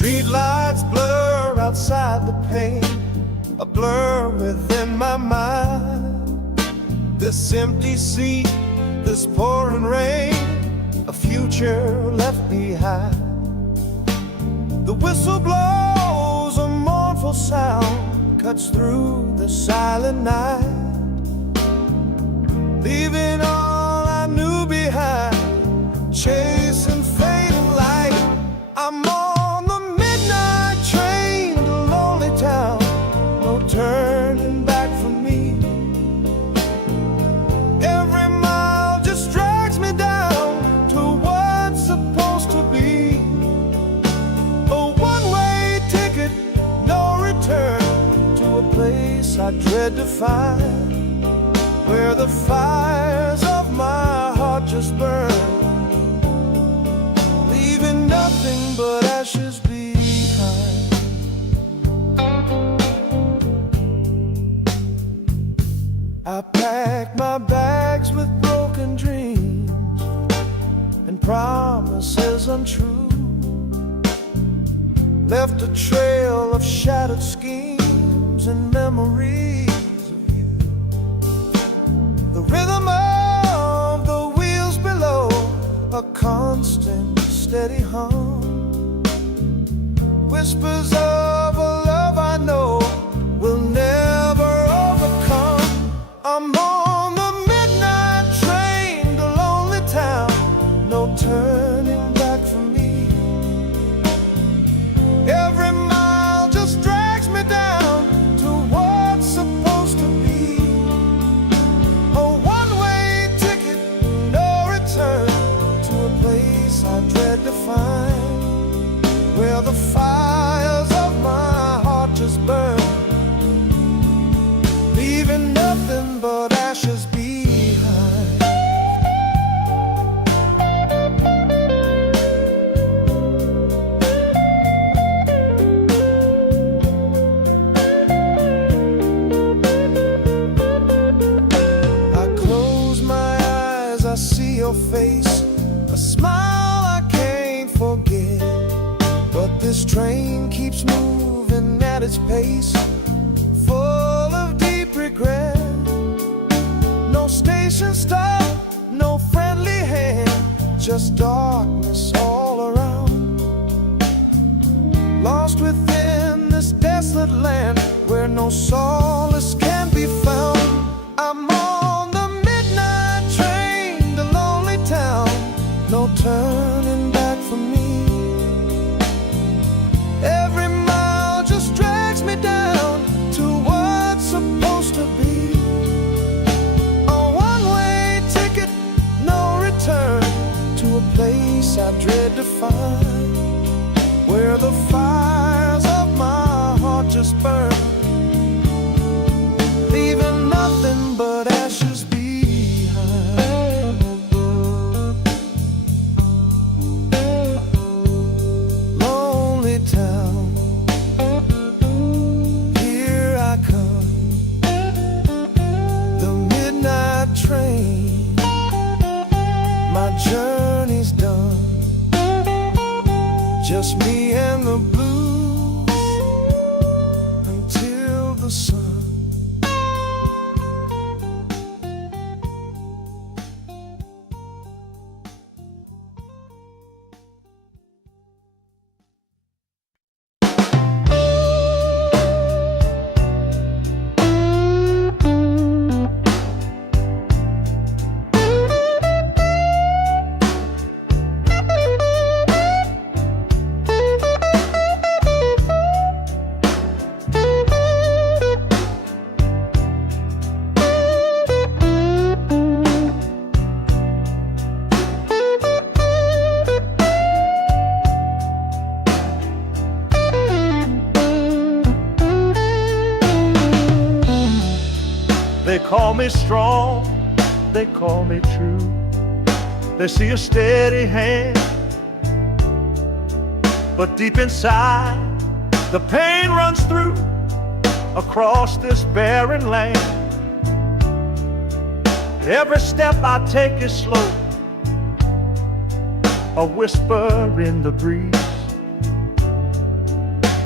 Streetlights blur outside the pane, a blur within my mind. This empty seat, this pouring rain, a future left behind. The whistle blows, a mournful sound cuts through the silent night, leaving all I knew behind, chasing fading light. I'm on the midnight train to lonely town, no turning back for me. Every mile just drags me down to what's supposed to be. A one-way ticket, no return, to a place I dread to find, where the fires of my heart just burn, leaving nothing but ashes behind. I packed my bags with broken dreams and promises untrue, left a trail of shattered schemes and memories of you. The rhythm of the wheels below, a constant steady hum, whispers of a love I know will never overcome. I'm on the midnight train to lonely town, no turning back for me. Every mile just drags me down to what's supposed to be. A one-way ticket, no return, to a place I dread to find, where the fires of my heart just burn, leaving nothing but ashes behind. I close my eyes, I see your face, a smile I can't forget. But this train keeps moving at its pace, full of deep regret. No station stop, no friendly hand, just darkness all around. Lost within this desolate land, where no solace can be found. I'm on the midnight train to lonely town, no turning back for me. Every mile just drags me down to what's supposed to be. A one-way ticket, no return, to a place I dread to find, where the fires of my heart just burn, leaving nothing but ashes behind. Lonely town, here I come, the midnight train, my journey's done, just me and the blues until the sun. They call me strong, they call me true. They see a steady hand, but deep inside the pain runs through across this barren land. Every step I take is slow, a whisper in the breeze.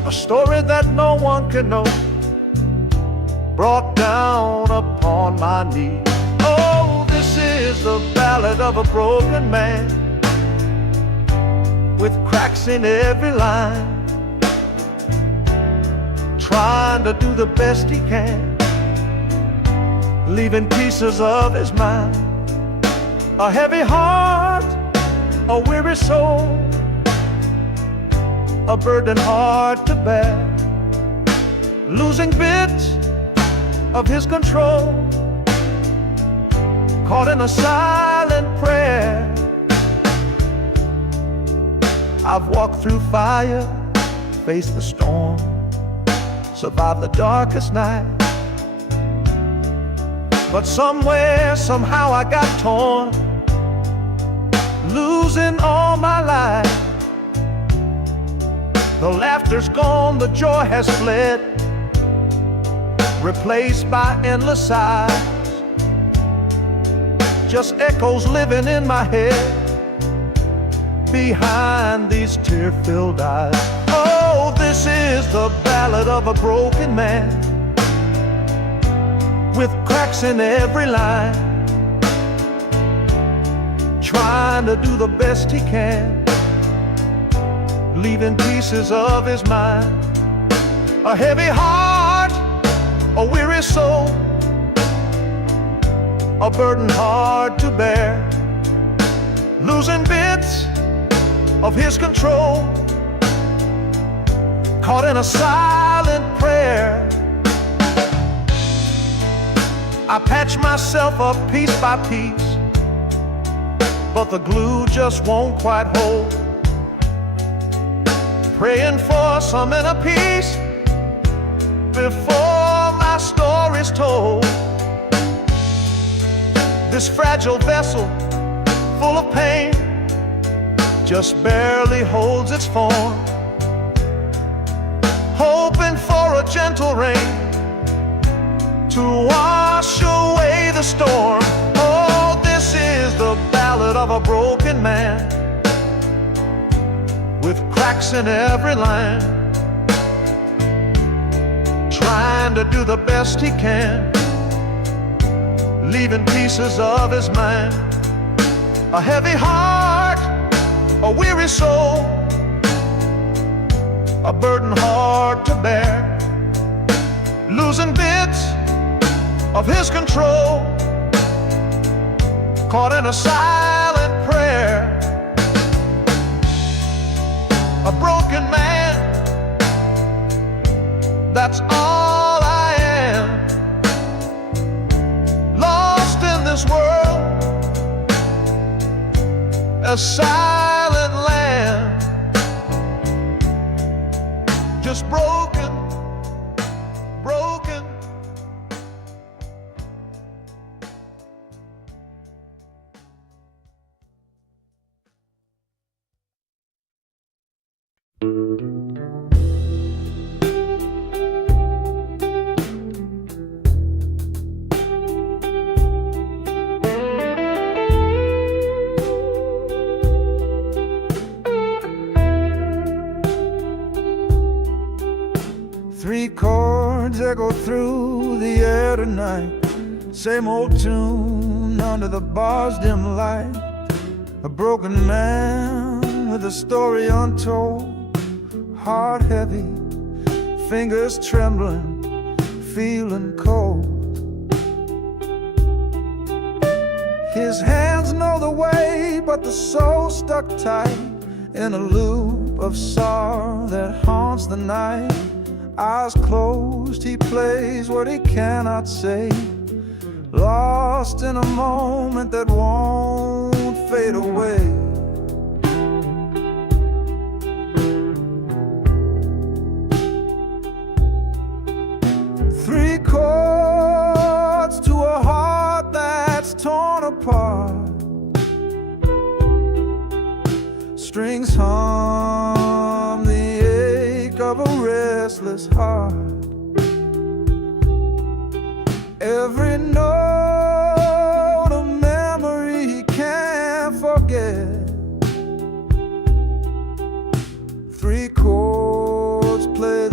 a story that no one can know, brought down upon my knee. Oh, this is the ballad of a broken man, with cracks in every line, trying to do the best he can, leaving pieces of his mind. A heavy heart, a weary soul, a burden hard to bear, losing bits of his control, caught in a silent prayer. I've walked through fire, faced the storm, survived the darkest night, but somewhere, somehow I got torn, losing all my life. The laughter's gone, the joy has fled, replaced by endless sighs, just echoes living in my head behind these tear-filled eyes. Oh, this is the ballad of a broken man, with cracks in every line, trying to do the best he can, leaving pieces of his mind. A heavy heart, a weary soul, a burden hard to bear, losing bits of his control, caught in a silent prayer. I patch myself up piece by piece, but the glue just won't quite hold, praying for some inner peace before my story's told. This fragile vessel, full of pain, just barely holds its form, hoping for a gentle rain to wash away the storm. Oh, this is the ballad of a broken man, with cracks in every line, trying to do the best he can, leaving pieces of his mind. A heavy heart, a weary soul, a burden hard to bear, losing bits of his control, caught in a silent prayer. A broken man, that's all I am, lost in this world, a silent land, just broken, broken. Three chords echo through the air tonight, same old tune under the bar's dim light. A broken man with a story untold, heart heavy, fingers trembling, feeling cold. His hands know the way, but the soul stuck tight in a loop of sorrow that haunts the night. Eyes closed, he plays what he cannot say, lost in a moment that won't fade away. Three chords to a heart that's torn apart, strings hum the ache of a restless heart. Every note a memory he can't forget. Three chords play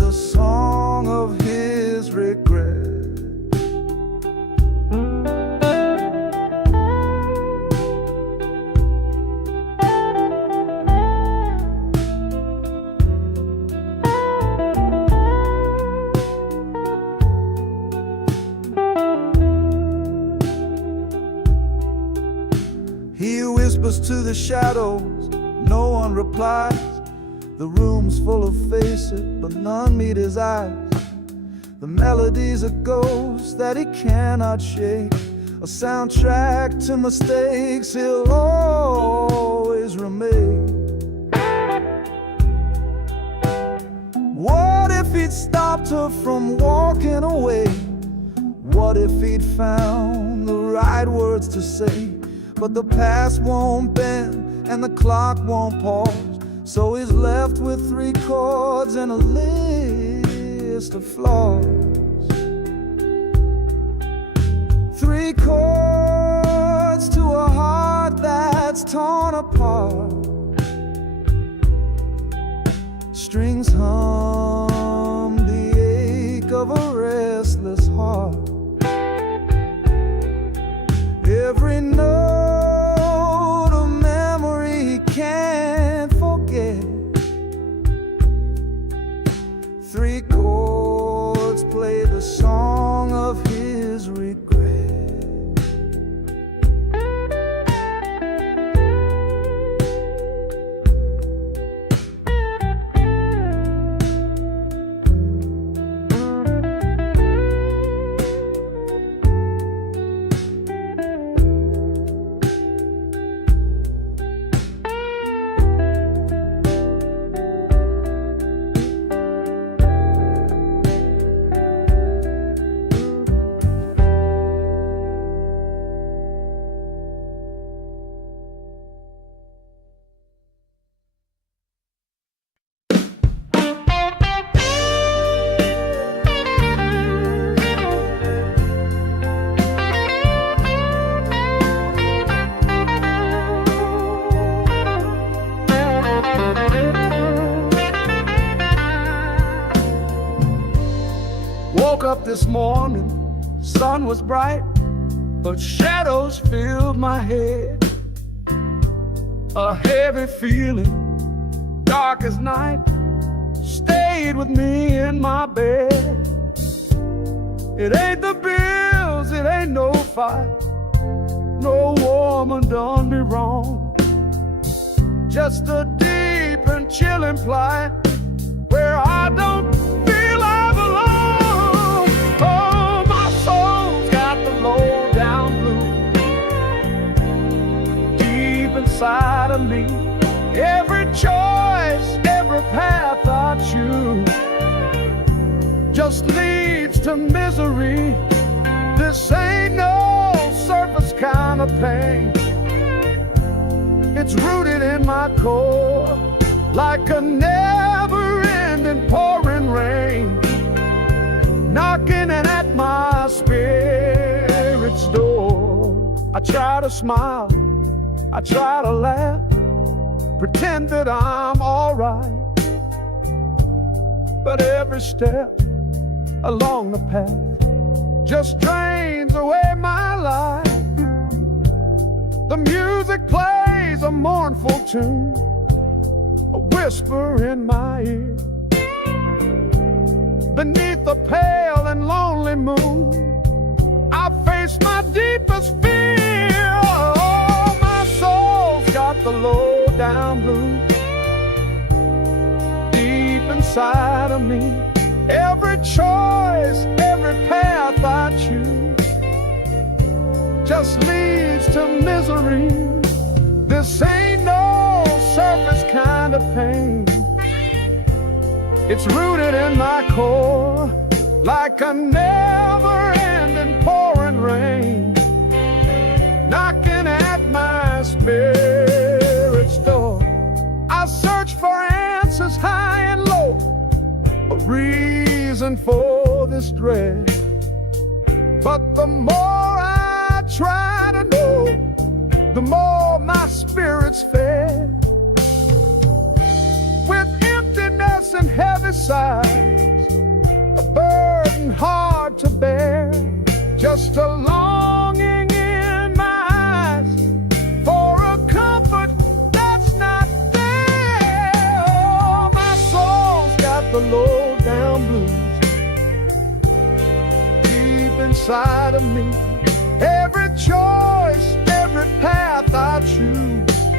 whispers to the shadows, no one replies. The room's full of faces, but none meet his eyes. The melody's a ghost that he cannot shake, a soundtrack to mistakes he'll always remain. What if he'd stopped her from walking away? What if he'd found the right words to say? But the past won't bend and the clock won't pause, so he's left with 3 chords and a list of flaws. 3 chords to a heart that's torn apart. Strings hum the ache of a restless heart. Every note a memory he can't forget. 3 chords play the song of his regret. Woke up this morning, sun was bright, but shadows filled my head. A heavy feeling, dark as night, stayed with me in my bed. It ain't the bills, it ain't no fight, no woman done me wrong. Just a deep and chilling plight where I don't feel I belong. Oh, my soul's got the low down blues deep inside of me. Every choice, every path I choose just leads to misery. This ain't no surface kind of pain. It's rooted in my core like a never-ending pouring rain, knocking at my spirit's door. I try to smile, I try to laugh, pretend that I'm all right, but every step along the path just drains away my life. The music plays a mournful tune, a whisper in my ear. Beneath the pale and lonely moon, I face my deepest fear. Oh, my soul's got the low down blues deep inside of me. Every choice, every path I choose just leads to misery. This ain't no surface kind of pain. It's rooted in my core like a never-ending pouring rain, knocking at my spirit's door. I search for answers high and low, a reason for this dread, but the more I try to know, the more my spirit's fed. With emptiness and heavy sighs, a burden hard to bear, just a longing in my eyes for a comfort that's not there. Oh, my soul's got the low down blues deep inside of me. Every choice, every path I choose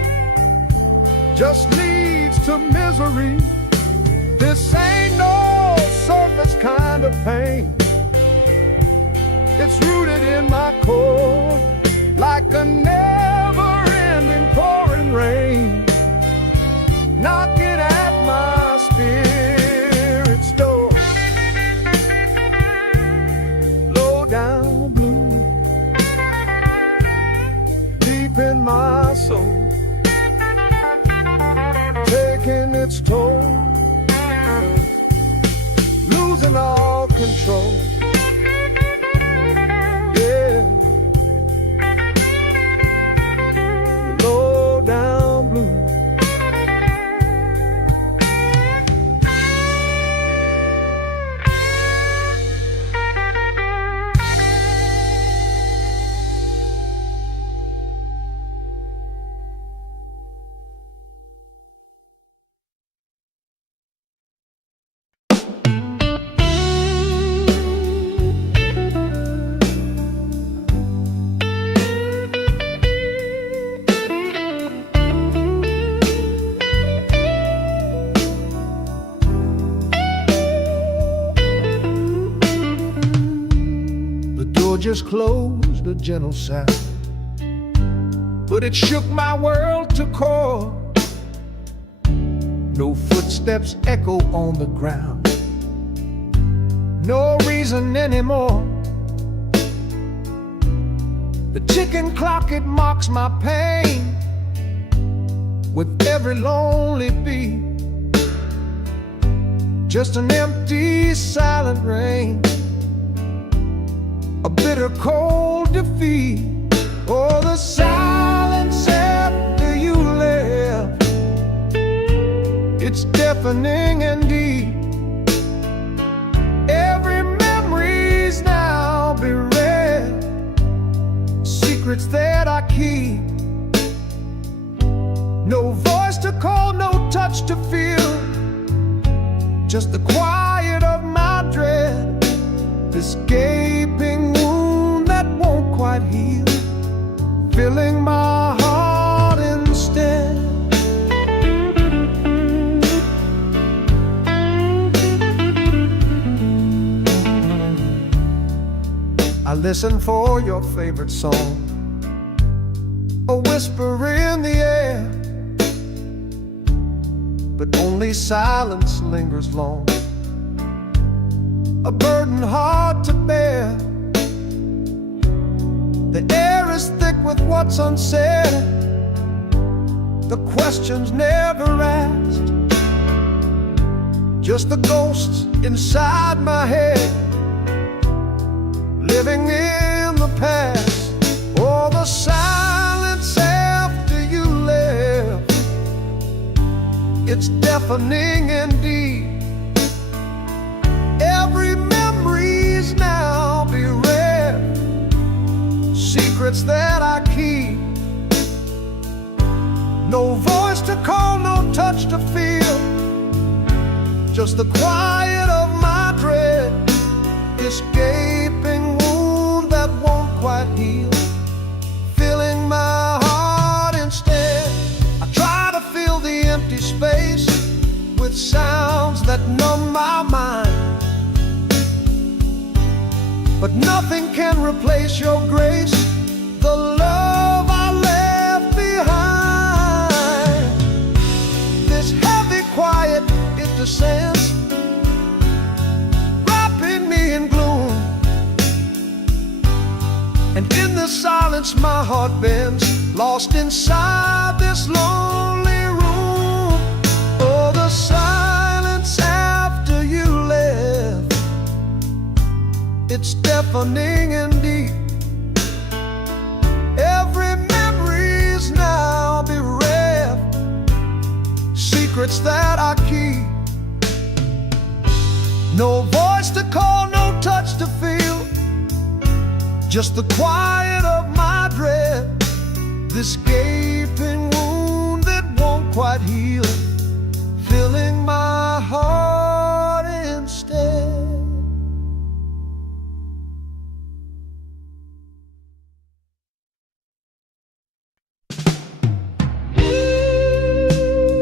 just leads to misery. This ain't no surface kind of pain. It's rooted in my core, like a never-ending pouring rain, knocking at my spirit's door. Low down blue, deep in my soul, taking its toll, losing all control. Yeah, low down blue. Just closed, a gentle sound, but it shook my world to core. No footsteps echo on the ground, no reason anymore. The ticking clock, it mocks my pain with every lonely beat. Just an empty, silent rain, a bitter cold defeat. Oh, the silence after you left, it's deafening and deep. Every memory's now bereft, secrets that I keep. No voice to call, no touch to feel, just the quiet of my dread. This gaping wound that won't quite heal, filling my heart instead. I listen for your favorite song, a whisper in the air, but only silence lingers long, a burden hard to bear. The air is thick with what's unsaid, the questions never asked, just the ghosts inside my head, living in the past. Oh, the silence after you left, it's deafening indeed. Every memory's now bereft, secrets that I keep. No voice to call, no touch to feel, just the quiet of my dread. This gaping wound that won't quite heal, filling my heart instead. I try to fill the empty space with sounds that numb my mind, but nothing can replace your grace, the love I left behind. This heavy quiet, it descends, wrapping me in gloom, and in the silence my heart bends, lost inside this lonely room. Oh, the silence after you left, it's deafening and deep. Every memory's now bereft, secrets that I keep. No voice to call, no touch to feel, just the quiet of my dread. This gaping wound that won't quite heal, filling my heart instead.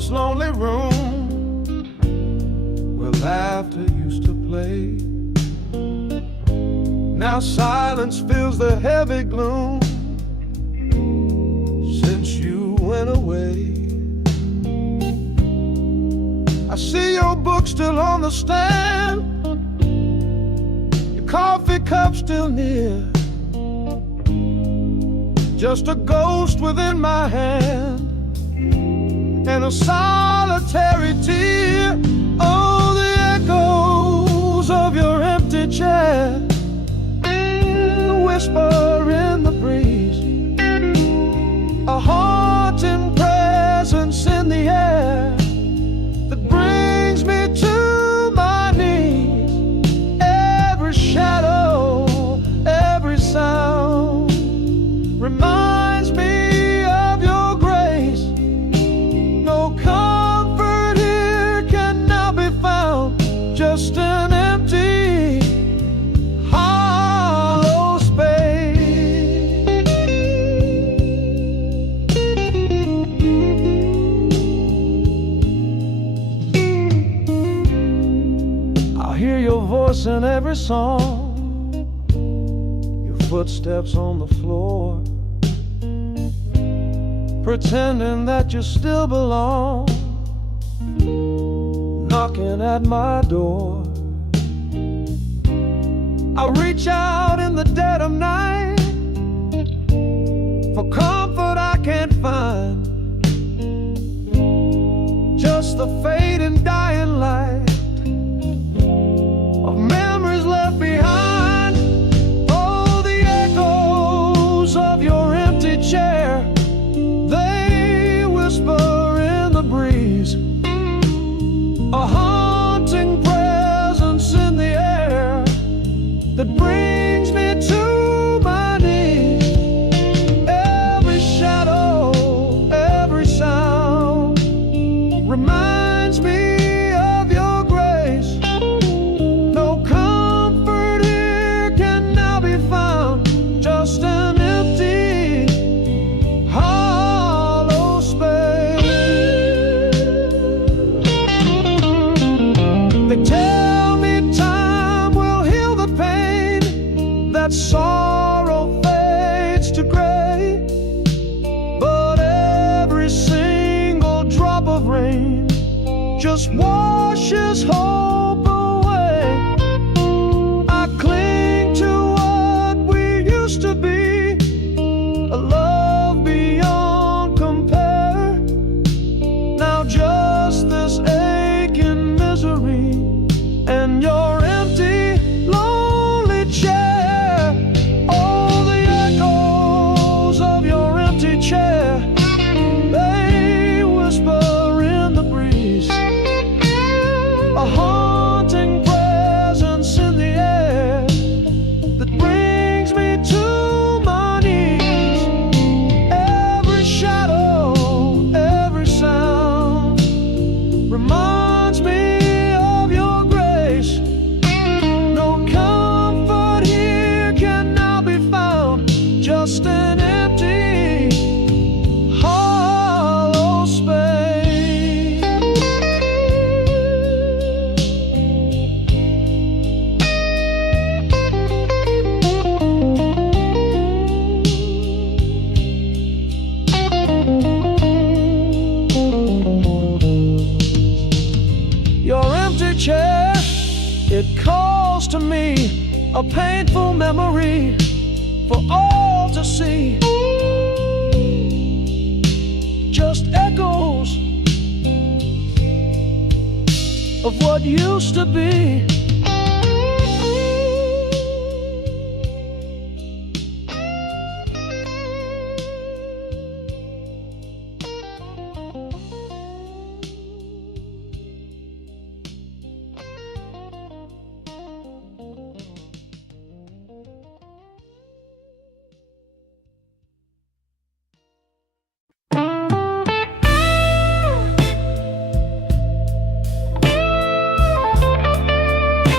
this lonely room where laughter used to play. Now silence fills the heavy gloom since you went away. I see your book still on the stand, your coffee cup still near, just a ghost within my hand and a solitary tear. Oh, the echoes of your empty chair, the whisper in the breeze, a haunting presence in the air that brings me to my knees. Every shadow, every sound reminds me of your grace. No comfort here can now be found, just an empty, hollow space. I hear your voice in every song, your footsteps on the floor, pretending that you still belong, knocking at my door. I reach out in the dead of night for comfort I can't find, just the fading dying light of memories left behind. Oh, the echoes of your empty chair, they whisper in the breeze, a haunting presence in the air that brings me to my knees. Every shadow, every sound reminds me of your grace. No comfort here can now be found, just an empty, hollow space. They tell me time will heal the pain, that sorrow fades to gray, but every single drop of rain just washes hope away. I cling to what we used to be, a love beyond compare. Now just this aching misery and your empty, lonely chair. Oh, the echoes of your empty chair, they whisper in the breeze, a haunting presence in the air that brings me to my knees. Every shadow, every sound reminds me of your grace. No comfort here can now be found, just an empty, hollow space. Your empty chair, it calls to me, a painful memory for all to see. Just echoes of what used to be.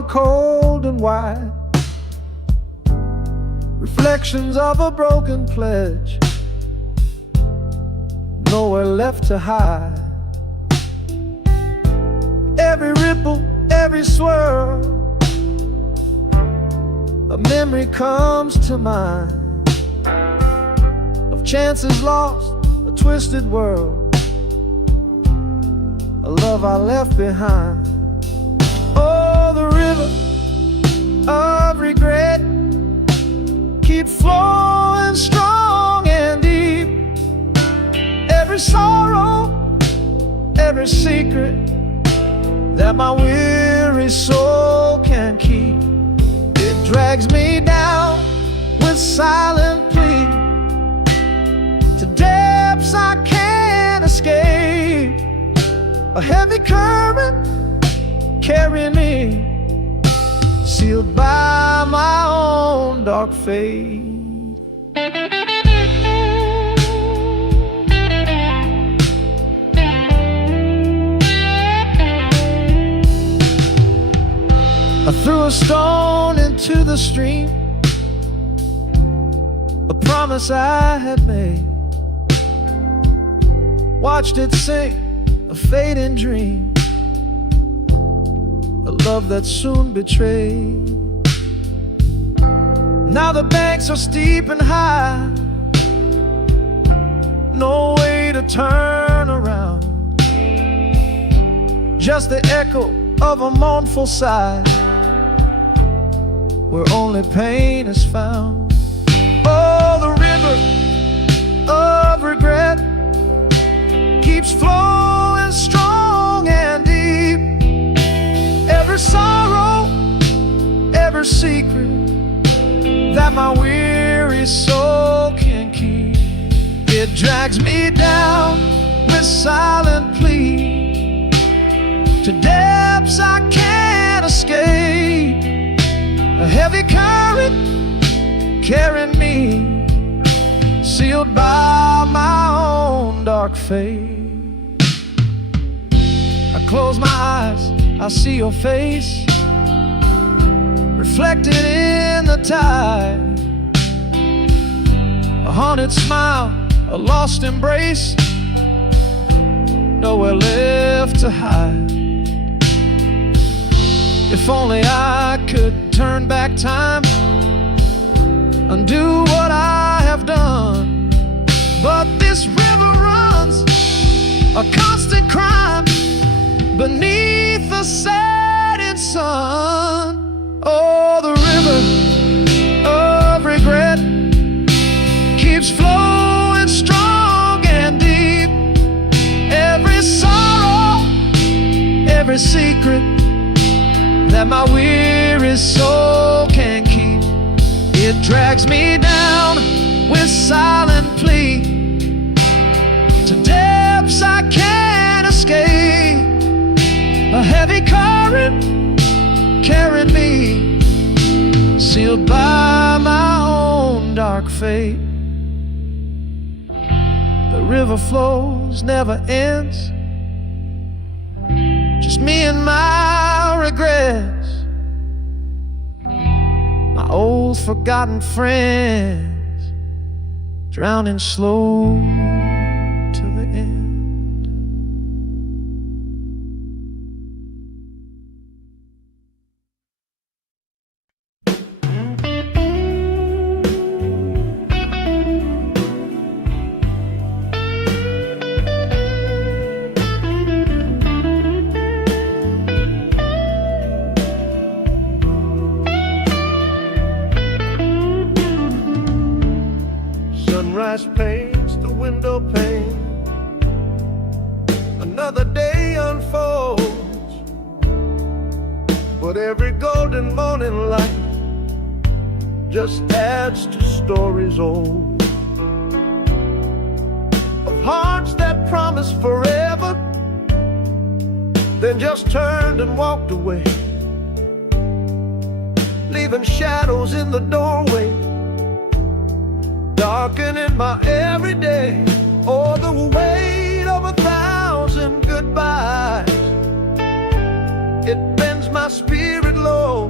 water cold and wide, reflections of a broken pledge, nowhere left to hide. Every ripple, every swirl, a memory comes to mind of chances lost, a twisted world, a love I left behind. Oh, the river of regret keeps flowing strong and deep. Every sorrow, every secret that my weary soul can keep, it drags me down with silent plea to depths I can't escape. A heavy current carrying me, sealed by my own dark fate. I threw a stone into the stream, a promise I had made, watched it sink, a fading dream, a love that soon betrayed. Now the banks are steep and high, no way to turn around, just the echo of a mournful sigh, where only pain is found. Oh, the river of regret keeps flowing strong and deep. Every sorrow, every secret that my weary soul can keep, it drags me down with silent plea to depths I can't escape. A heavy current carrying me, sealed by my own dark fate. I close my eyes, I see your face reflected in the tide, a haunted smile, a lost embrace, nowhere left to hide. If only I could turn back time, undo what I have done, but this river runs a constant crime beneath the setting sun. Oh, the river of regret keeps flowing strong and deep. Every sorrow, every secret that my weary soul can keep, it drags me down with silent plea to depths I can't escape. A heavy current carrying me, sealed by my own dark fate. The river flows, never ends, just me and my regrets, my old forgotten friends, drowning slow to the end. Sunrise paints the window pane, another day unfolds, but every golden morning light just adds to stories old, of hearts that promised forever, then just turned and walked away, leaving shadows in the doorway, darkening my everyday. Oh, the weight of 1,000 goodbyes, it bends my spirit low.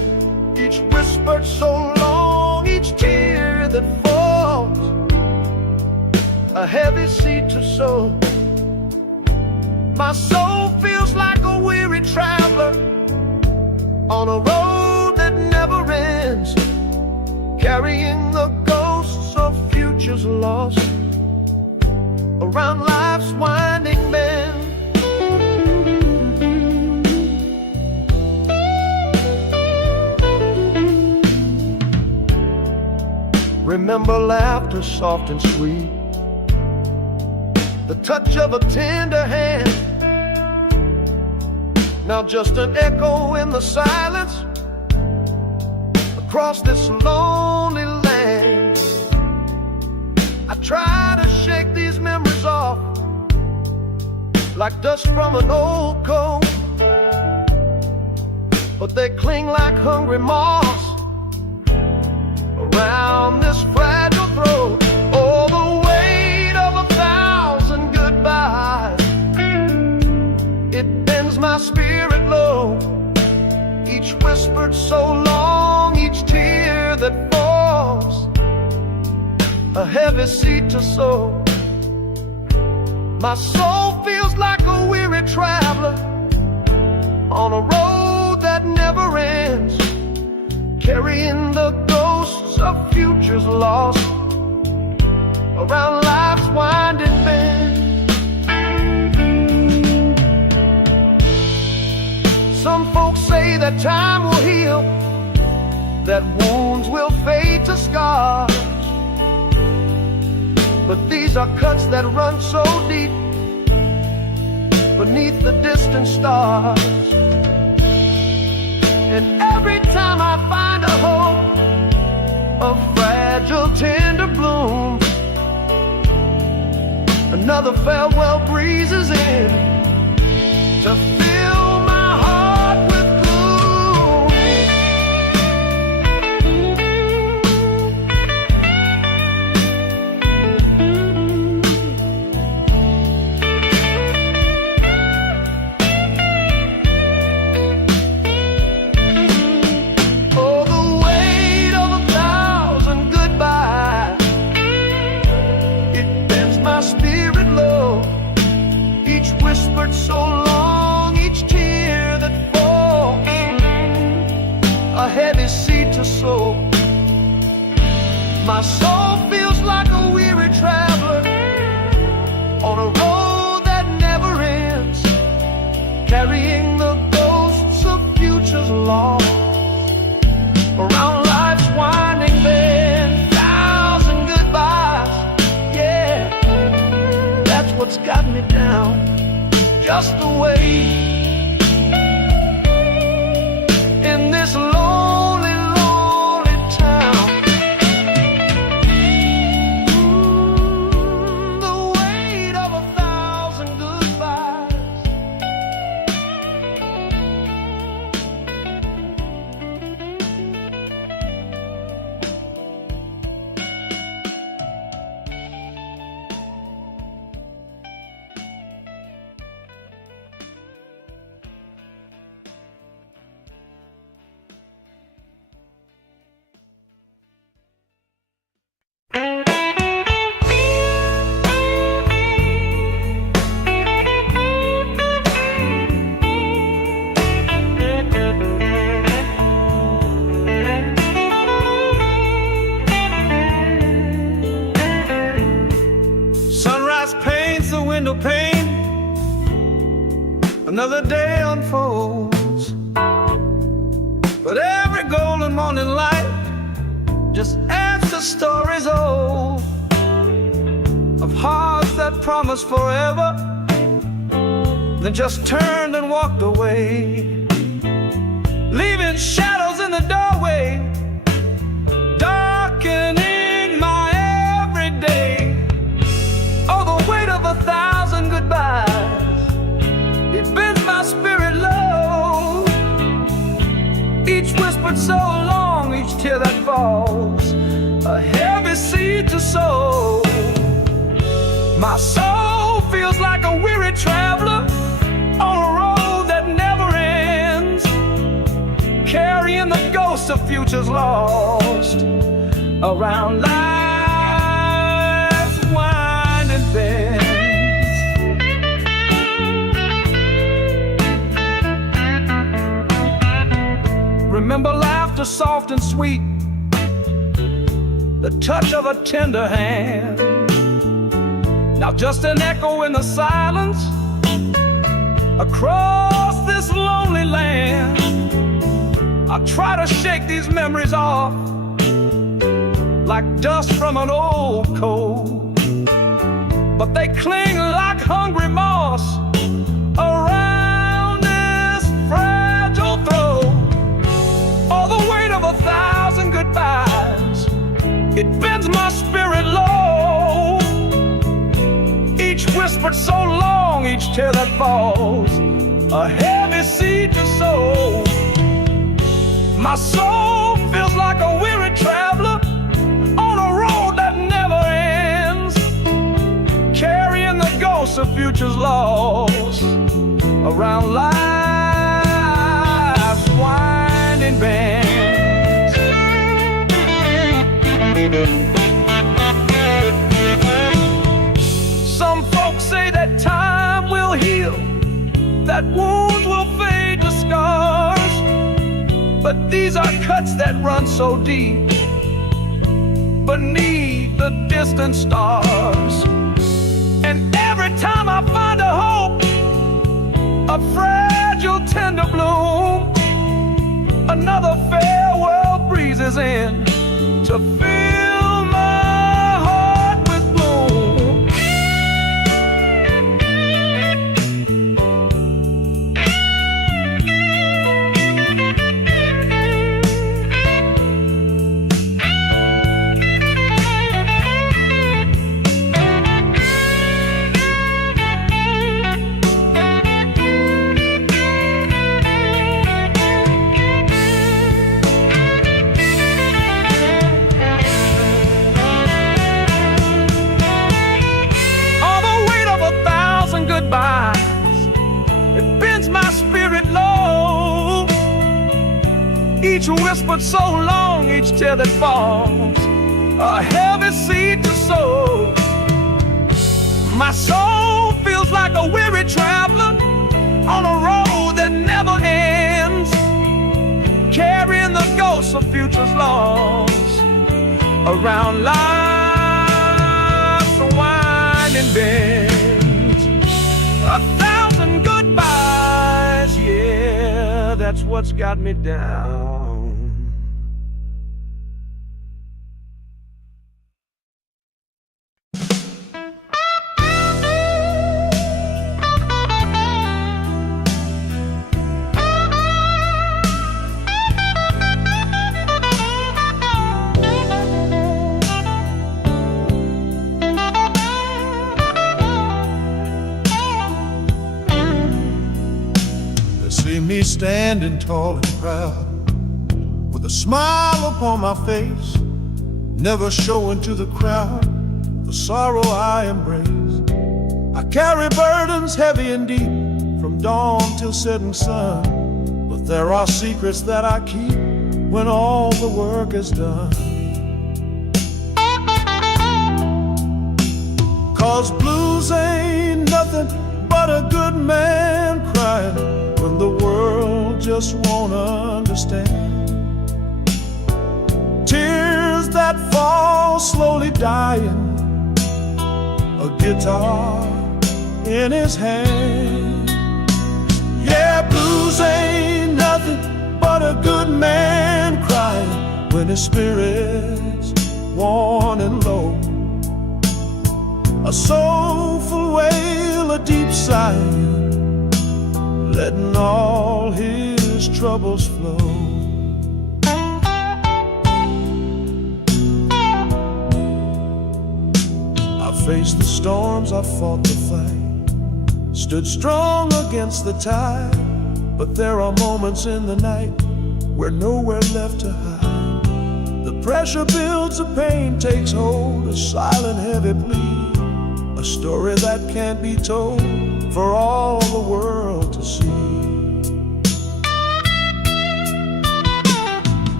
whispered so long, each tear that falls, a heavy seed to sow. My soul feels like a weary traveler on a road that never ends, carrying the ghosts of futures lost around life's winding bend. Remember laughter soft and sweet, the touch of a tender hand. Now just an echo in the silence across this lonely land. I try to shake these memories off like dust from an old coat, but they cling like hungry moths around this fragile throat. Oh, the weight of 1,000 goodbyes, it bends my spirit low. Each whispered so long, each tear that falls, a heavy seed to sow. My soul feels like a weary traveler on a road that never ends, carrying the ghosts of futures lost around life's winding bend. Some folks say that time will heal, that wounds will fade to scars, but these are cuts that run so deep beneath the distant stars. And every time I find a hope, a fragile tender bloom, another farewell breezes in to fill my heart with so long, each tear that falls, a heavy seed to sow. My soul feels like a weary traveler on a road that never ends, carrying the ghosts of futures lost around life's winding bend. 1,000 goodbyes, yeah, that's what's got me down. Just the way in this lonely, lonely town. The weight of 1,000 goodbyes. Window pane, another day unfolds, but every golden morning light just adds to stories old of hearts that promised forever, then just turned and walked away, leaving shadows in the doorway, darkening my everyday. Oh, the weight of 1,000 goodbyes, it bends my spirit low. Each whispered so long, each tear that falls, a heavy seed to sow. My soul feels like a weary traveler on a road that never ends, carrying the ghosts of futures lost around life's winding bend. Remember laughter soft and sweet, the touch of a tender hand. Now just an echo in the silence across this lonely land. I try to shake these memories off like dust from an old coat, but they cling like hungry moss around this fragile throat. All the weight of 1,000 goodbyes, it bends my spirit low. Each whispered so long, each tear that falls, a heavy seed to sow. My soul feels like a weary traveler on a road that never ends, carrying the ghosts of futures lost around life's winding bend. Some folks say that time will heal, that wounds will fade to scars, but these are cuts that run so deep beneath the distant stars. And every time I find a hope, a fragile tender bloom, another farewell breezes in to fill my heart with gloom. It bends my spirit low. Each whispered so long, each tear that falls, a heavy seed to sow. My soul feels like a weary traveler on a road that never ends, carrying the ghosts of futures lost around life's winding bend. 1,000 goodbyes, yeah, that's what's got me down. See me standing tall and proud, with a smile upon my face, never showing to the crowd the sorrow I embrace. I carry burdens heavy and deep, from dawn till setting sun, but there are secrets that I keep when all the work is done. 'Cause blues ain't nothing but a good man crying when the world just won't understand. Tears that fall slowly dying, a guitar in his hand. Yeah, blues ain't nothing but a good man crying when his spirit's worn and low. A soulful wail, a deep sigh, letting all his troubles flow. I faced the storms, I fought the fight, stood strong against the tide, but there are moments in the night where nowhere left to hide. The pressure builds, the pain takes hold, a silent heavy plea, a story that can't be told for all the world to see.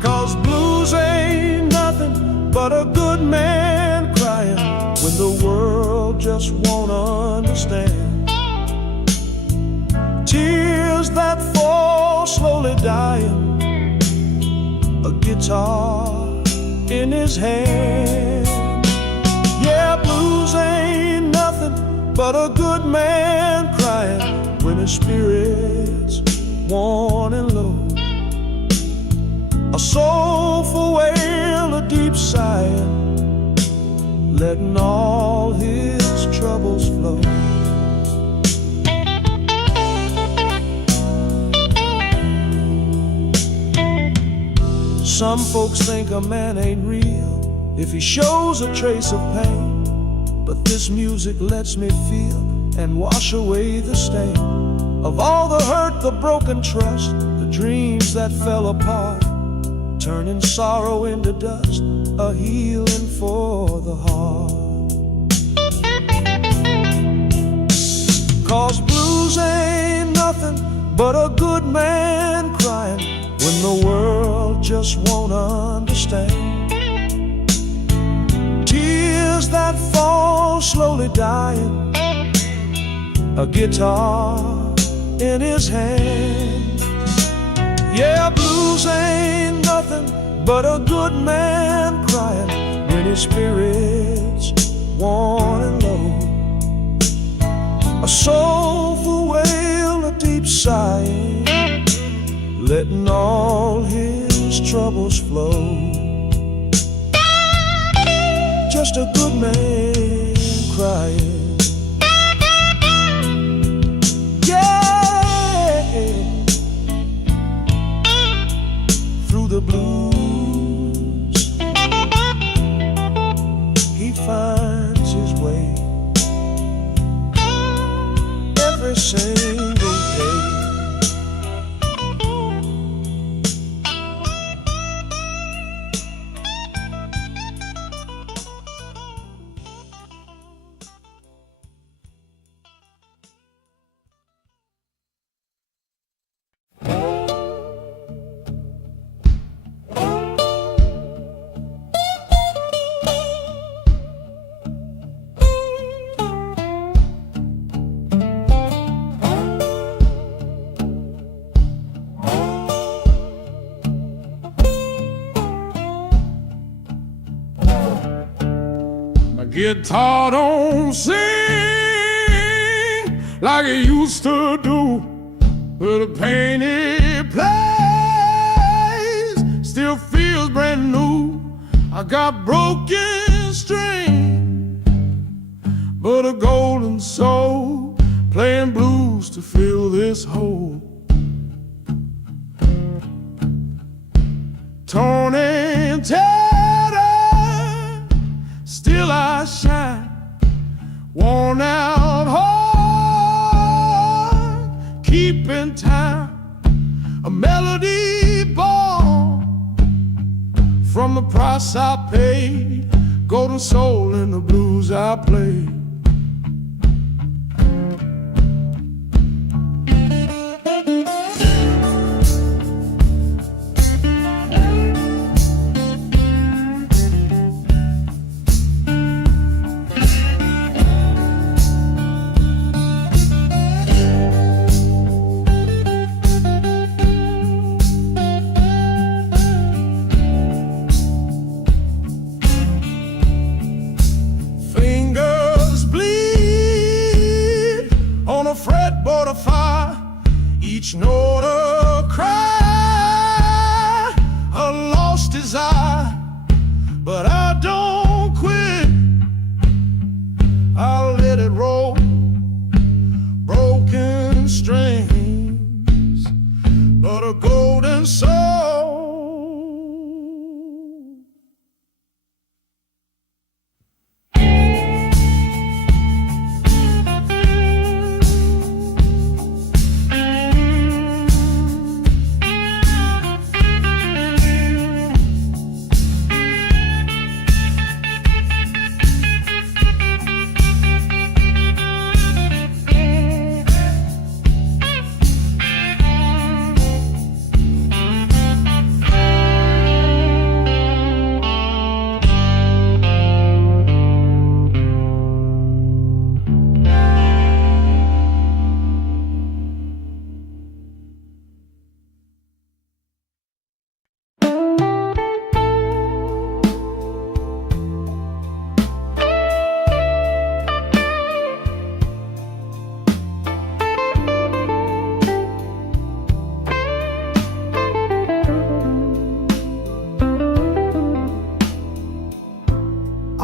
'Cause blues ain't nothing but a good man crying when the world just won't understand. Tears that fall slowly dying, a guitar in his hand. Yeah, blues ain't nothing but a good man crying when his spirit's worn and low. A soulful wail, a deep sigh, letting all his troubles flow. Some folks think a man ain't real if he shows a trace of pain, but this music lets me feel and wash away the stain of all the hurt, the broken trust, the dreams that fell apart, turning sorrow into dust, a healing for the heart. 'Cause blues ain't nothing but a good man crying when the world just won't understand. Tears that fall slowly dying, a guitar in his hand. Yeah, blues ain't nothing but a good man crying when his spirit's worn and low. A soulful wail, a deep sigh, letting all his troubles flow. Just a good man crying. Yeah, through the blues he finds his way every single day. Guitar don't sing like it used to do, but the pain it plays still feels brand new. I got broken string, but a golden soul playing blues to fill this hole. Torn and tattered, still I shine, worn out heart, keeping time, a melody born from the price I paid, golden soul in the blues I play. Fretboard of fire, each note a cry, a lost desire, but I don't quit. I'll let it roll, broken strings, but a golden soul.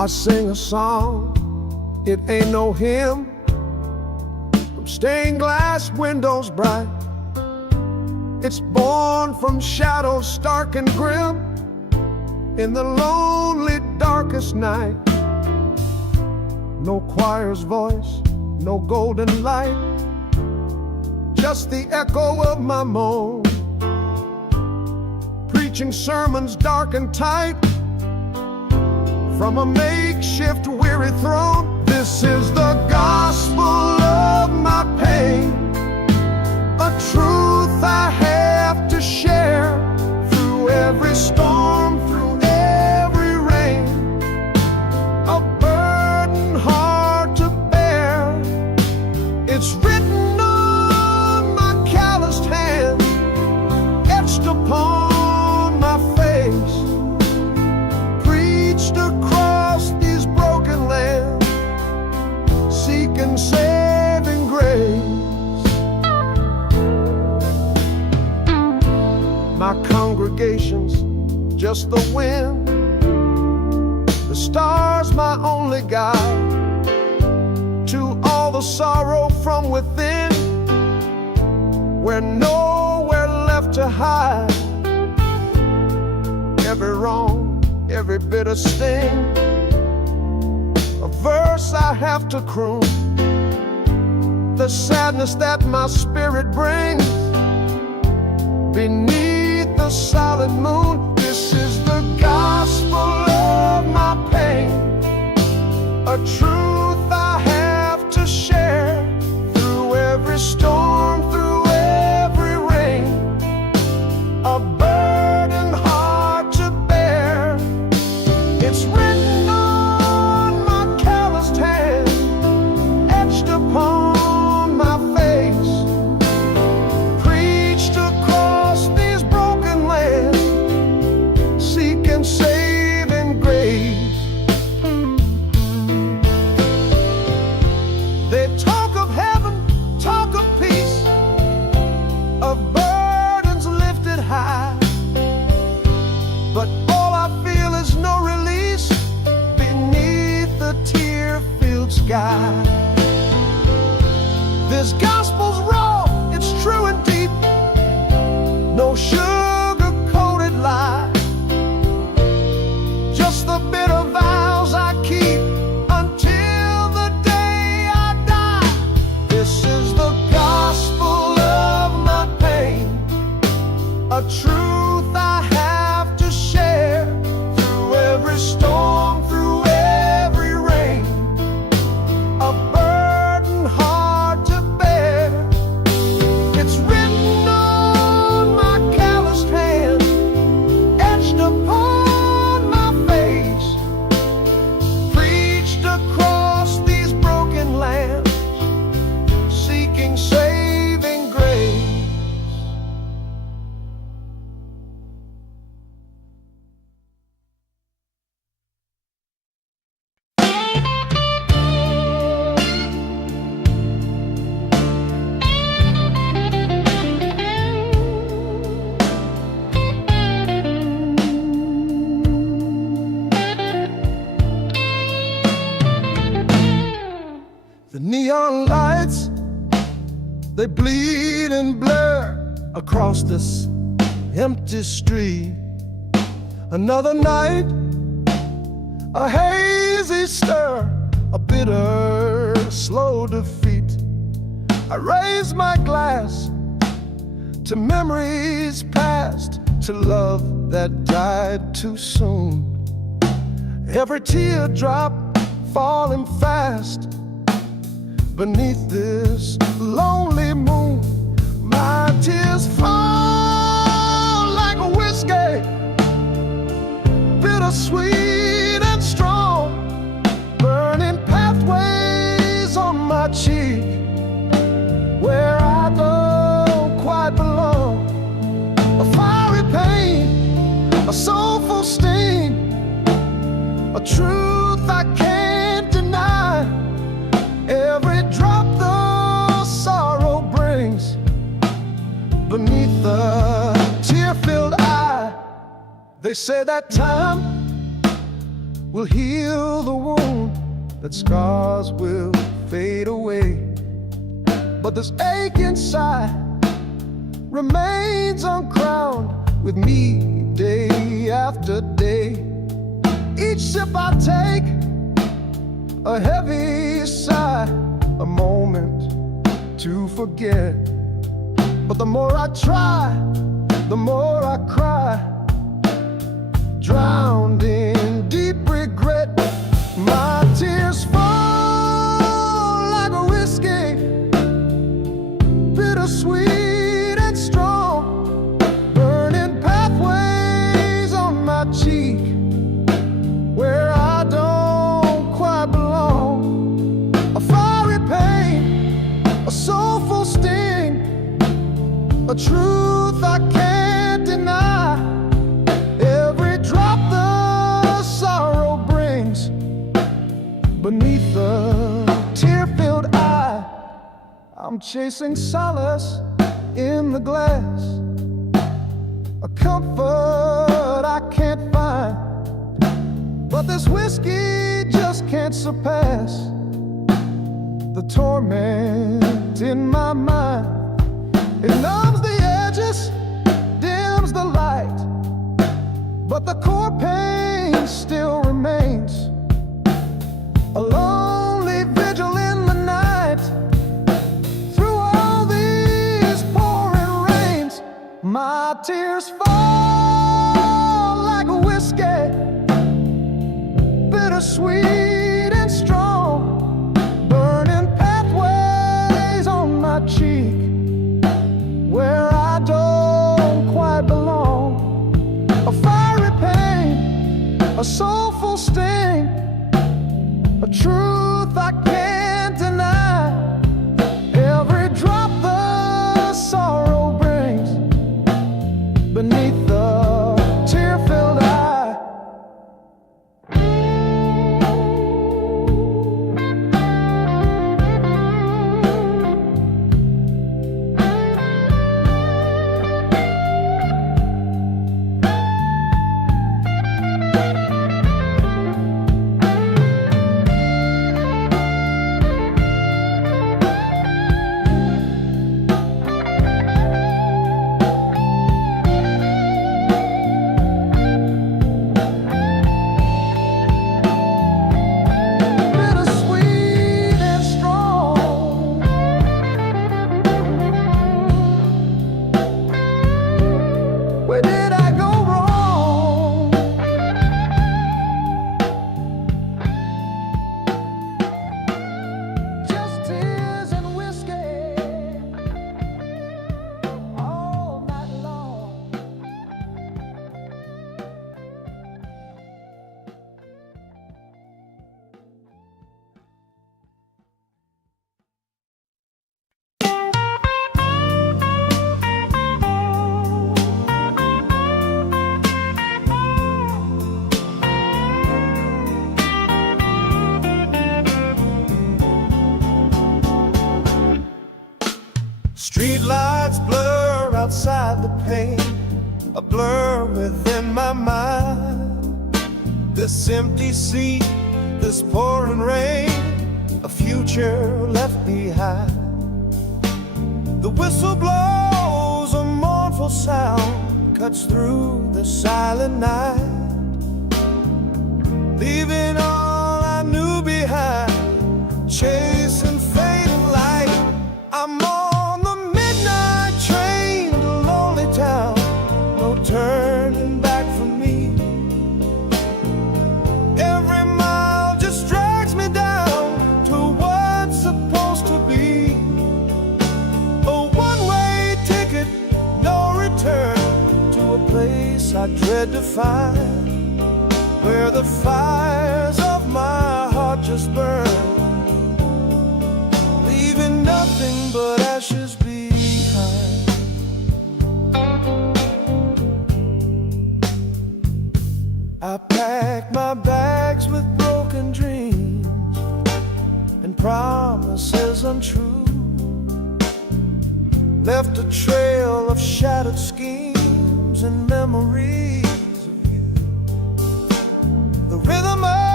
I sing a song, it ain't no hymn, from stained glass windows bright. It's born from shadows stark and grim, in the lonely darkest night. No choir's voice, no golden light, just the echo of my moan, preaching sermons dark and tight from a makeshift weary throne. This is the gospel of my pain, a truth I have to share through every storm, through every rain, a burden hard to bear. It's written on my calloused hand, etched upon my face, preached across these broken lands, seeking saving grace. My congregation's just the wind, the stars my only guide to all the sorrow from within, where nowhere left to hide. Every wrong, every bitter sting, a verse I have to croon, the sadness that my spirit brings beneath the solid moon. This is the gospel of my pain, a truth I have to share through every storm, through every rain, a burden hard to bear. It's written on my calloused hand, etched upon my face, preached across these broken lands, seeking saving grace. They talk of heaven, talk of peace, of burdens lifted high, but all I feel is no release beneath the tear-filled sky. This gospel's raw, it's true and deep, no sugar-coated lie, just the bitter vows I keep until the day I die. This is the gospel of my pain, a truth I have to share through every storm, through every rain, a burden hard to bear. It's written on my calloused hand, etched upon my face, preached across these broken lands, seeking saving grace. The neon lights, they bleed and blur across this empty street. Another night, a hazy stir, a bitter, slow defeat. I raise my glass to memories past, to love that died too soon. Every teardrop falling fast beneath this lonely moon. My tears fall like whiskey, bittersweet and strong, burning pathways on my cheek where I don't quite belong. A fiery pain, a soulful sting, a truth I can't deny. Every drop the sorrow brings beneath the tear-filled eye. They say that time will heal the wound, that scars will fade away. But this ache inside remains uncrowned with me day after day. Each sip I take, a heavy sigh, a moment to forget. But the more I try, the more I cry, drowned in deep regret. My tears fall like a whiskey, bittersweet and strong, burning pathways on my cheek where I don't quite belong. A fiery pain, a soulful sting, a truth I can't deny. Every drop the sorrow brings beneath the tear-filled eye. I'm chasing solace in the glass, a comfort I can't find. But this whiskey just can't surpass the torment in my mind. It numbs the edges, dims the light, but the core pain still remains. A lonely vigil in the night, through all these pouring rains. My tears fall like a whiskey, bittersweet and strong, burning pathways on my cheek where I don't quite belong. A fiery pain, a soulful sting, a truth I can't deny. Every drop the sorrow brings beneath the tear-filled eye. Where did I go wrong? Just tears and whiskey all night long. Street lights blur outside the pane, a blur within my mind. This empty seat, this pouring rain, a future left behind. The whistle blows, a mournful sound cuts through the silent night, leaving all I knew behind, chasing fading light. I'm on the midnight train to lonely town, no turning back for me. Every mile just drags me down to what's supposed to be. A one-way ticket, no return, to a place I dread to find, where the fires of my heart just burn, leaving nothing but ashes behind. I packed my bags with broken dreams and promises untrue, left a trail of shattered schemes and memories of you. The rhythm of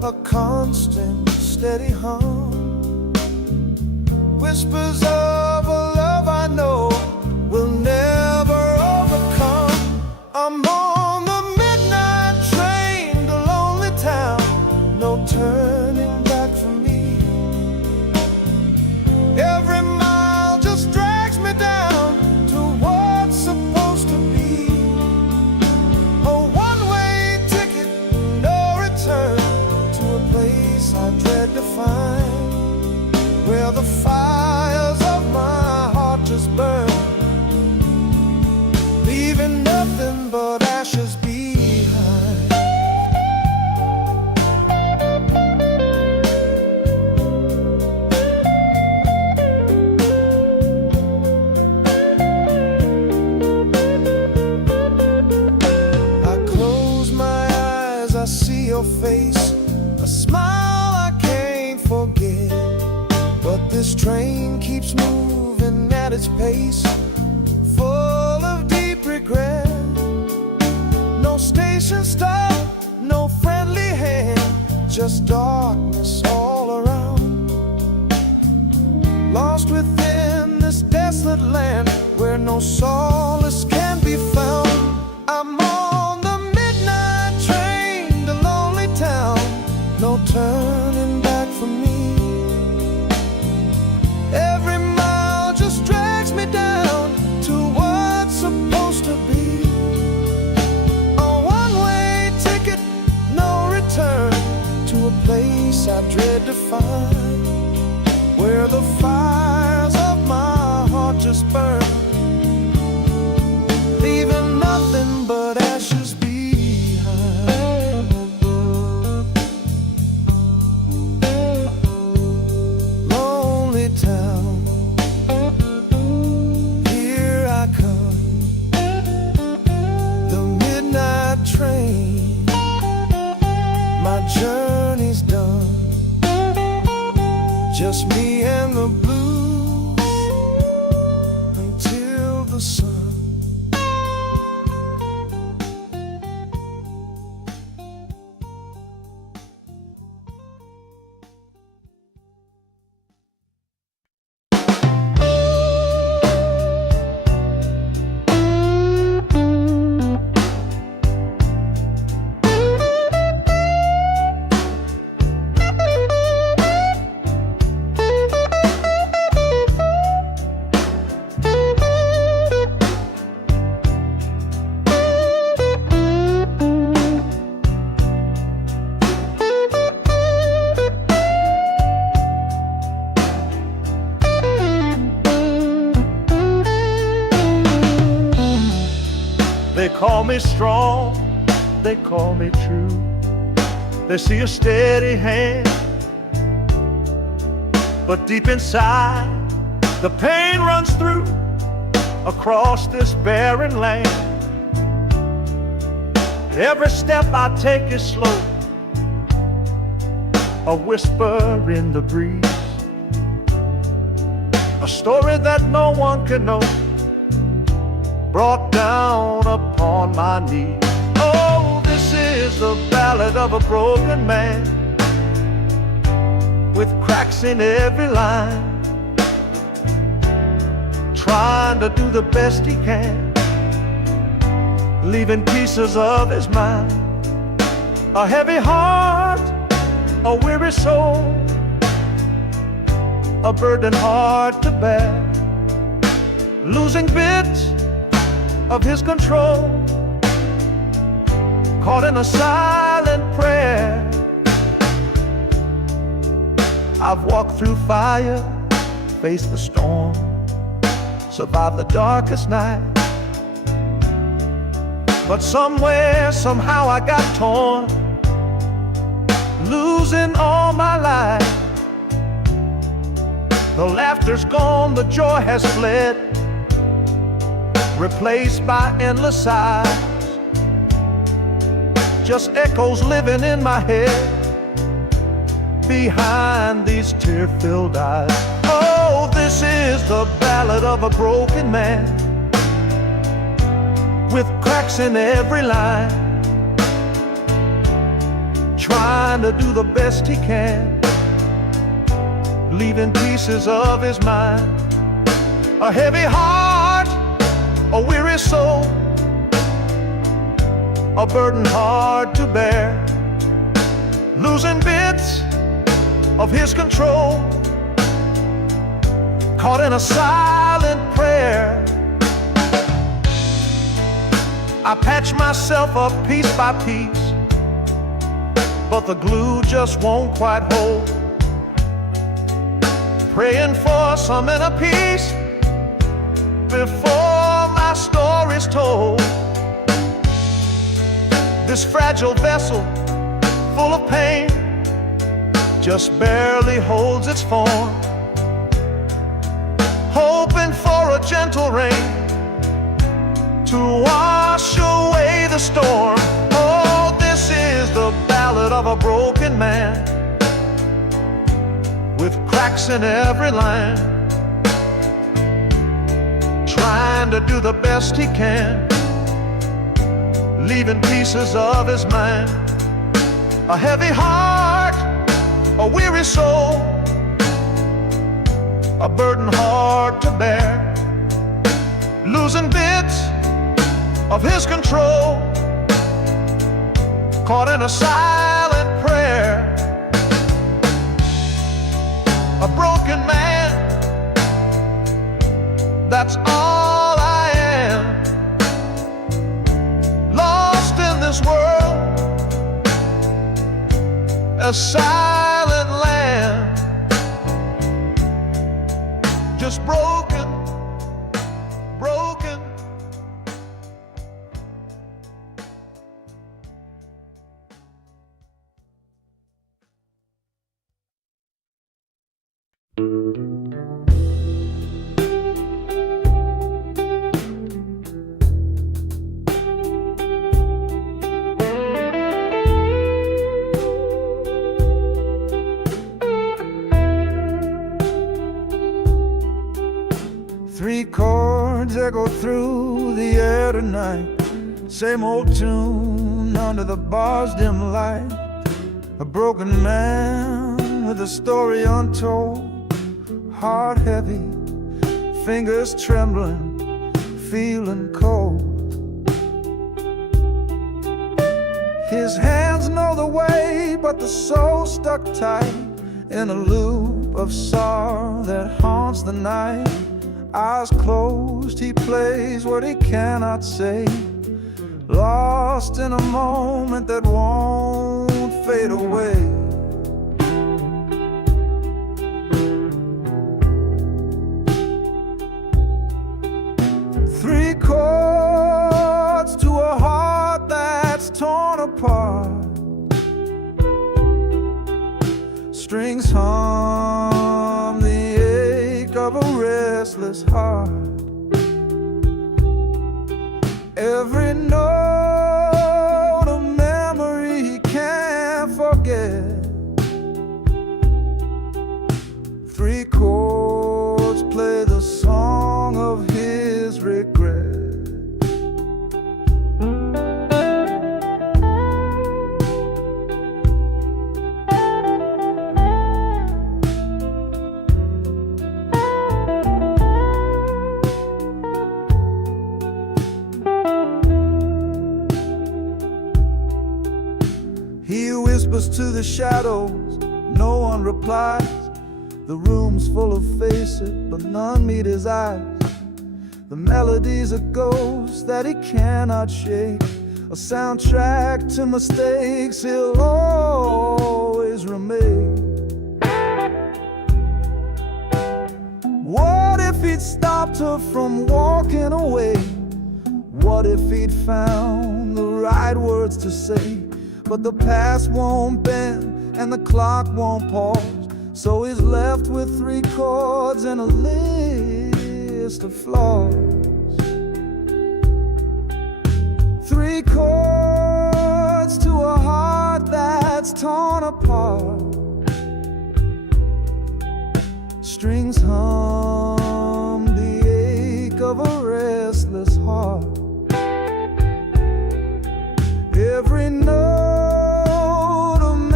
a constant, steady hum. Whispers of a love I know will never overcome. I'm on the midnight train to lonely town, no turning back for me. Every mile just drags me down to what's supposed to be. A one-way ticket, no return, to a place I dread to find, where the fires of my heart just burn, leaving nothing but ashes behind. I close my eyes, I see your face, a smile I can't forget. But this train keeps moving at its pace, full of deep regret. No station stop, no friendly hand, just darkness all around. Lost within this desolate land where no solace can be found. I'm on the midnight train to lonely town, no turning back for me. Every mile just drags me down to what's supposed to be. A one-way ticket, no return, to a place I dread to find, where the fires of my heart just burn, leaving nothing but ashes behind. Lonely town, here I come, the midnight train, my journey's done, just me and the blues until the sun. They call me strong, they call me true. They see a steady hand, but deep inside the pain runs through across this barren land. Every step I take is slow, a whisper in the breeze, a story that no one can know, brought down upon my knees. Oh, this is the ballad of a broken man, with cracks in every line, trying to do the best he can, leaving pieces of his mind. A heavy heart, a weary soul, a burden hard to bear, losing bits of his control, caught in a silent prayer. I've walked through fire, faced the storm, survived the darkest night, but somewhere, somehow I got torn, losing all my life. The laughter's gone, the joy has fled, replaced by endless sighs, just echoes living in my head behind these tear-filled eyes. Oh, this is the ballad of a broken man, with cracks in every line, trying to do the best he can, leaving pieces of his mind. A heavy heart, a weary soul, a burden hard to bear, losing bits of his control, caught in a silent prayer. I patch myself up piece by piece, but the glue just won't quite hold. Praying for some inner peace before my story's told. This fragile vessel, full of pain, just barely holds its form, hoping for a gentle rain to wash away the storm. Oh, this is the ballad of a broken man, with cracks in every line, trying to do the best he can, leaving pieces of his mind. A heavy heart, a weary soul, a burden hard to bear, losing bits of his control, caught in a silent prayer. A broken man, that's all I am, lost in this world, a silent land, just broken, broken. Three chords echo through the air tonight, same old tune under the bar's dim light. A broken man with a story untold, heart heavy, fingers trembling, feeling cold. His hands know the way, but the soul stuck tight in a loop of sorrow that haunts the night. Eyes closed, he plays what he cannot say, lost in a moment that won't fade away. Three chords to a heart that's torn apart, strings hum the ache of a restless heart. Every note a memory he can't forget. Three chords play the song of his regret. He whispers to the shadows, no one replies. The room's full of faces, but none meet his eyes. The melody's a ghost that he cannot shake, a soundtrack to mistakes he'll always remake. What if he'd stopped her from walking away? What if he'd found the right words to say? But the past won't bend and the clock won't pause, so he's left with three chords and a list of flaws. Three chords to a heart that's torn apart, strings hum the ache of a restless heart. Every note a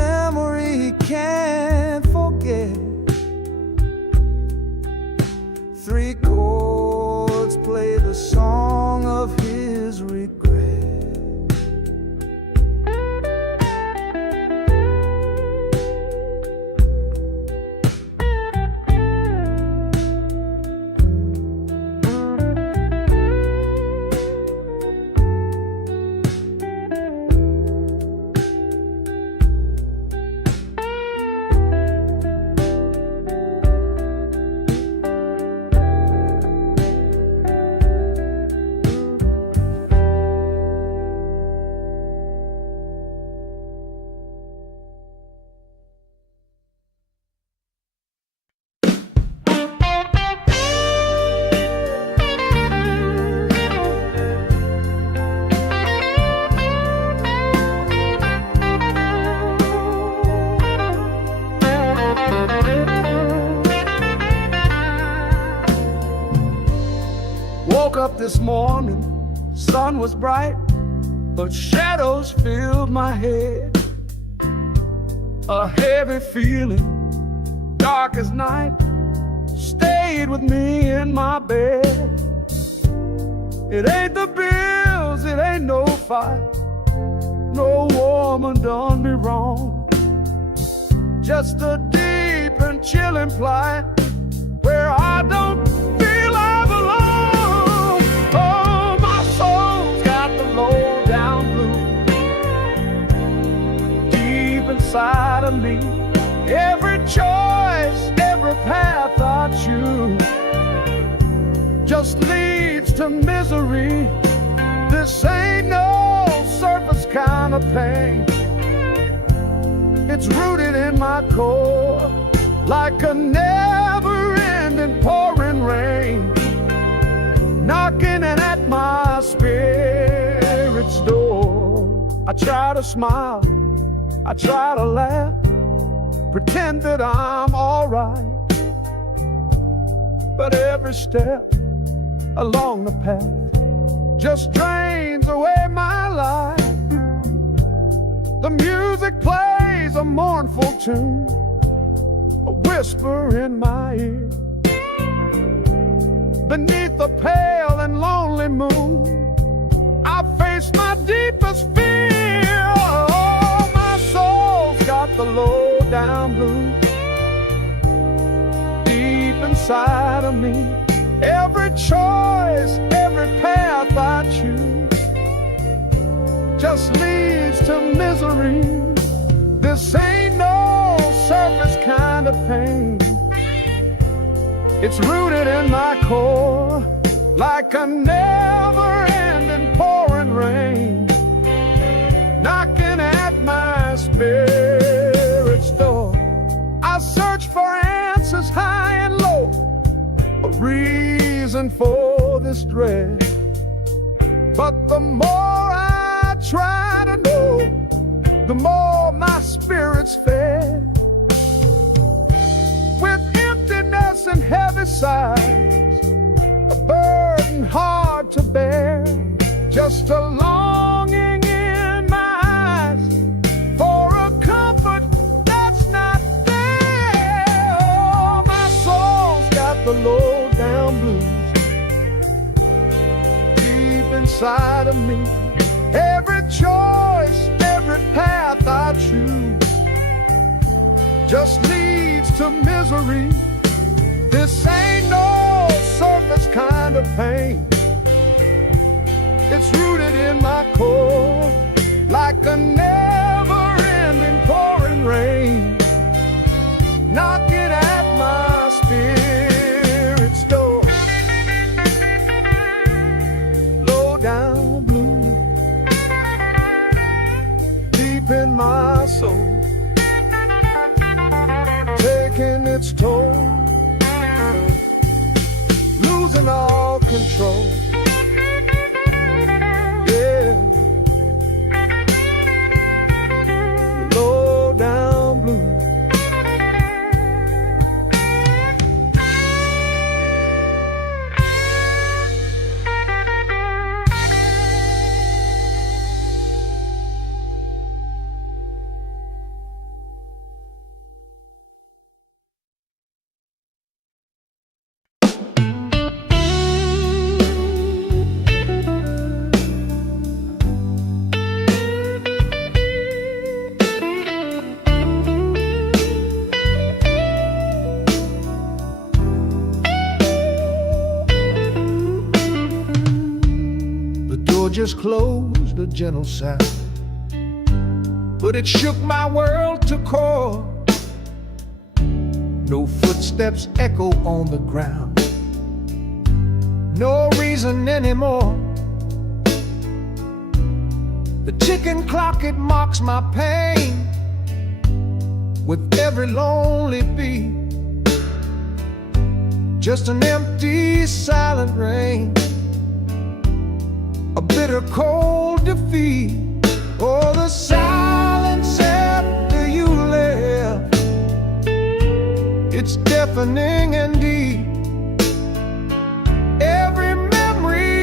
woke up this morning, sun was bright, but shadows filled my head. A heavy feeling, dark as night, stayed with me in my bed. It ain't the bills, it ain't no fight, no woman done me wrong. Just a deep and chilling plight where I don't feel I belong. Oh, my soul's got the low down blues deep inside of me. Every choice, every path I choose just leads to misery. This ain't no surface kind of pain. It's rooted in my core like a never-ending pouring rain, knocking at my spirit's door. I try to smile, I try to laugh, pretend that I'm alright, but every step along the path just drains away my life. The music plays a mournful tune, a whisper in my ear. Beneath the pale and lonely moon, I face my deepest fear. Oh, my soul's got the low down blues deep inside of me. Every choice, every path I choose just leads to misery. This ain't no surface kind of pain. It's rooted in my core like a never-ending pouring rain, knocking at my spirit's door. I search for answers high and low, a reason for this dread. But the more I try to know, the more my spirit's fed. With emptiness and heavy sighs, a burden hard to bear, just a longing in my eyes for a comfort that's not there. Oh, my soul's got the low down blues deep inside of me. Every choice, every path I choose just leads to misery. This ain't no surface kind of pain. It's rooted in my core like a never-ending pouring rain, knocking at my spirit's door. Low down blue deep in my soul, taking its toll, losing all control. Yeah, low down blue. Just closed, a gentle sound, but it shook my world to core. No footsteps echo on the ground, no reason anymore. The ticking clock, it mocks my pain with every lonely beat. Just an empty, silent rain, a bitter cold defeat. Oh, the silence after you left, it's deafening and deep. Every memory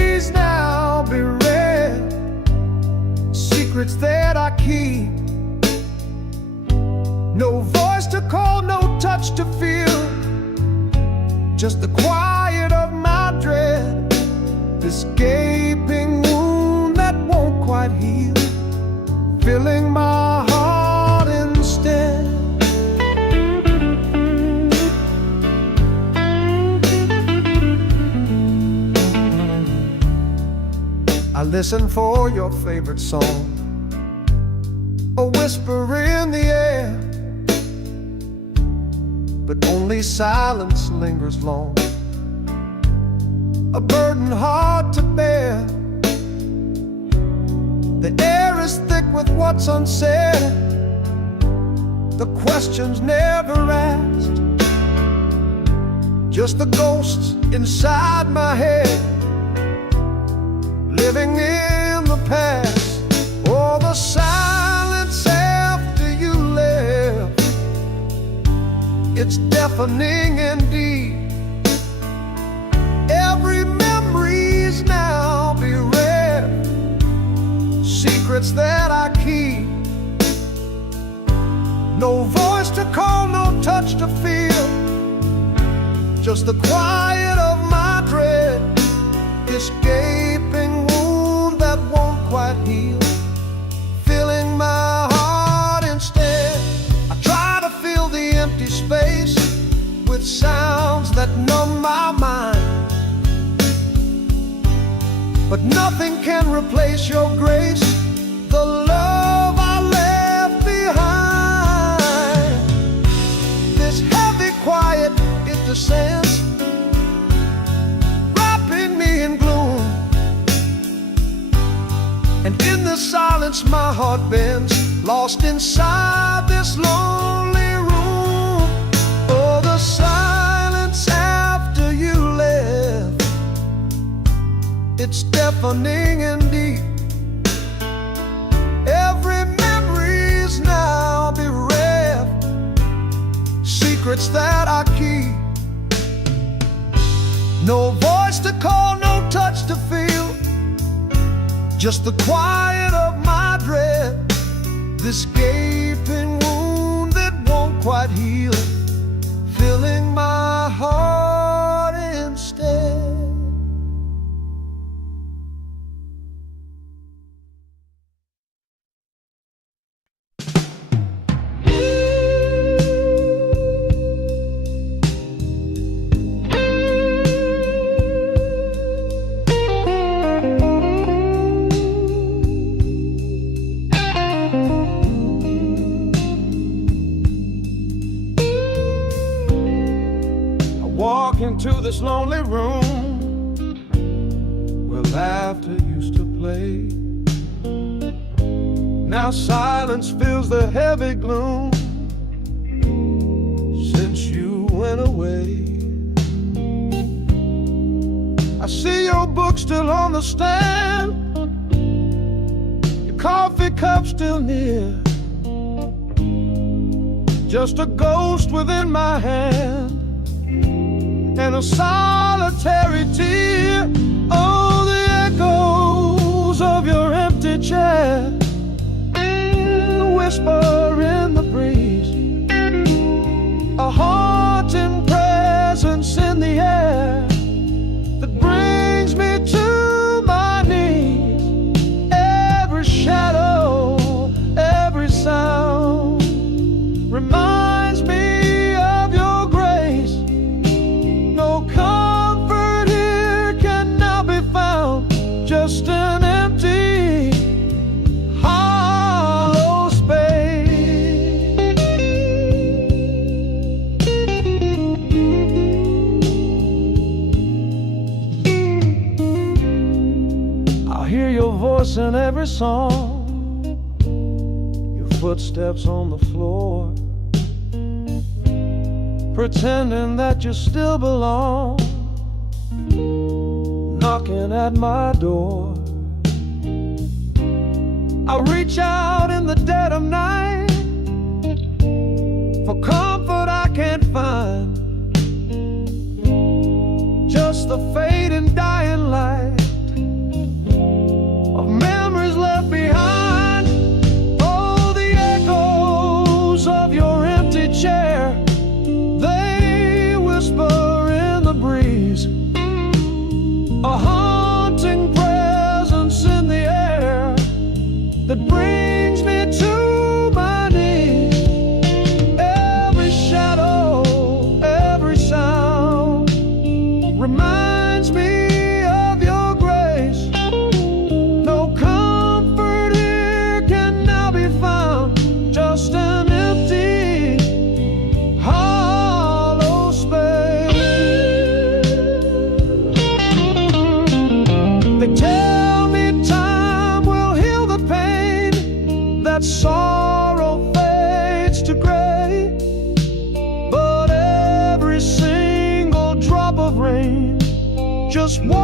keep. No voice to call, no touch to feel, just the quiet of my dread, this gaping wound that won't quite heal, filling my heart instead. I listen for your favorite song, a whisper in the air, but only silence lingers long, a burden hard to bear. The air is thick with what's unsaid, the questions never asked, just the ghosts inside my head, living in the past. Oh, the silence after you left, it's deafening indeed. Every memory's now bereft, secrets that I keep. No voice to call, no touch to feel, just the quiet of my dread, this gaping wound that won't quite heal, filling my heart instead. I try to fill the empty space with sounds that numb my mind, but nothing can replace your grace, the love I left behind. This heavy quiet, it descends, wrapping me in gloom, and in the silence my heart bends, lost inside this lonely room. Oh, the silence after you left, it's deafening and deep. Every memory's now bereft, secrets that I keep. No voice to call, no touch to feel, just the quiet of my dread, this gaping wound that won't quite heal, filling my heart instead. Walk into this lonely room where laughter used to play. Now silence fills the heavy gloom since you went away. I see your book still on the stand, your coffee cup still near, just a ghost within my hand and a solitary tear. Oh, the echoes of your empty chair, the whisper in the breeze, a haunting presence in the air that brings me to my knees. Every shadow, every sound reminds me of your grace. No comfort here can now be found, just an empty, hollow space. I hear your voice in every song, your footsteps on the floor, pretending that you still belong, knocking at my door. I reach out in the dead of night for comfort I can't find, just the fading dying light of memories left behind. Oh,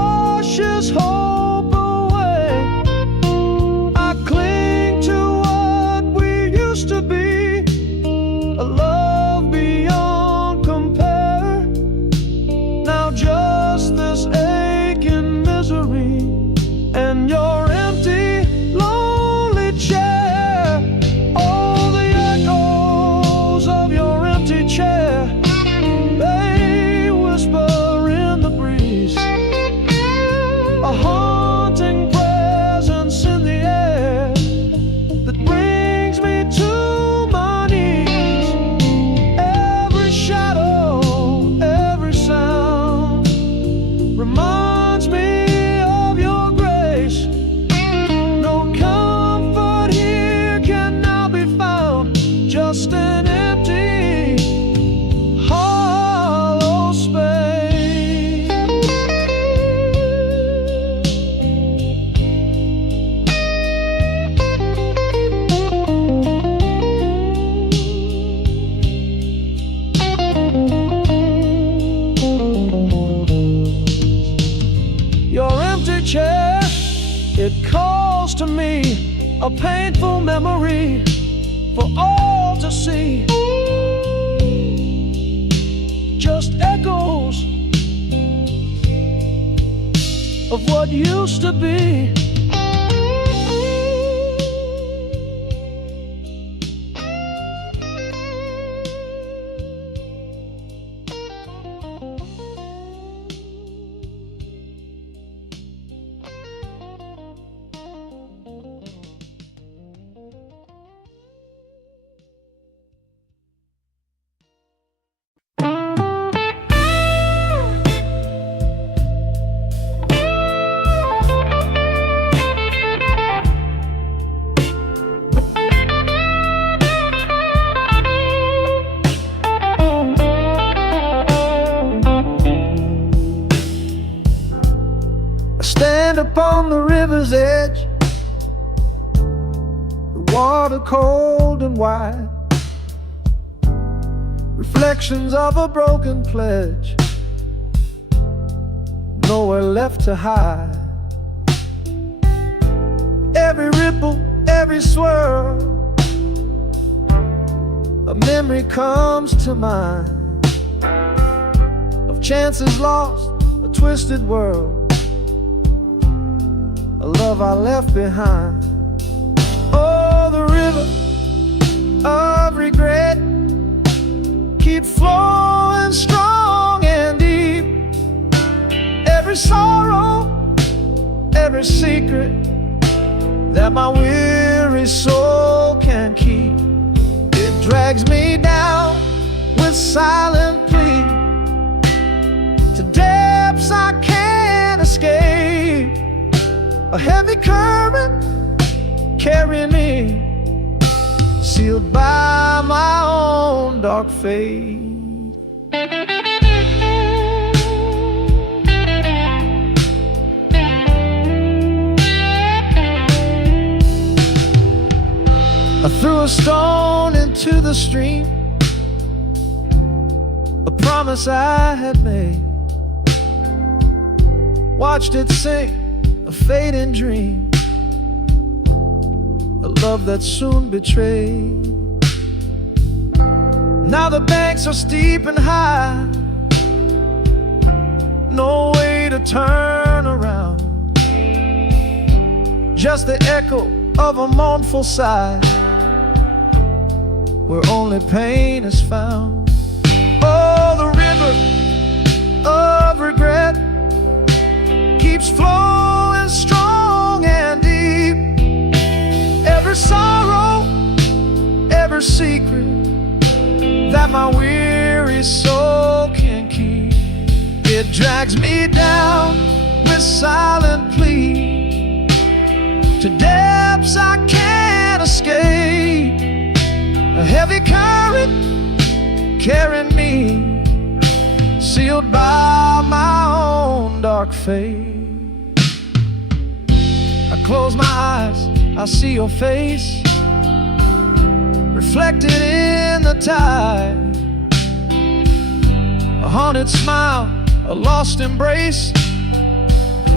washes hope away. I cling to what we used to be, a love beyond compare. Now just this aching misery and your empty, lonely chair. All the echoes of your empty chair, they whisper in the breeze, a haunting presence in the air that brings me to my knees. Every shadow, every sound reminds me of your grace. No comfort here can now be found, just an empty, hollow space. Your empty chair, it calls to me, a painful memory for all to see. Just echoes of what used to be. I stand upon the river's edge, the water cold and wide, reflections of a broken pledge, nowhere left to hide. Every ripple, every swirl, a memory comes to mind of chances lost, a twisted world, a love I left behind. Oh, the river of regret keeps flowing strong and deep. Every sorrow, every secret that my weary soul can keep, it drags me down with silent plea to depths I can't escape. A heavy current carrying me, sealed by my own dark fate. I threw a stone into the stream, a promise I had made, watched it sink, a fading dream, a love that soon betrayed. Now the banks are steep and high, no way to turn around, just the echo of a mournful sigh, where only pain is found. Oh, the river of regret keeps flowing strong and deep. Every sorrow, every secret that my weary soul can keep, it drags me down with silent plea to depths I can't escape. A heavy current carrying me, sealed by my own dark fate. I close my eyes, I see your face reflected in the tide, a haunted smile, a lost embrace,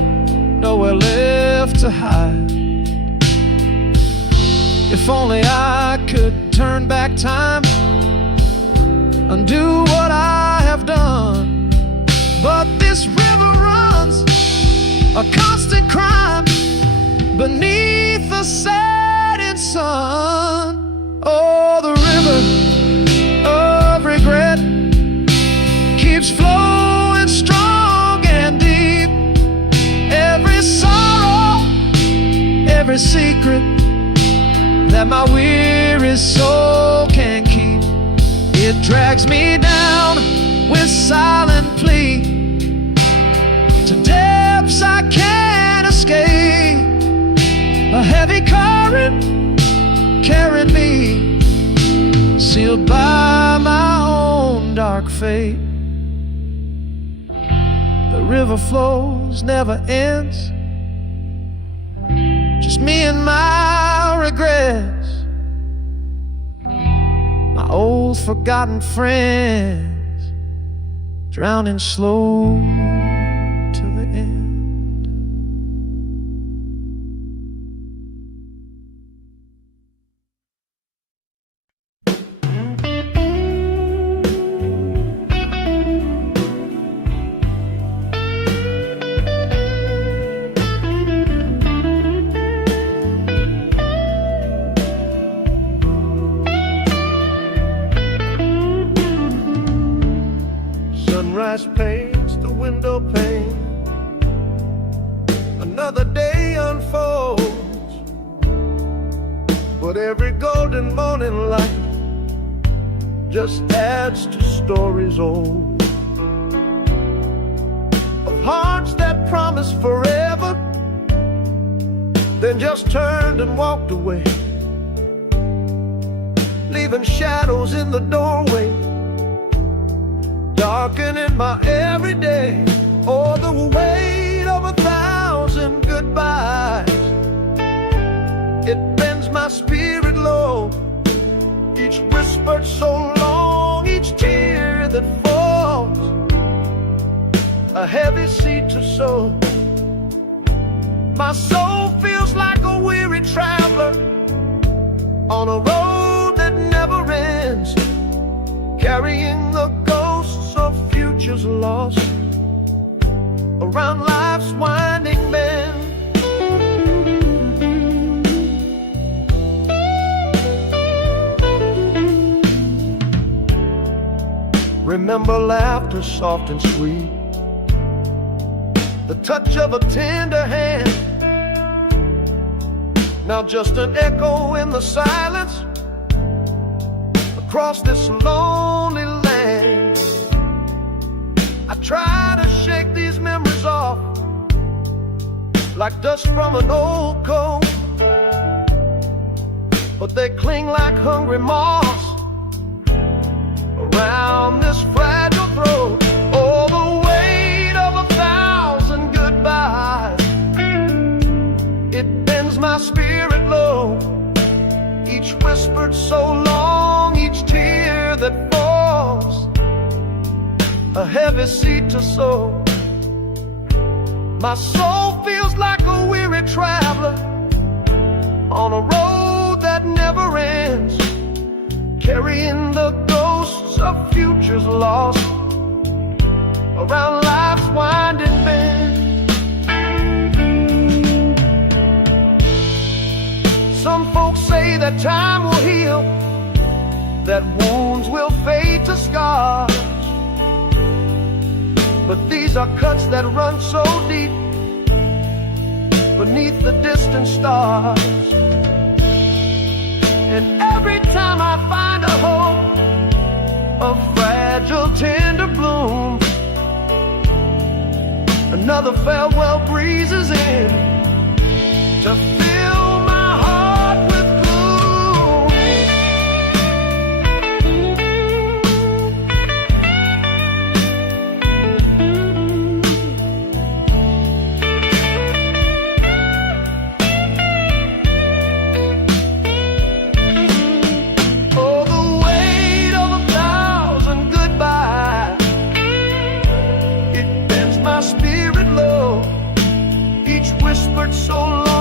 left to hide. If only I could turn back time, undo what I have done. But this river runs a constant crime beneath the setting sun. Oh, the river of regret keeps flowing strong and deep. Every sorrow, every secret that my weary soul can keep, it drags me down with silent plea to depths I can't escape. A heavy current carrying me, sealed by my own dark fate. The river flows, never ends, just me and my regrets, my old forgotten friends, drowning slow till the end. Sunrise paints the window pane, another day unfolds, but every golden morning light just adds to stories old, of hearts that promised forever, then just turned and walked away, leaving shadows in the doorway, darkening my everyday. Oh, the weight of 1,000 goodbyes, it bends my spirit low. Each whispered so long, each tear that falls, a heavy seed to sow. My soul feels like a weary traveler on a road that never ends, carrying the ghosts of futures lost around life's winding bend. Remember laughter soft and sweet, the touch of a tender hand, now just an echo in the silence across this lonely land. I try to shake these memories off like dust from an old coat, but they cling like hungry moths around this fragile throat. Oh, the weight of 1,000 goodbyes, it bends my spirit low. Each whispered so long, each tear that falls, a heavy seed to sow. My soul feels like a weary traveler on a road that never ends, carrying the ghosts of futures lost around life's winding bend. Some folks say that time will heal, that wounds will fade to scars, but these are cuts that run so deep beneath the distant stars. And every time I find a hope, a fragile tender bloom, another farewell breezes in to fill my heart with gloom. Oh, the weight of 1,000 goodbyes, it bends my spirit low. Each whispered so long,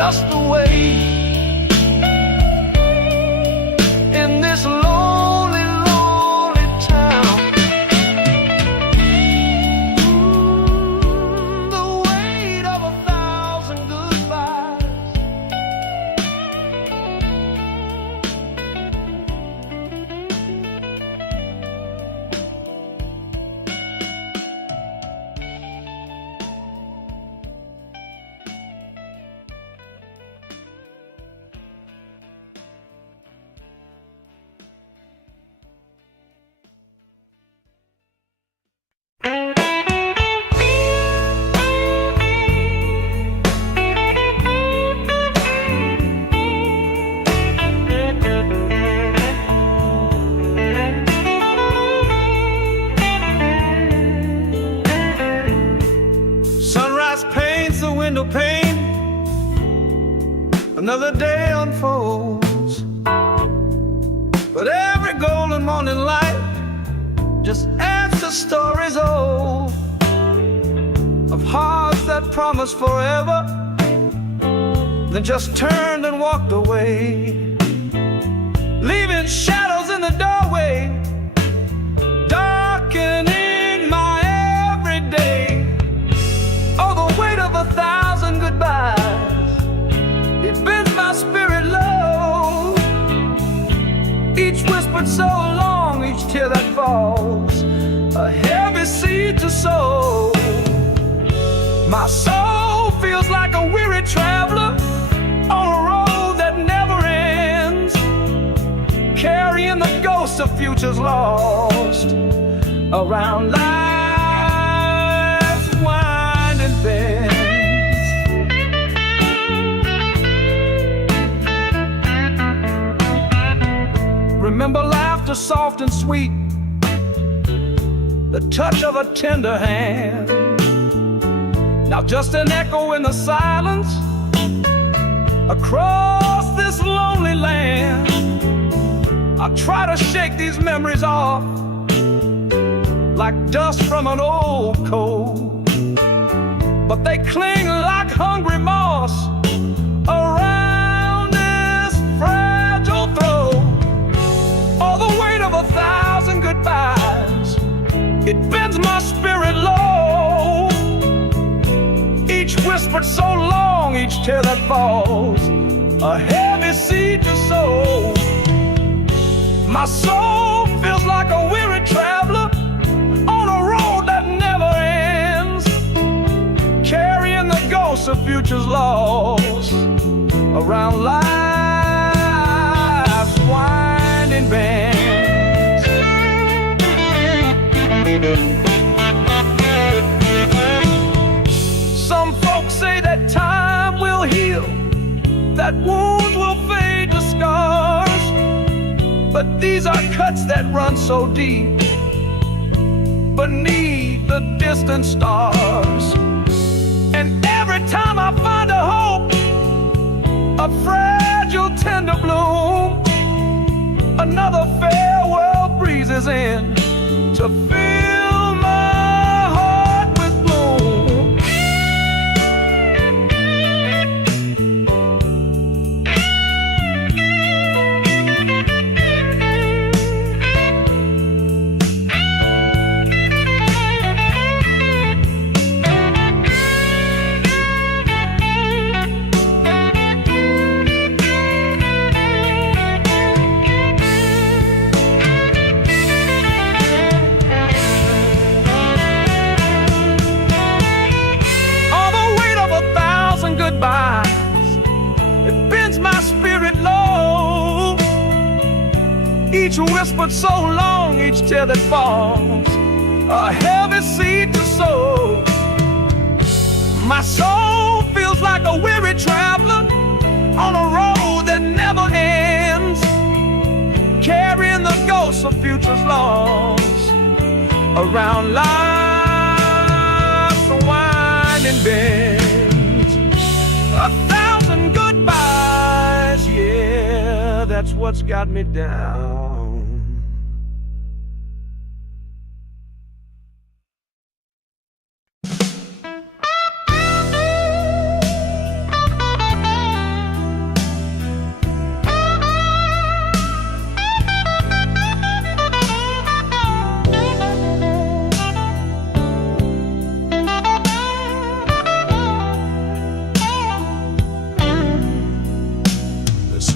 just the way. In this lonely, lonely town, the weight of 1,000 goodbyes. Sunrise paints the window pane. Another day unfolds, but every golden morning light just adds to stories old of hearts that promised forever, then just turned and walked away, leaving shadows in the doorway, darkening my everyday. Oh, the weight of 1,000 goodbyes, it bends my spirit low. Each whispered so long, each tear that falls, a heavy seed to sow. My soul feels like a weary traveler on a road that never ends, carrying the ghosts of futures lost around life's winding bends. Remember laughter soft and sweet, the touch of a tender hand. Now just an echo in the silence across this lonely land. I try to shake these memories off like dust from an old coat, but they cling like hungry moss around this fragile throat. All the weight of 1,000 goodbyes, it bends my spirit low. Each whispered so long, each tear that falls, a heavy seed to sow. My soul feels like a weary traveler on a road that never ends, carrying the ghosts of futures lost around life's winding bends. Some folks say that time will heal, that wounds will fade to scars, but these are cuts that run so deep beneath the distant stars. And every time I find a hope, a fragile tender bloom, another farewell breezes in to fill my heart with gloom. It bends my spirit low. Each whispered so long, each tear that falls, a heavy seed to sow. My soul feels like a weary traveler on a road that never ends, carrying the ghosts of futures lost around life's winding bends. 1,000 goodbyes, yeah, that's what's got me down.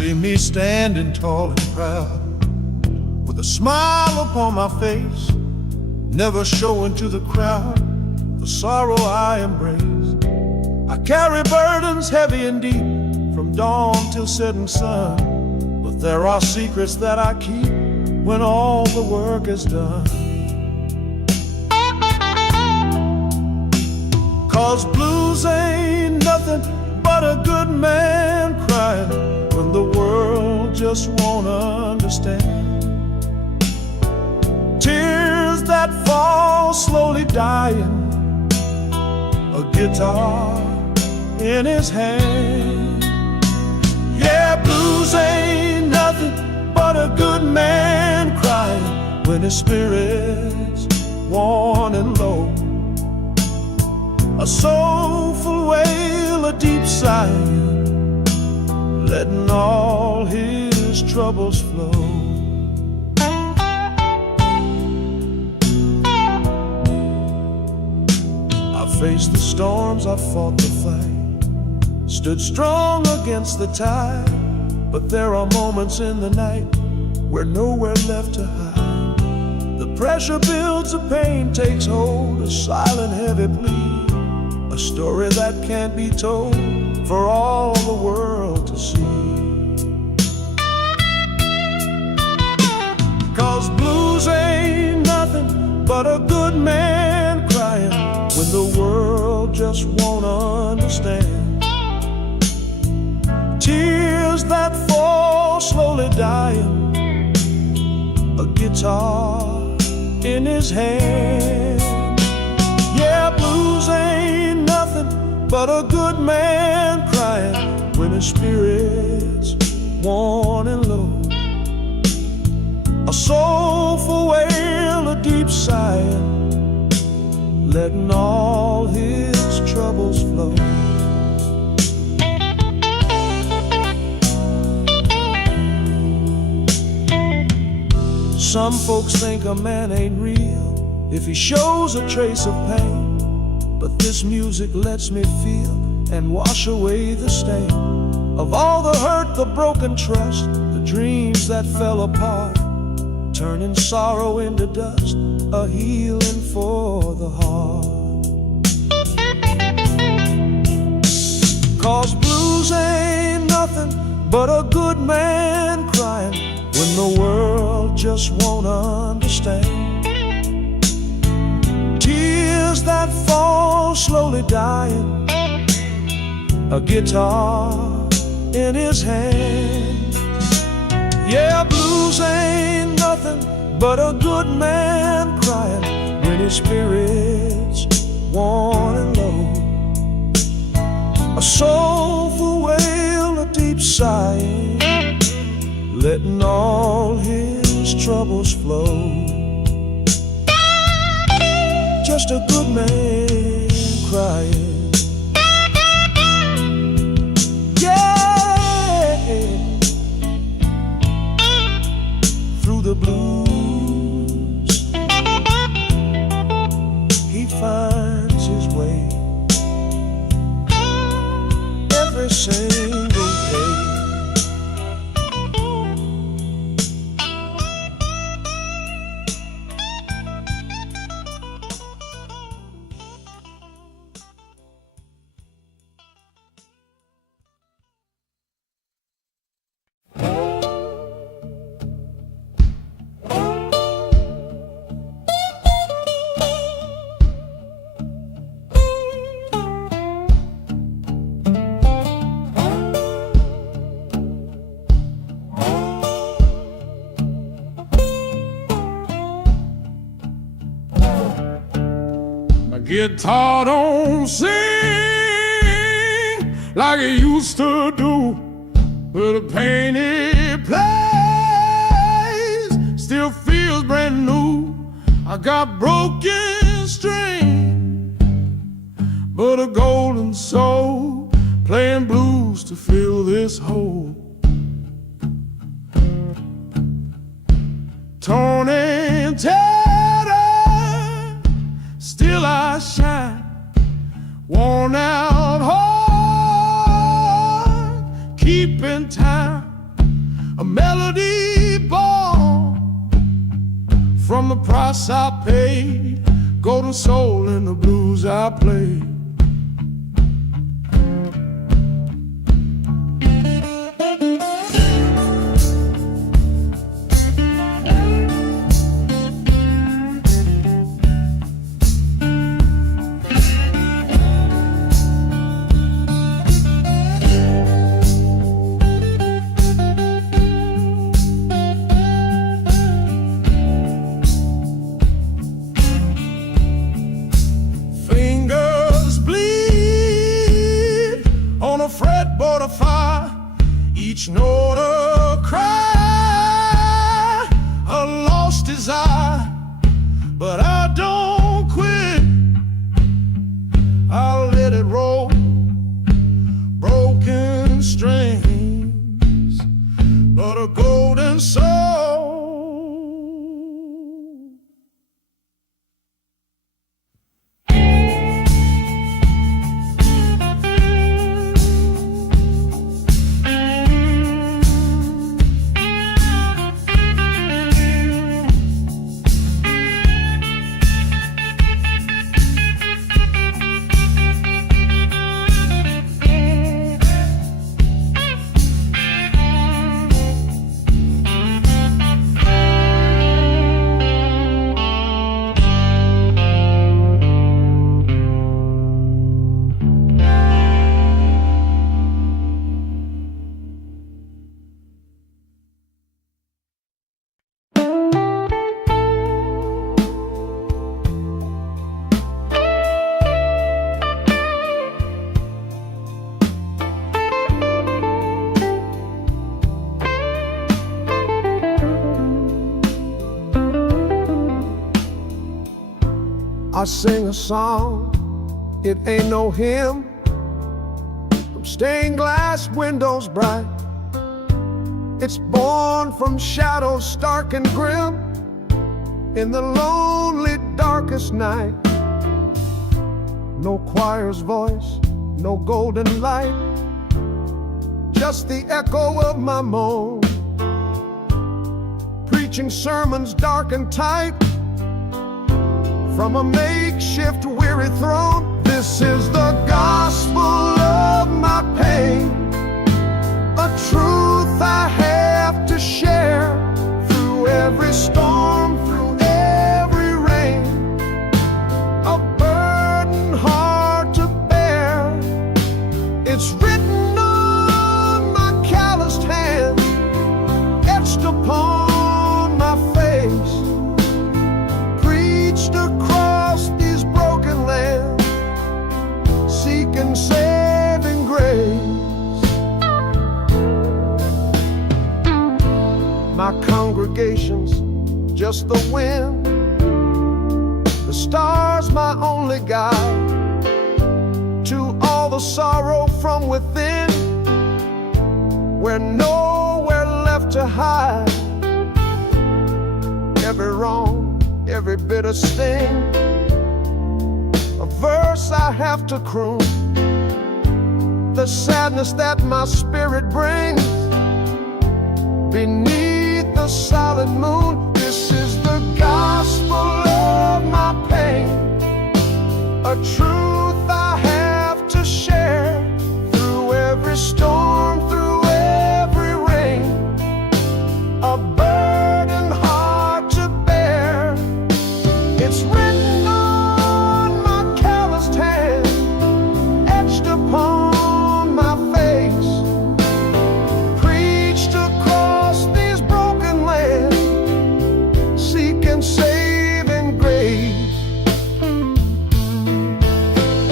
see me standing tall and proud, with a smile upon my face, never showing to the crowd the sorrow I embrace. I carry burdens heavy and deep, from dawn till setting sun, but there are secrets that I keep when all the work is done. 'Cause blues ain't nothing but a good man crying when the world just won't understand. Tears that fall slowly dying, a guitar in his hand. Yeah, blues ain't nothing but a good man crying when his spirit's worn and low. A soulful wail, a deep sigh, letting all his troubles flow. I faced the storms, I fought the fight, stood strong against the tide, but there are moments in the night where nowhere left to hide. The pressure builds, the pain takes hold, a silent heavy plea, a story that can't be told for all the world to see. 'Cause blues ain't nothing but a good man crying when the world just won't understand. Tears that fall slowly dying, a guitar in his hand. Yeah, blues ain't nothing but a good man crying when his spirit's worn and low. A soulful wail, a deep sigh, letting all his troubles flow. Some folks think a man ain't real if he shows a trace of pain, but this music lets me feel and wash away the stain of all the hurt, the broken trust, the dreams that fell apart, turning sorrow into dust, a healing for the heart. 'Cause blues ain't nothing but a good man crying when the world just won't understand. Tears that fall slowly dying, a guitar in his hand. Yeah, blues ain't nothing but a good man crying when his spirit's worn and low. A soulful wail, a deep sigh, letting all his troubles flow. Just a good man crying. Yeah, through the blues he finds his way every single day. Guitar don't sing like it used to do, but the pain it plays still feels brand new. I got broken string, but a golden soul playing blues to fill this hole. Torn and tattered, still I shine, worn out heart, keeping time a melody born from the price I paid, golden soul in the blues I played. A fretboard of fire, each note a cry, a lost desire, but I don't quit. I'll let it roll, broken strings, but a golden soul. I sing a song, it ain't no hymn, from stained glass windows bright. It's born from shadows stark and grim, in the lonely darkest night. No choir's voice, no golden light, just the echo of my moan, preaching sermons dark and tight from a makeshift weary throne. This is the gospel of my pain, a truth I have to share through every storm, through every rain, a burden hard to bear. It's written on my calloused hands, etched upon my face, preached across these broken lands, seeking saving grace. My congregation's just the wind, the stars my only guide to all the sorrow from within, we're nowhere left to hide. Every wrong, every bitter sting, a verse I have to croon, the sadness that my spirit brings beneath the solid moon. This is the gospel of my pain, a truth I have to share through every storm, through every rain, a burden hard to bear. It's written on my calloused hand, etched upon my face, preached across these broken lands, seeking saving grace.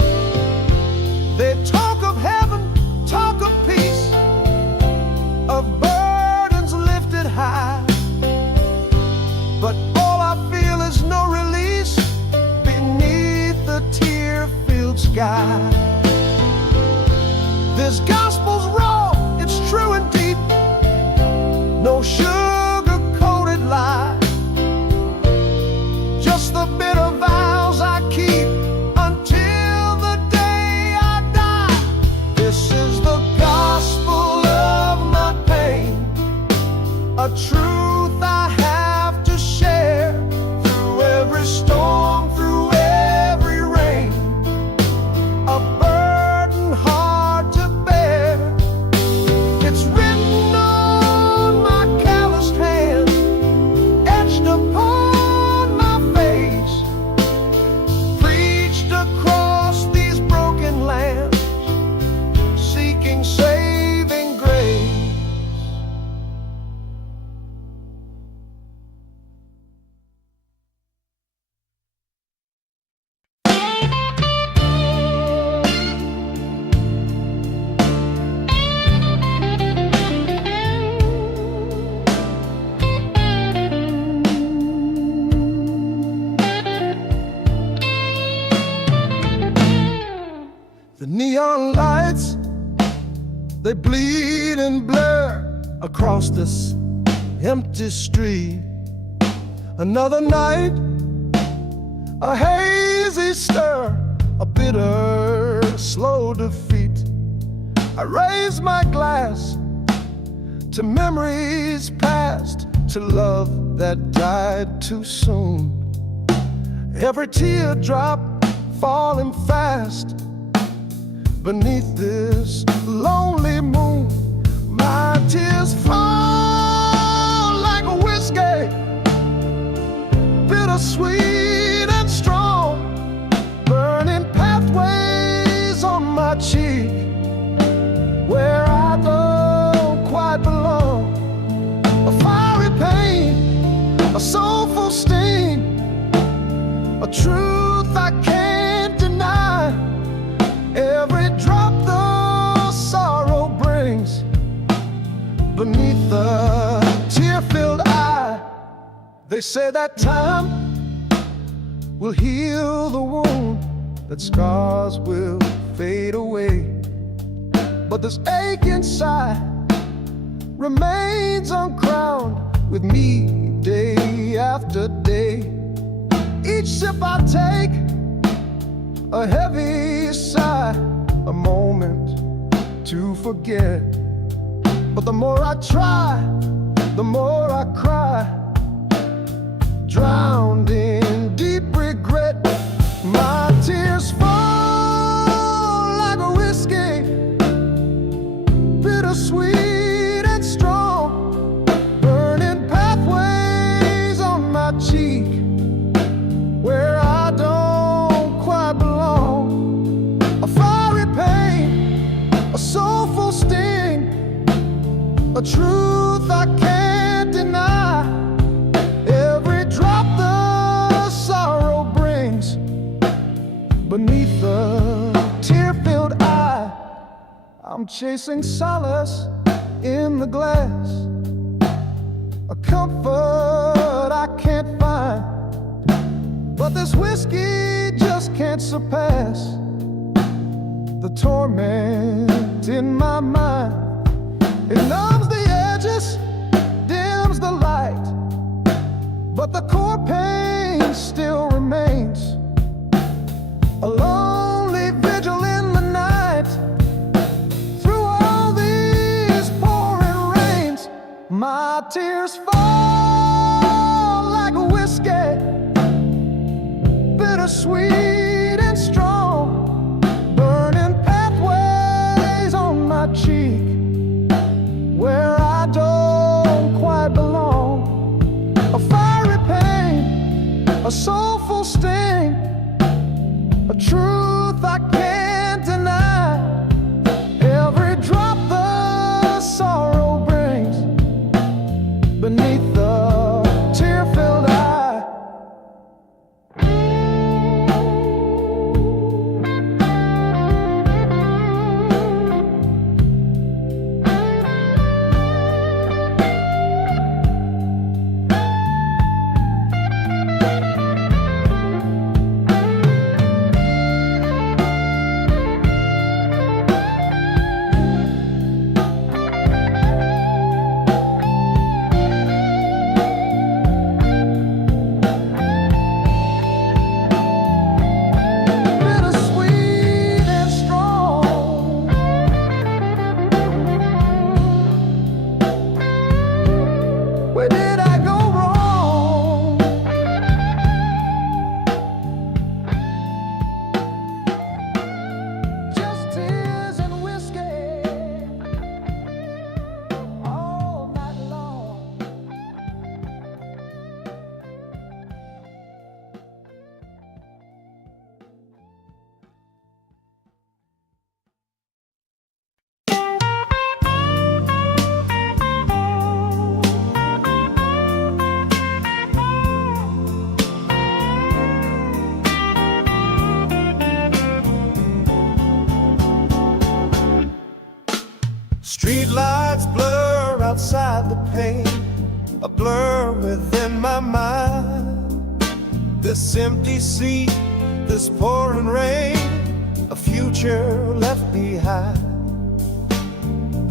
They bleed and blur across this empty street. Another night, a hazy stir, a bitter, slow defeat. I raise my glass to memories past, to love that died too soon. Every teardrop falling fast beneath this lonely moon. My tears fall like a whiskey, bittersweet and strong, burning pathways on my cheek where I don't quite belong. A fiery pain, a soulful sting, a truth I can't deny. Every drop the sorrow brings beneath the tear-filled eye. They say that time will heal the wound, that scars will fade away, but this ache inside remains uncrowned with me day after day. Each sip I take, a heavy sigh, a moment to forget. But the more I try, the more I cry, drowned in deep regret. My tears fall like a whiskey, bittersweet and strong, burning pathways on my cheek where I don't quite belong. A fiery pain, a soulful sting, a truth I can't deny. Every drop the sorrow brings beneath the tear-filled eye. I'm chasing solace in the glass, a comfort I can't find, but this whiskey just can't surpass the torment in my mind. It numbs the edges, dims the light, but the core pain still remains. A lonely vigil in the night, through all these pouring rains. My tears fall like a whiskey, bittersweet and strong, burning pathways on my cheek where I don't quite belong. A fiery pain, a soulful sting, a truth I can't deny. Every drop the sorrow brings beneath the tear-filled eye. Street lights blur outside the pane, a blur within my mind. This empty seat, this pouring rain, a future left behind.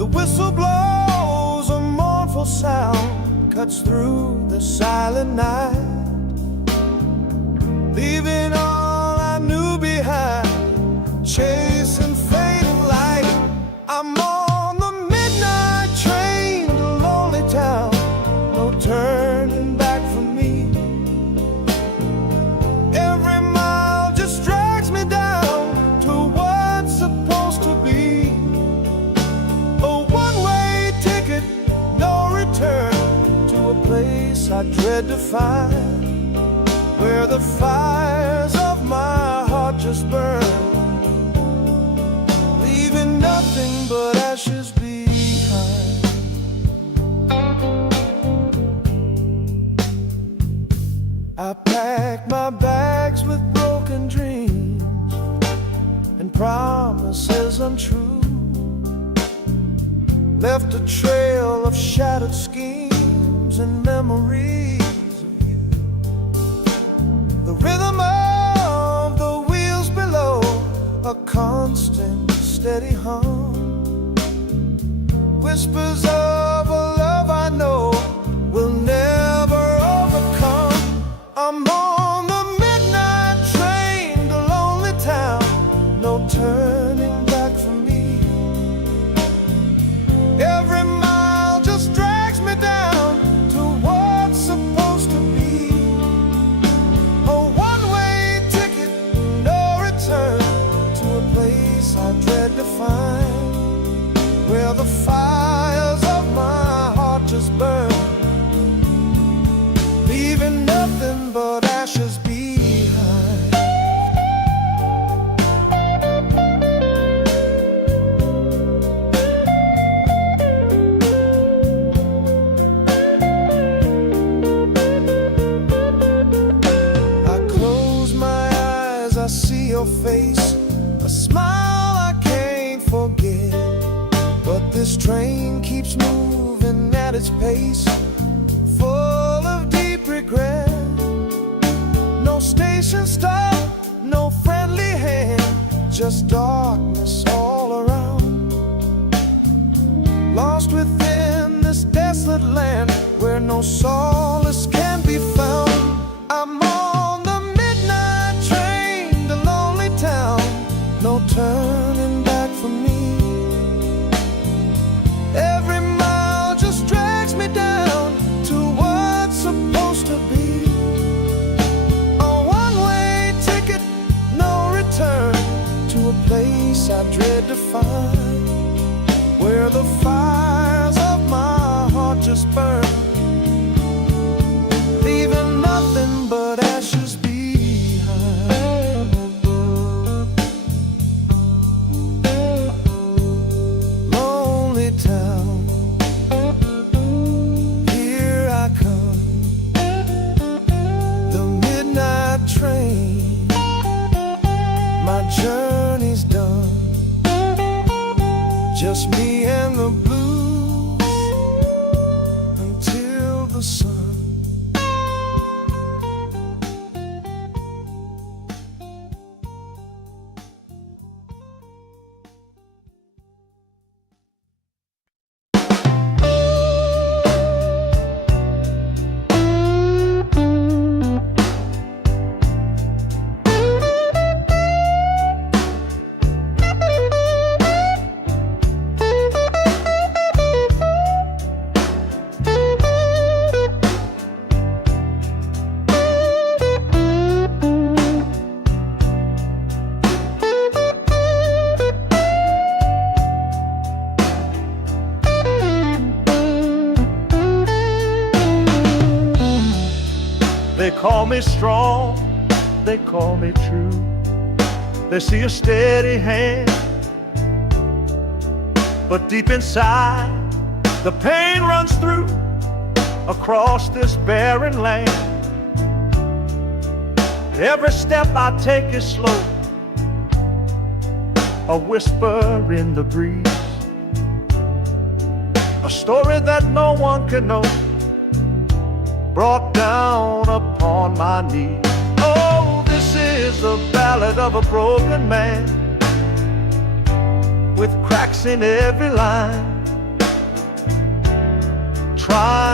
The whistle blows a mournful sound, cuts through the silent night, leaving all I knew behind, chasing fading light. I'm on the midnight train to lonely town, no turning back for me. Every mile just drags me down to what's supposed to be. A one-way ticket, no return, to a place I dread to find, where the fires of my heart just burn, leaving nothing but ashes behind. I packed my bags with broken dreams and promises untrue, left a trail of shattered schemes and memories of you. The rhythm of the wheels below, a constant steady hum, whispers of a love I know will never overcome. I'm on the midnight train to lonely town, no turning back for me. Every mile just drags me down to what's supposed to be. A one-way ticket, no return, to a place I dread to find, where the fires of my heart just burn, leaving nothing but ashes behind. I close my eyes, I see your face, a smile I can't forget. But this train keeps moving at its pace, full of deep regret. No station stop, no friendly hand, just darkness all around. Lost within this desolate land, where no solace can be found. I'm on the midnight train to lonely town, no turning back for me. Every mile just drags me down to what's supposed to be. A one-way ticket, no return, to a place I dread to find, where the fires of my heart just burn, leaving nothing but ashes behind. Lonely town, here I come, the midnight train, my journey's done, just me and the blues until the sun. They call me strong, they call me true. They see a steady hand, but deep inside the pain runs through across this barren land. Every step I take is slow, a whisper in the breeze, a story that no one can know, brought down upon my knees. Oh, this is the ballad of a broken man, with cracks in every line.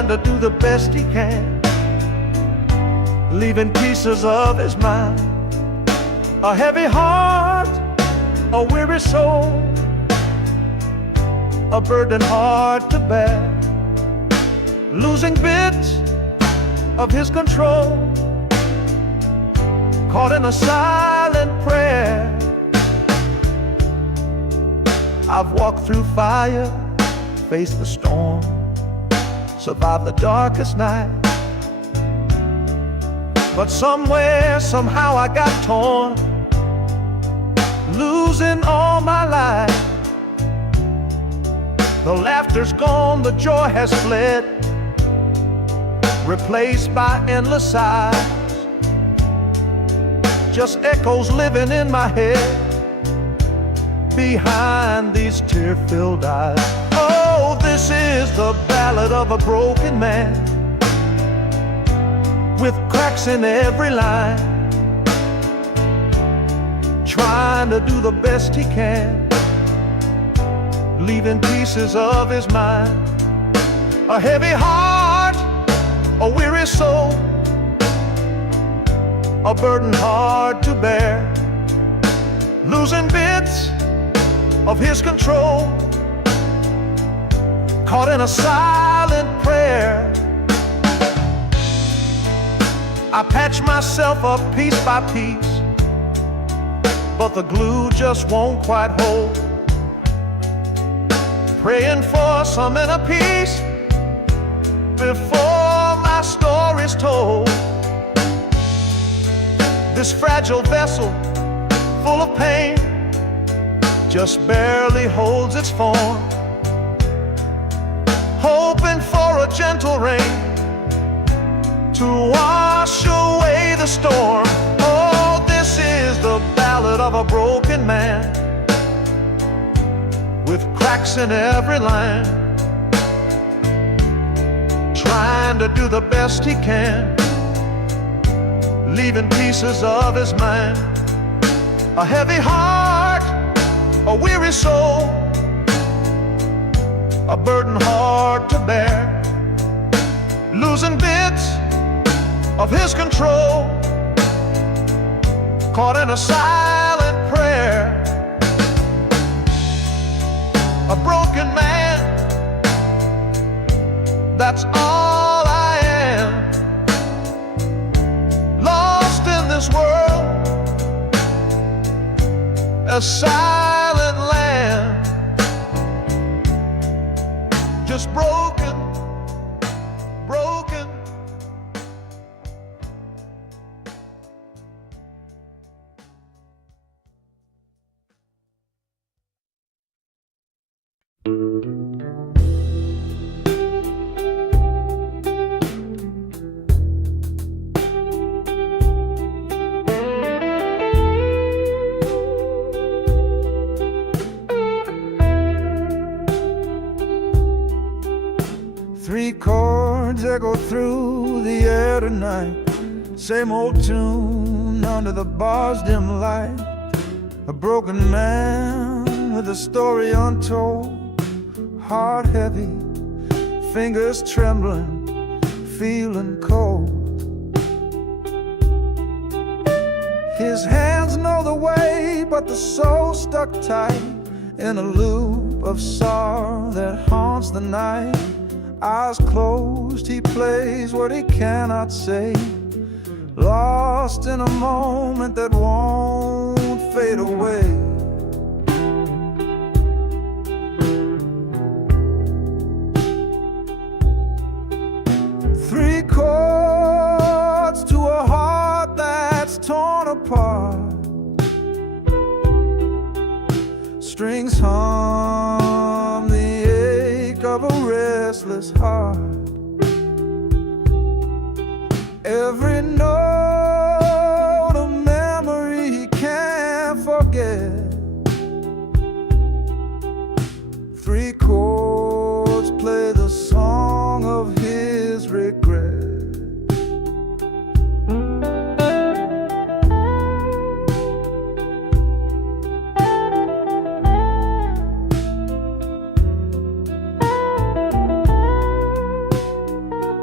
to do the best he can, leaving pieces of his mind. A heavy heart, a weary soul, a burden hard to bear, losing bits of his control, caught in a silent prayer. I've walked through fire, faced the storm, survived the darkest night. But somewhere, somehow I got torn, losing all my life. The laughter's gone, the joy has fled, replaced by endless sighs. Just echoes living in my head, behind these tear-filled eyes. Oh, this is the ballad of a broken man, with cracks in every line, trying to do the best he can, leaving pieces of his mind. A heavy heart, a weary soul, a burden hard to bear, losing bits of his control, caught in a silent prayer. I patch myself up piece by piece, but the glue just won't quite hold. Praying for some inner peace before my story's told. This fragile vessel, full of pain, just barely holds its form, hoping for a gentle rain to wash away the storm. Oh, this is the ballad of a broken man, with cracks in every line, trying to do the best he can, leaving pieces of his mind. A heavy heart, a weary soul, a burden hard to bear, losing bits of his control, caught in a silent prayer. A broken man, that's all I am, lost in this world, a silent land, just broken, broken. Three chords echo through the air tonight, same old tune under the bar's dim light. A broken man with a story untold, heart heavy, fingers trembling, feeling cold. His hands know the way, but the soul stuck tight in a loop of sorrow that haunts the night. Eyes closed, he plays what he cannot say, lost in a moment that won't fade away. Three chords to a heart that's torn apart, strings hum the ache of a restless heart. Every note a memory he can't forget. Three chords play the song of his regret.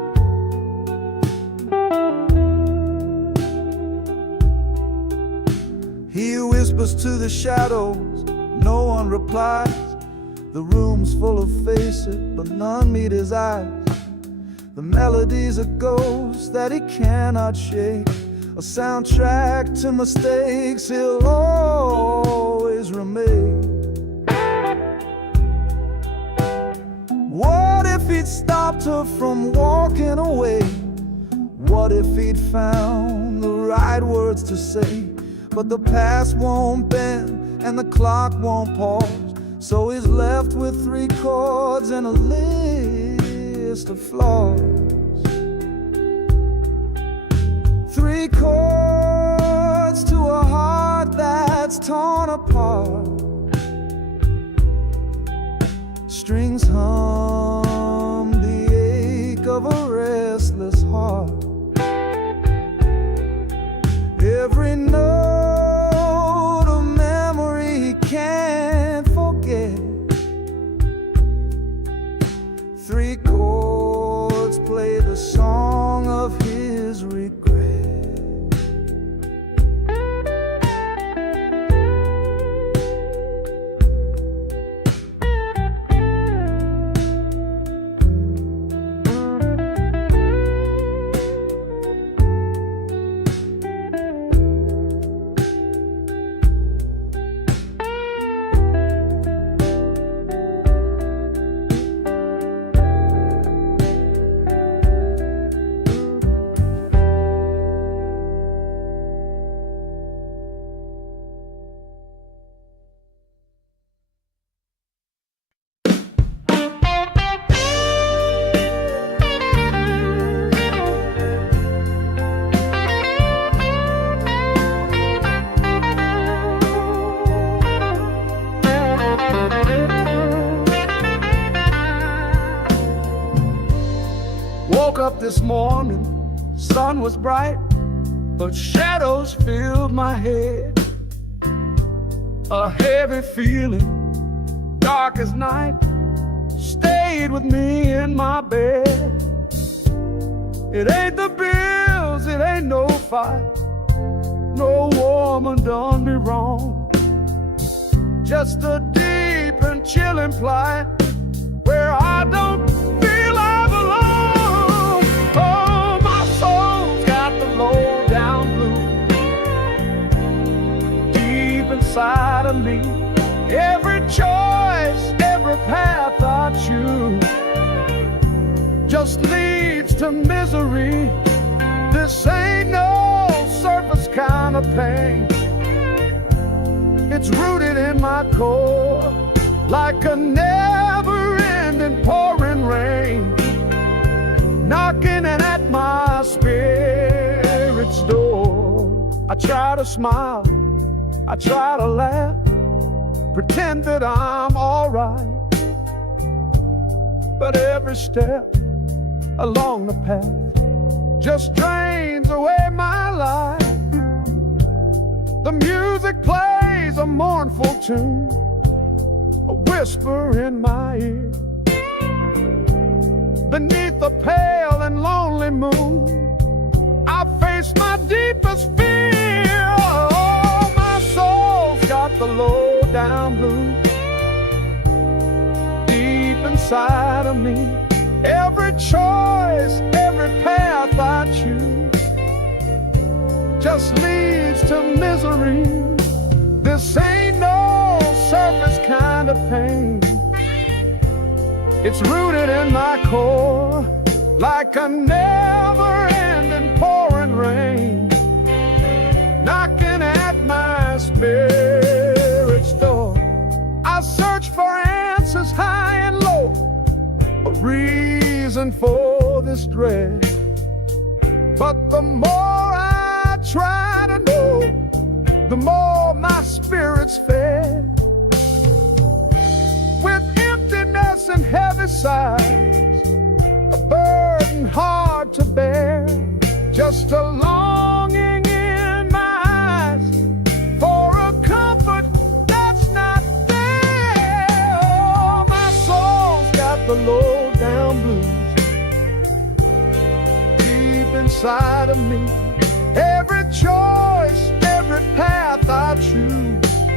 whispers to the shadows, no one replies. The room's full of faces, but none meet his eyes. The melody's a ghost that he cannot shake, a soundtrack to mistakes he'll always remain. What if he'd stopped her from walking away? What if he'd found the right words to say? But the past won't bend and the clock won't pause, so he's left with 3 chords and a list of flaws. 3 chords to a heart that's torn apart. Strings hum the ache of a restless heart. Every note a memory he can't forget. 3 chords play the song of his regret. Woke up this morning, sun was bright, but shadows filled my head. A heavy feeling, dark as night, stayed with me in my bed. It ain't the bills, it ain't no fight, no woman done me wrong. Just a deep and chilling plight where I don't feel I belong. Oh, my soul's got the low down blues deep inside of me. Every choice, every path I choose just leads to misery. This ain't no surface kind of pain. It's rooted in my core like a never-ending pouring rain, knocking at my spirit's door. I try to smile, I try to laugh, pretend that I'm all right, but every step along the path just drains away my life. The music plays a mournful tune, a whisper in my ear. Beneath the pale and lonely moon, I face my deepest fear. Oh, my soul's got the low down blues deep inside of me. Every choice, every path I choose just leads to misery. This ain't no surface kind of pain. It's rooted in my core like a never-ending pouring rain, knocking at my spirit's door. I search for answers high and low, a reason for this dread, but the more I try to know, the more my spirit's fed. With emptiness and heavy sighs, a burden hard to bear, just a longing in my eyes for a comfort that's not there. Oh, my soul's got the low down blues deep inside of me. Every choice, every path I choose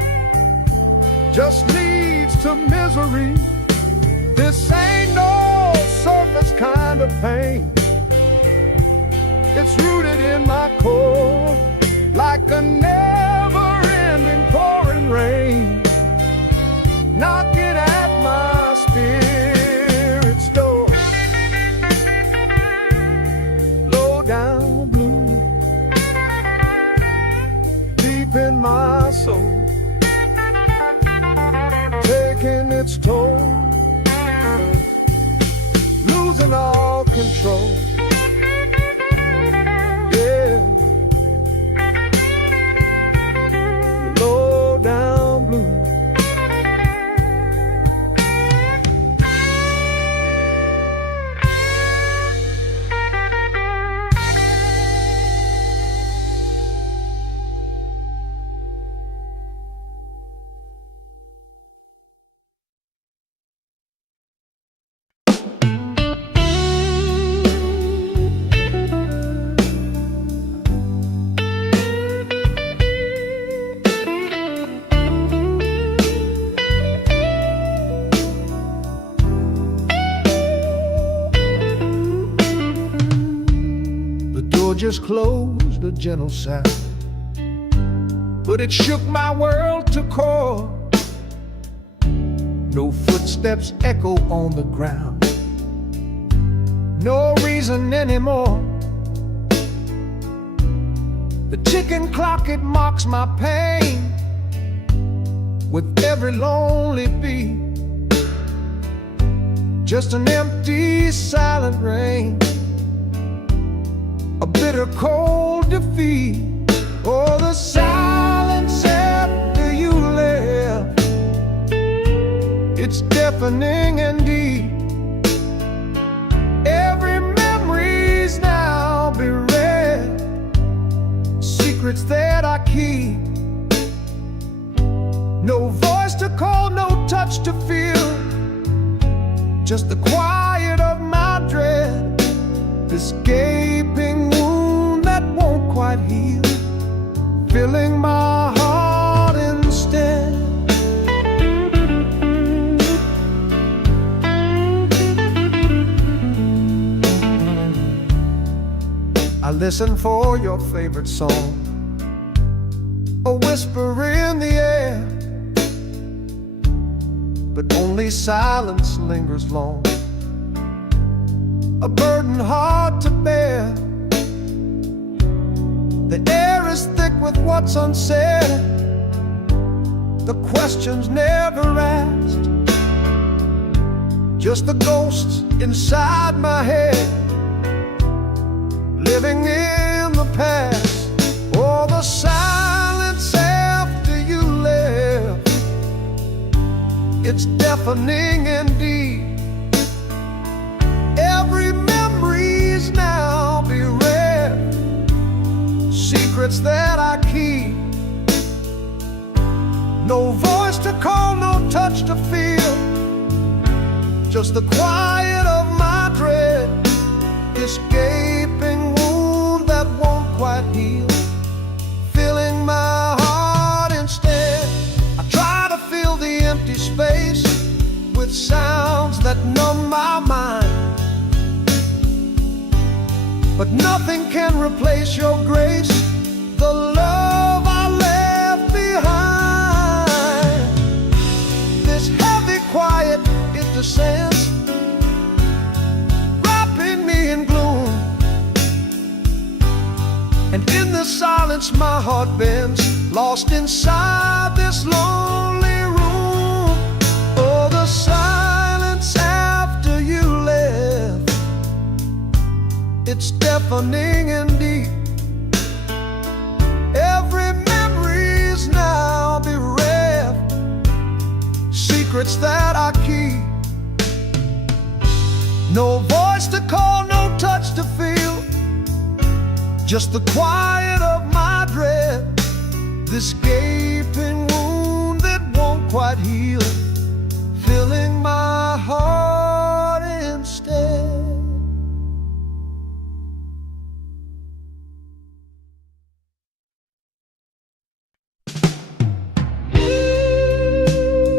just leads to misery. This ain't no surface kind of pain. It's rooted in my core, like a never-ending pouring rain, knocking at my spirit's door. Low down blue, deep in my soul, taking its toll, losing all control. Yeah, low down blue. Just closed, a gentle sound, but it shook my world to core. No footsteps echo on the ground, no reason anymore. The ticking clock, it mocks my pain with every lonely beat. Just an empty, silent rain, a bitter cold defeat. Oh, the silence after you left, it's deafening and deep. Every memory's now bereft, secrets that I keep. No voice to call, no touch to feel, just the quiet of my dread. This gaping wound that won't quite heal, filling my heart instead. I listen for your favorite song, a whisper in the air, but only silence lingers long, a burden hard to bear. The air is thick with what's unsaid, the questions never asked, just the ghosts inside my head, living in the past. Oh, the silence after you left, it's deafening indeed. Every memory's now bereft, secrets that I keep. No voice to call, no touch to feel, just the quiet of my dread. This gaping wound that won't quite heal, filling my heart instead. I try to fill the empty space with sounds that numb my mind, but nothing can replace your grace, the love I left behind. This heavy quiet, it descends, wrapping me in gloom, and in the silence my heart bends, lost inside this lonely room. Oh, the silence after you left, it's deafening and deep. Every memory's now bereft, secrets that I keep. No voice to call, no touch to feel, just the quiet of my dread. This gaping wound that won't quite heal, filling my heart instead.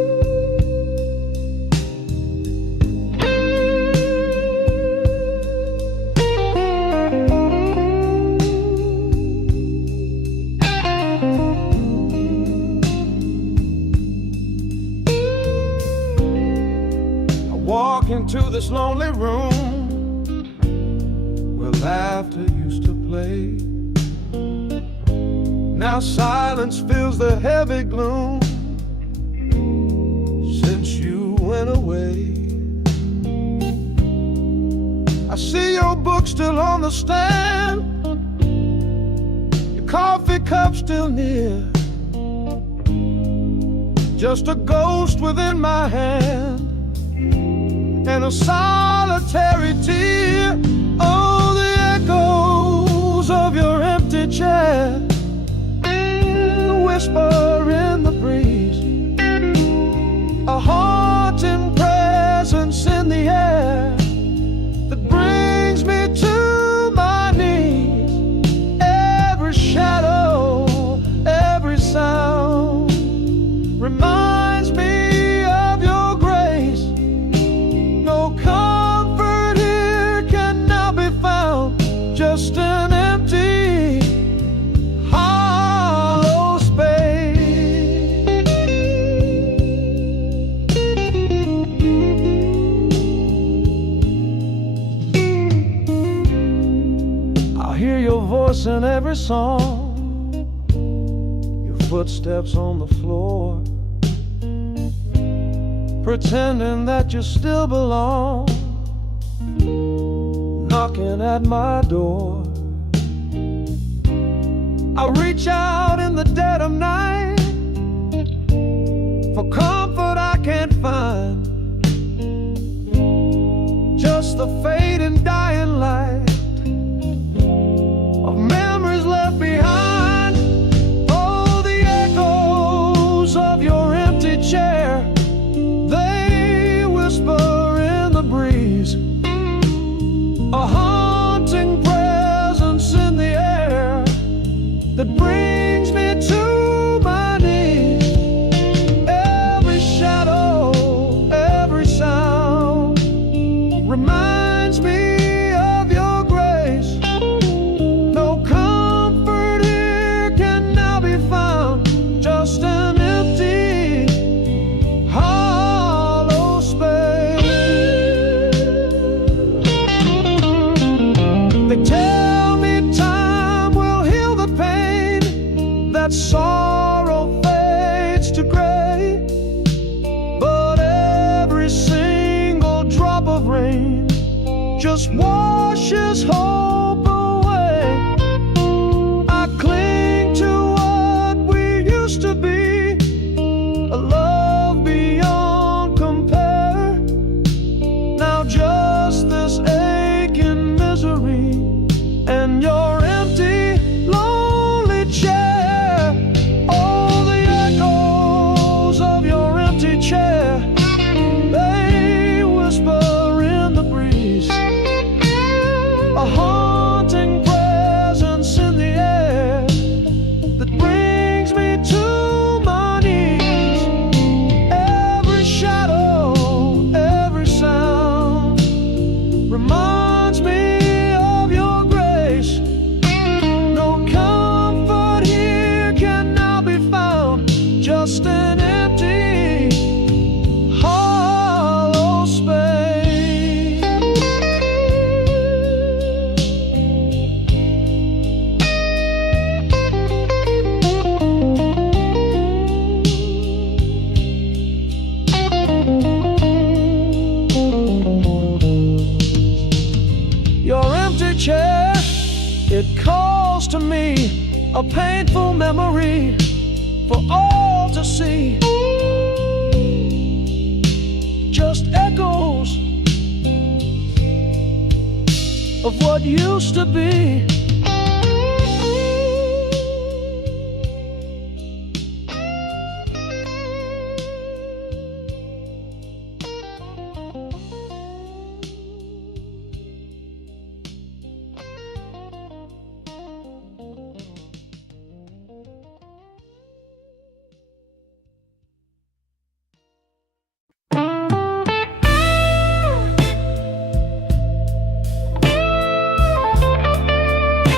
this lonely room where laughter used to play. Now silence fills the heavy gloom since you went away. I see your book still on the stand, your coffee cup still near, just a ghost within my hand and a solitary tear. Oh, the echoes of your empty chair, the whisper in the breeze, a haunting presence in the air that brings me to my knees. Every shadow, every sound reminds me of your grace. No comfort here can now be found, just an empty, hollow space. I hear your voice in every song, your footsteps on the floor, pretending that you still belong, knocking at my door. I reach out in the dead of night for comfort I can't find, just the fading dying light of memories left behind. Oh, the echoes of your empty chair, they whisper in the breeze, a haunting presence in the air that brings me to my knees. Every shadow, every sound reminds me of your grace. No comfort here can now be found, just an empty, hollow space. They tell me time will heal the pain, that sorrow fades to gray, but every single drop of rain just washes hope away. I cling to what we used to be, a love beyond compare. Now just this aching misery and your empty, lonely chair. Oh, the echoes of your empty chair, they whisper in the breeze, a haunting presence in the air that brings me to my knees. Every shadow, every sound reminds me of your grace. No comfort here can now be found, just an empty, hollow space. Your empty chair, it calls to me, a painful memory for all to see. Just echoes of what used to be.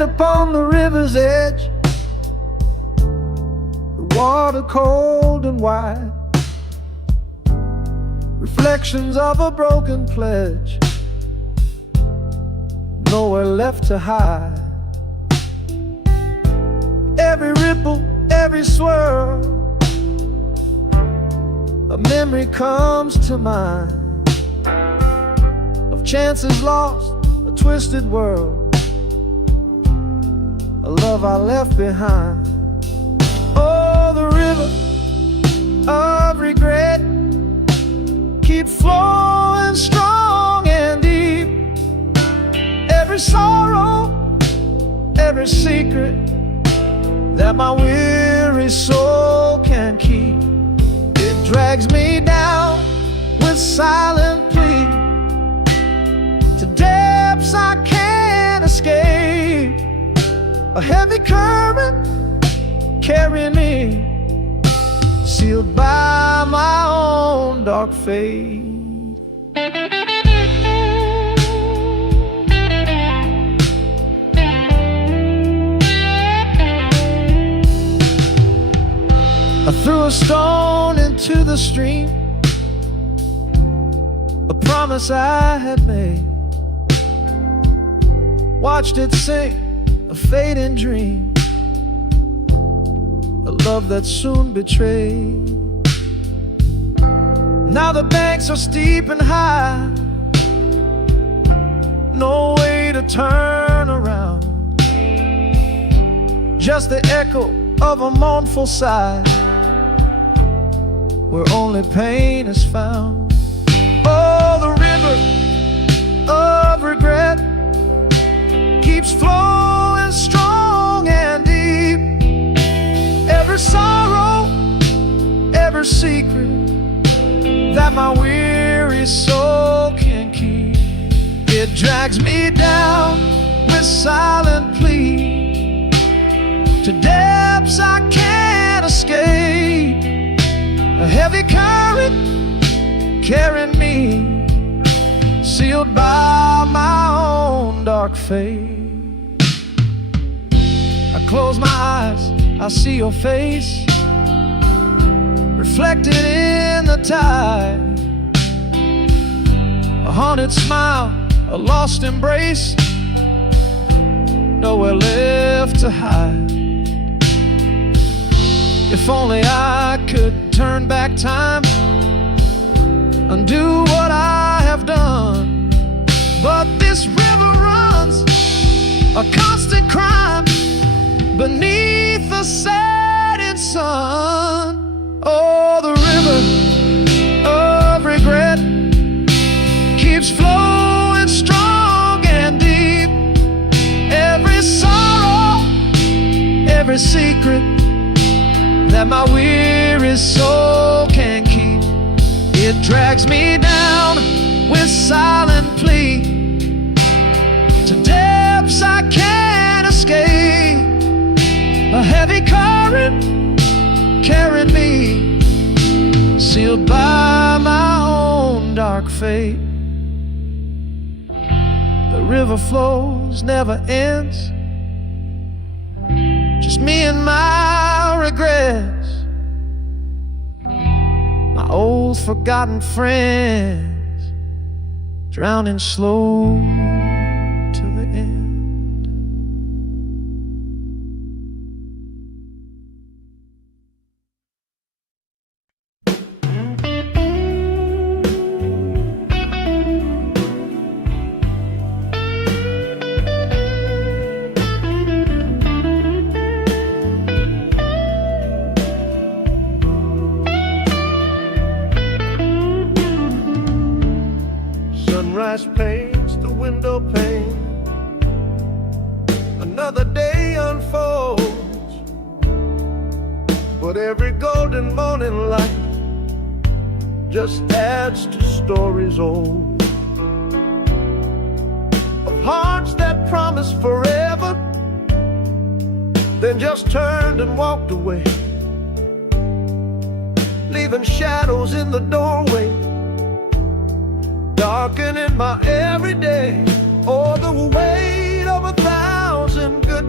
stand upon the river's edge, the water cold and wide, reflections of a broken pledge, nowhere left to hide. Every ripple, every swirl, a memory comes to mind of chances lost, a twisted world, a love I left behind. Oh, the river of regret keeps flowing strong and deep. Every sorrow, every secret that my weary soul can keep, it drags me down with silent plea to depths I can't escape. A heavy current carrying me, sealed by my own dark fate. I threw a stone into the stream, a promise I had made, watched it sink, a fading dream, a love that soon betrayed. Now the banks are steep and high, no way to turn around, just the echo of a mournful sigh, where only pain is found. Oh, the river of regret keeps flowing strong and deep. Every sorrow, every secret that my weary soul can keep, it drags me down with silent plea to depths I can't escape. A heavy current carrying me, sealed by my own dark fate. I close my eyes, I see your face reflected in the tide, a haunted smile, a lost embrace, nowhere left to hide. If only I could turn back time, undo what I have done, but this river runs a constant crime beneath the setting sun. Oh, the river of regret keeps flowing strong and deep. Every sorrow, every secret that my weary soul can keep, it drags me down with silent plea to depths I can't escape. A heavy current carrying me, sealed by my own dark fate. The river flows, never ends, just me and my regrets, my old forgotten friends, drowning slow to the end. Sunrise paints the window pane, another day unfolds, but every golden morning light just adds to stories old, of hearts that promised forever, then just turned and walked away, leaving shadows in the doorway, darkening my everyday. Oh, the weight of 1,000 good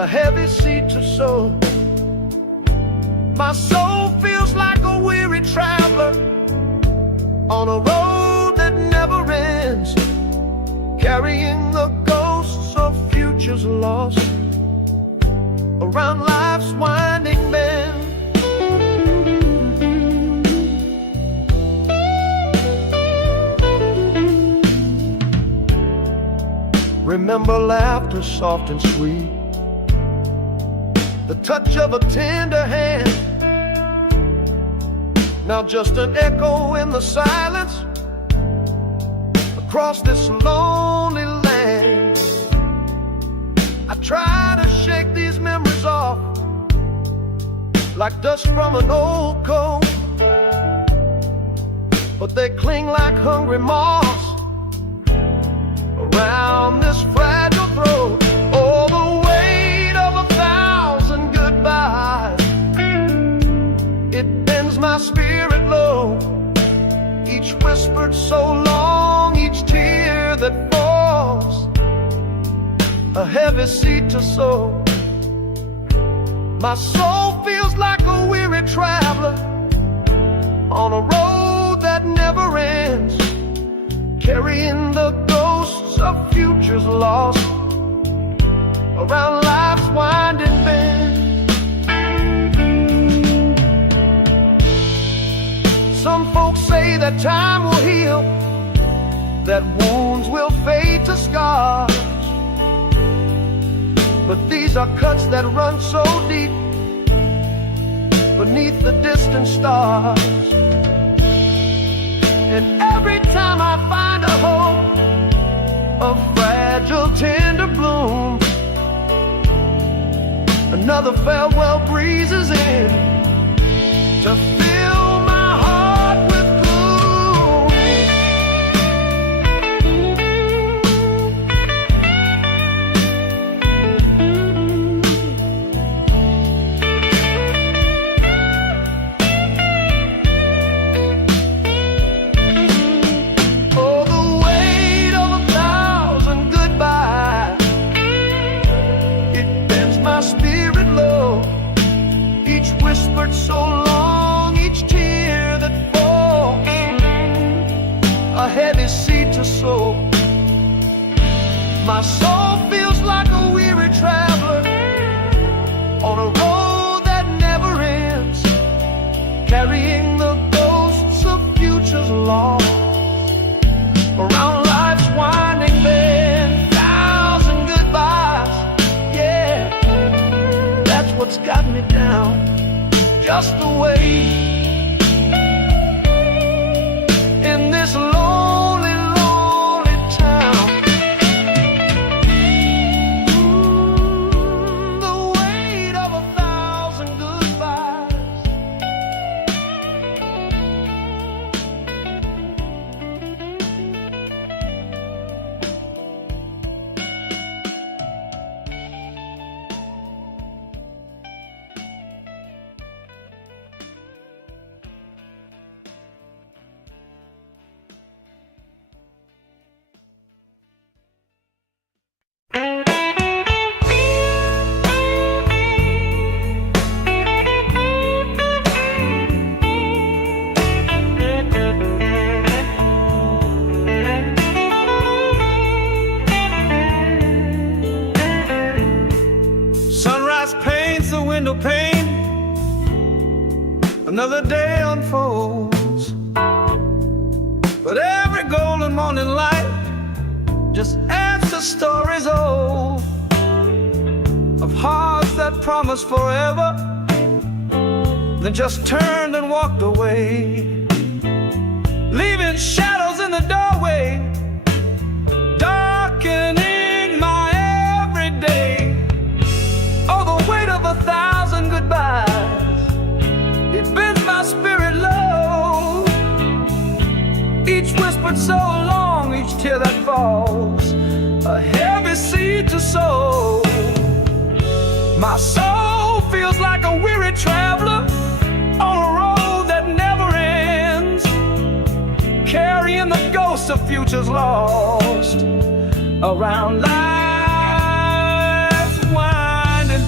a heavy seed to sow. My soul feels like a weary traveler on a road that never ends, carrying the ghosts of futures lost around life's winding bend. Remember laughter soft and sweet, the touch of a tender hand. Now just an echo in the silence across this lonely land. I try to shake these memories off like dust from an old coat, but they cling like hungry moths around this fragile throat. Oh, the weight of 1,000 goodbyes, it bends my spirit low. Each whispered so long, each tear that falls, a heavy seed to sow. My soul feels like a weary traveler on a road that never ends, carrying the ghosts of futures lost around life's winding bend. Some folks say that time will heal, that wounds will fade to scars, but these are cuts that run so deep beneath the distant stars. And every time I find a hope, a fragile tender bloom, another farewell breezes in to fill my heart with so long, each tear that falls, a heavy seed to sow. My soul feels like a weary traveler on a road that never ends, carrying the ghosts of futures lost around life's winding bend. 1,000 goodbyes, yeah, that's what's got me down. Just the way in this lonely, lonely town. The weight of 1,000 goodbyes. Window pane, another day unfolds, but every golden morning light just adds to stories old of hearts that promised forever, then just turned and walked away, leaving shadows in the doorway, darkening my everyday. Oh, the weight of 1,000 goodbyes, it bends my spirit low. Each whispered so long, each tear that falls, a heavy seed to sow. My soul feels like a weary traveler on a road that never ends, carrying the ghosts of futures lost around life's winding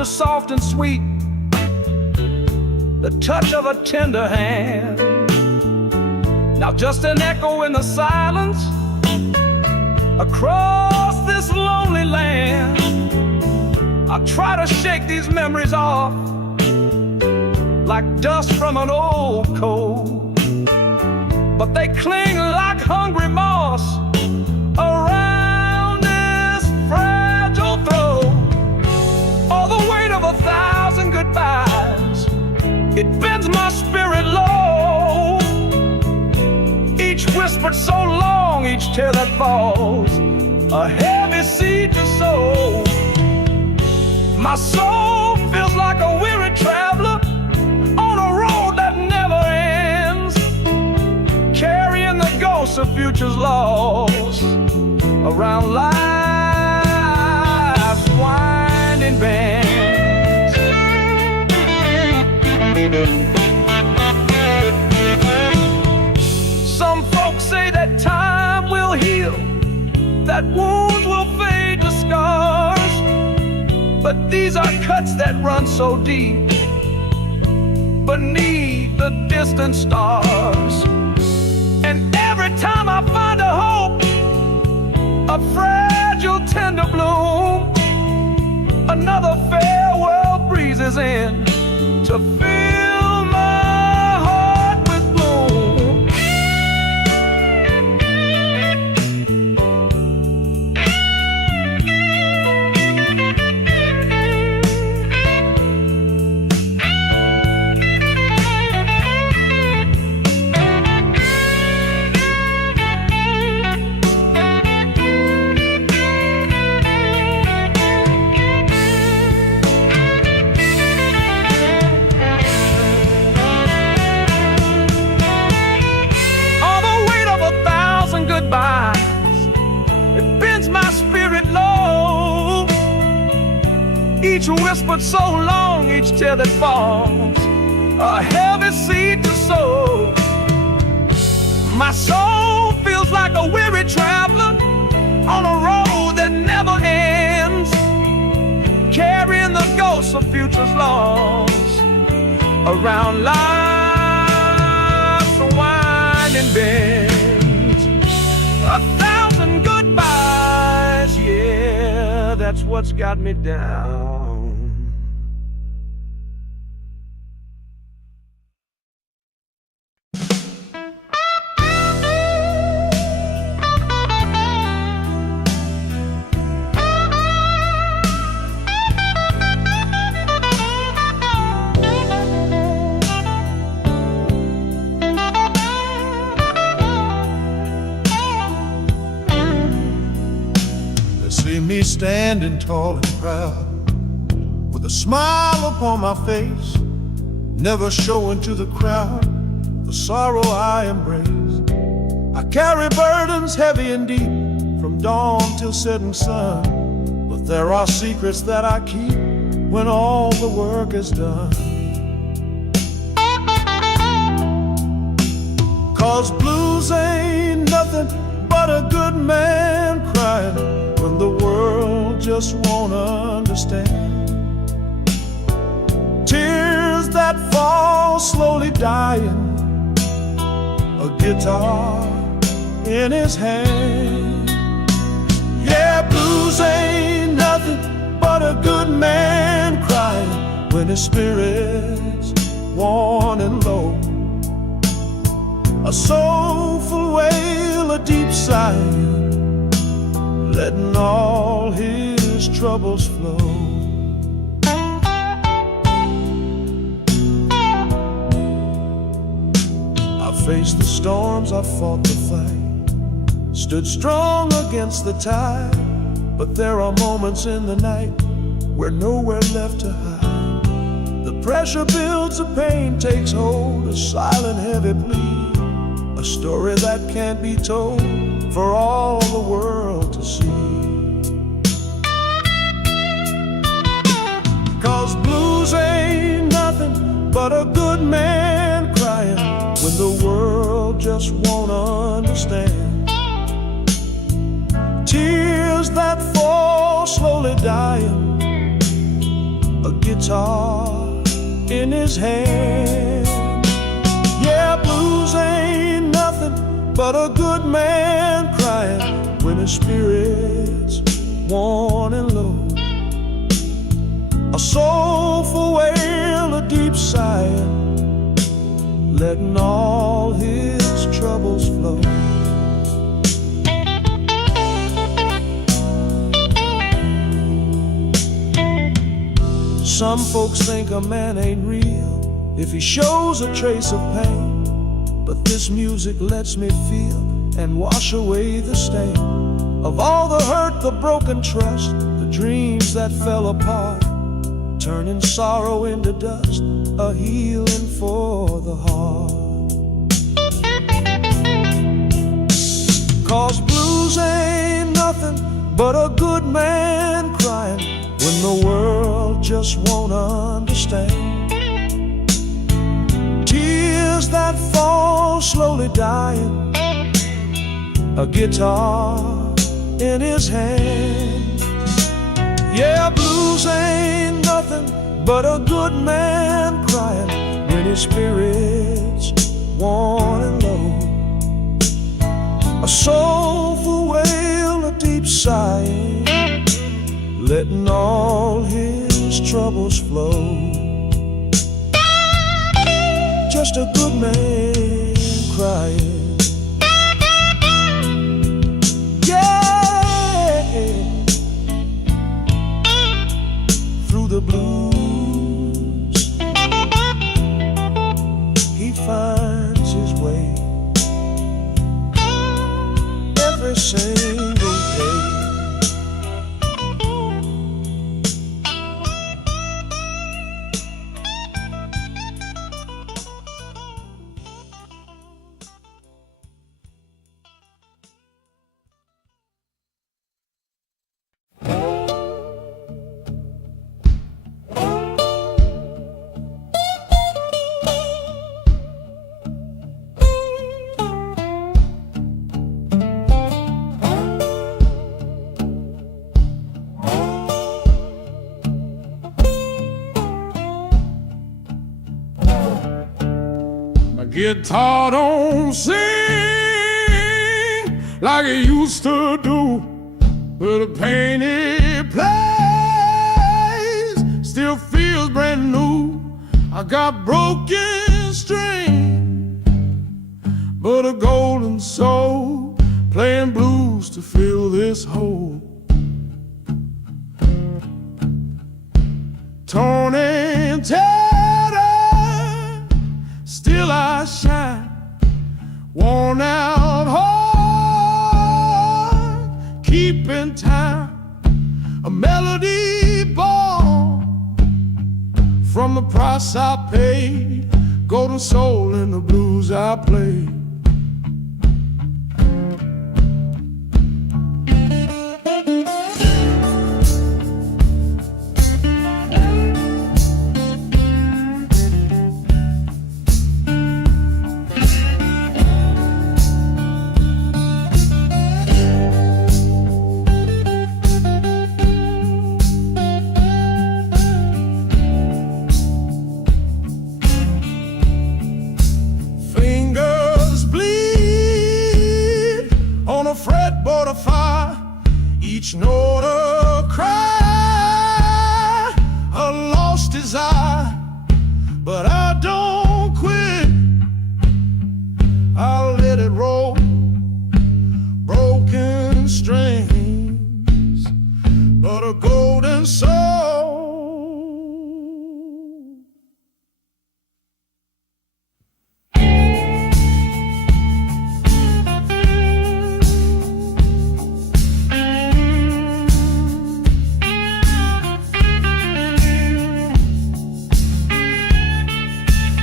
laughter soft and sweet, the touch of a tender hand. Now just an echo in the silence across this lonely land. I try to shake these memories off like dust from an old coat, but they cling like hungry moss around this fragile throat. All the weight of 1,000 goodbyes, it bends my spirit low. Each whispered so long, each tear that falls, a heavy seed to sow. My soul feels like a weary traveler on a road that never ends, carrying the ghosts of futures lost around life's winding bend. Some folks say that time will heal, that wounds will fade to scars, but these are cuts that run so deep beneath the distant stars. And every time I find a hope, a fragile tender bloom, another farewell breezes in to fill my heart with gloom. It bends my spirit low. Each whispered so long, each tear that falls, a heavy seed to sow. My soul feels like a weary traveler on a road that never ends, carrying the ghosts of futures lost around life's winding bend. 1,000 goodbyes, yeah, that's what's got me down. See me standing tall and proud, with a smile upon my face, never showing to the crowd the sorrow I embrace. I carry burdens heavy and deep, from dawn till setting sun, but there are secrets that I keep when all the work is done. 'Cause blues ain't nothing but a good man crying when the world just won't understand. Tears that fall slowly dying, a guitar in his hand. Yeah, blues ain't nothing but a good man crying when his spirit's worn and low. A soulful wail, a deep sigh, letting all his troubles flow. I faced the storms, I fought the fight, stood strong against the tide, but there are moments in the night where nowhere left to hide. The pressure builds, the pain takes hold, a silent heavy plea, a story that can't be told for all the world to see. 'Cause blues ain't nothing but a good man crying when the world just won't understand. Tears that fall slowly dying, a a guitar in his hand. Yeah, blues ain't nothing but a good man crying when his spirit's worn and low. A soulful wail, a deep sigh, letting all his troubles flow. Some folks think a man ain't real if he shows a trace of pain, but this music lets me feel and wash away the stain of all the hurt, the broken trust, the dreams that fell apart, turning sorrow into dust, a healing for the heart. 'Cause blues ain't nothing but a good man crying when the world just won't understand. Tears that fall slowly dying, a guitar in his hand. Yeah, blues ain't nothing but a good man crying when his spirit's worn and low. A soulful wail, a deep sighing, letting all his troubles flow. Just a good man crying. Yeah, through the blues he finds his way every single day. Guitar don't sing like it used to do, but the pain it plays still feels brand new. I got broken string, but a golden soul playing blues to fill this hole. Torn and tattered, still I shine, worn out heart, keeping time, a melody born from the price I paid, golden soul in the blues I played. Fretboard of fire, each note a cry, a lost desire, but I don't quit. I'll let it roll, broken strings, but a golden soul.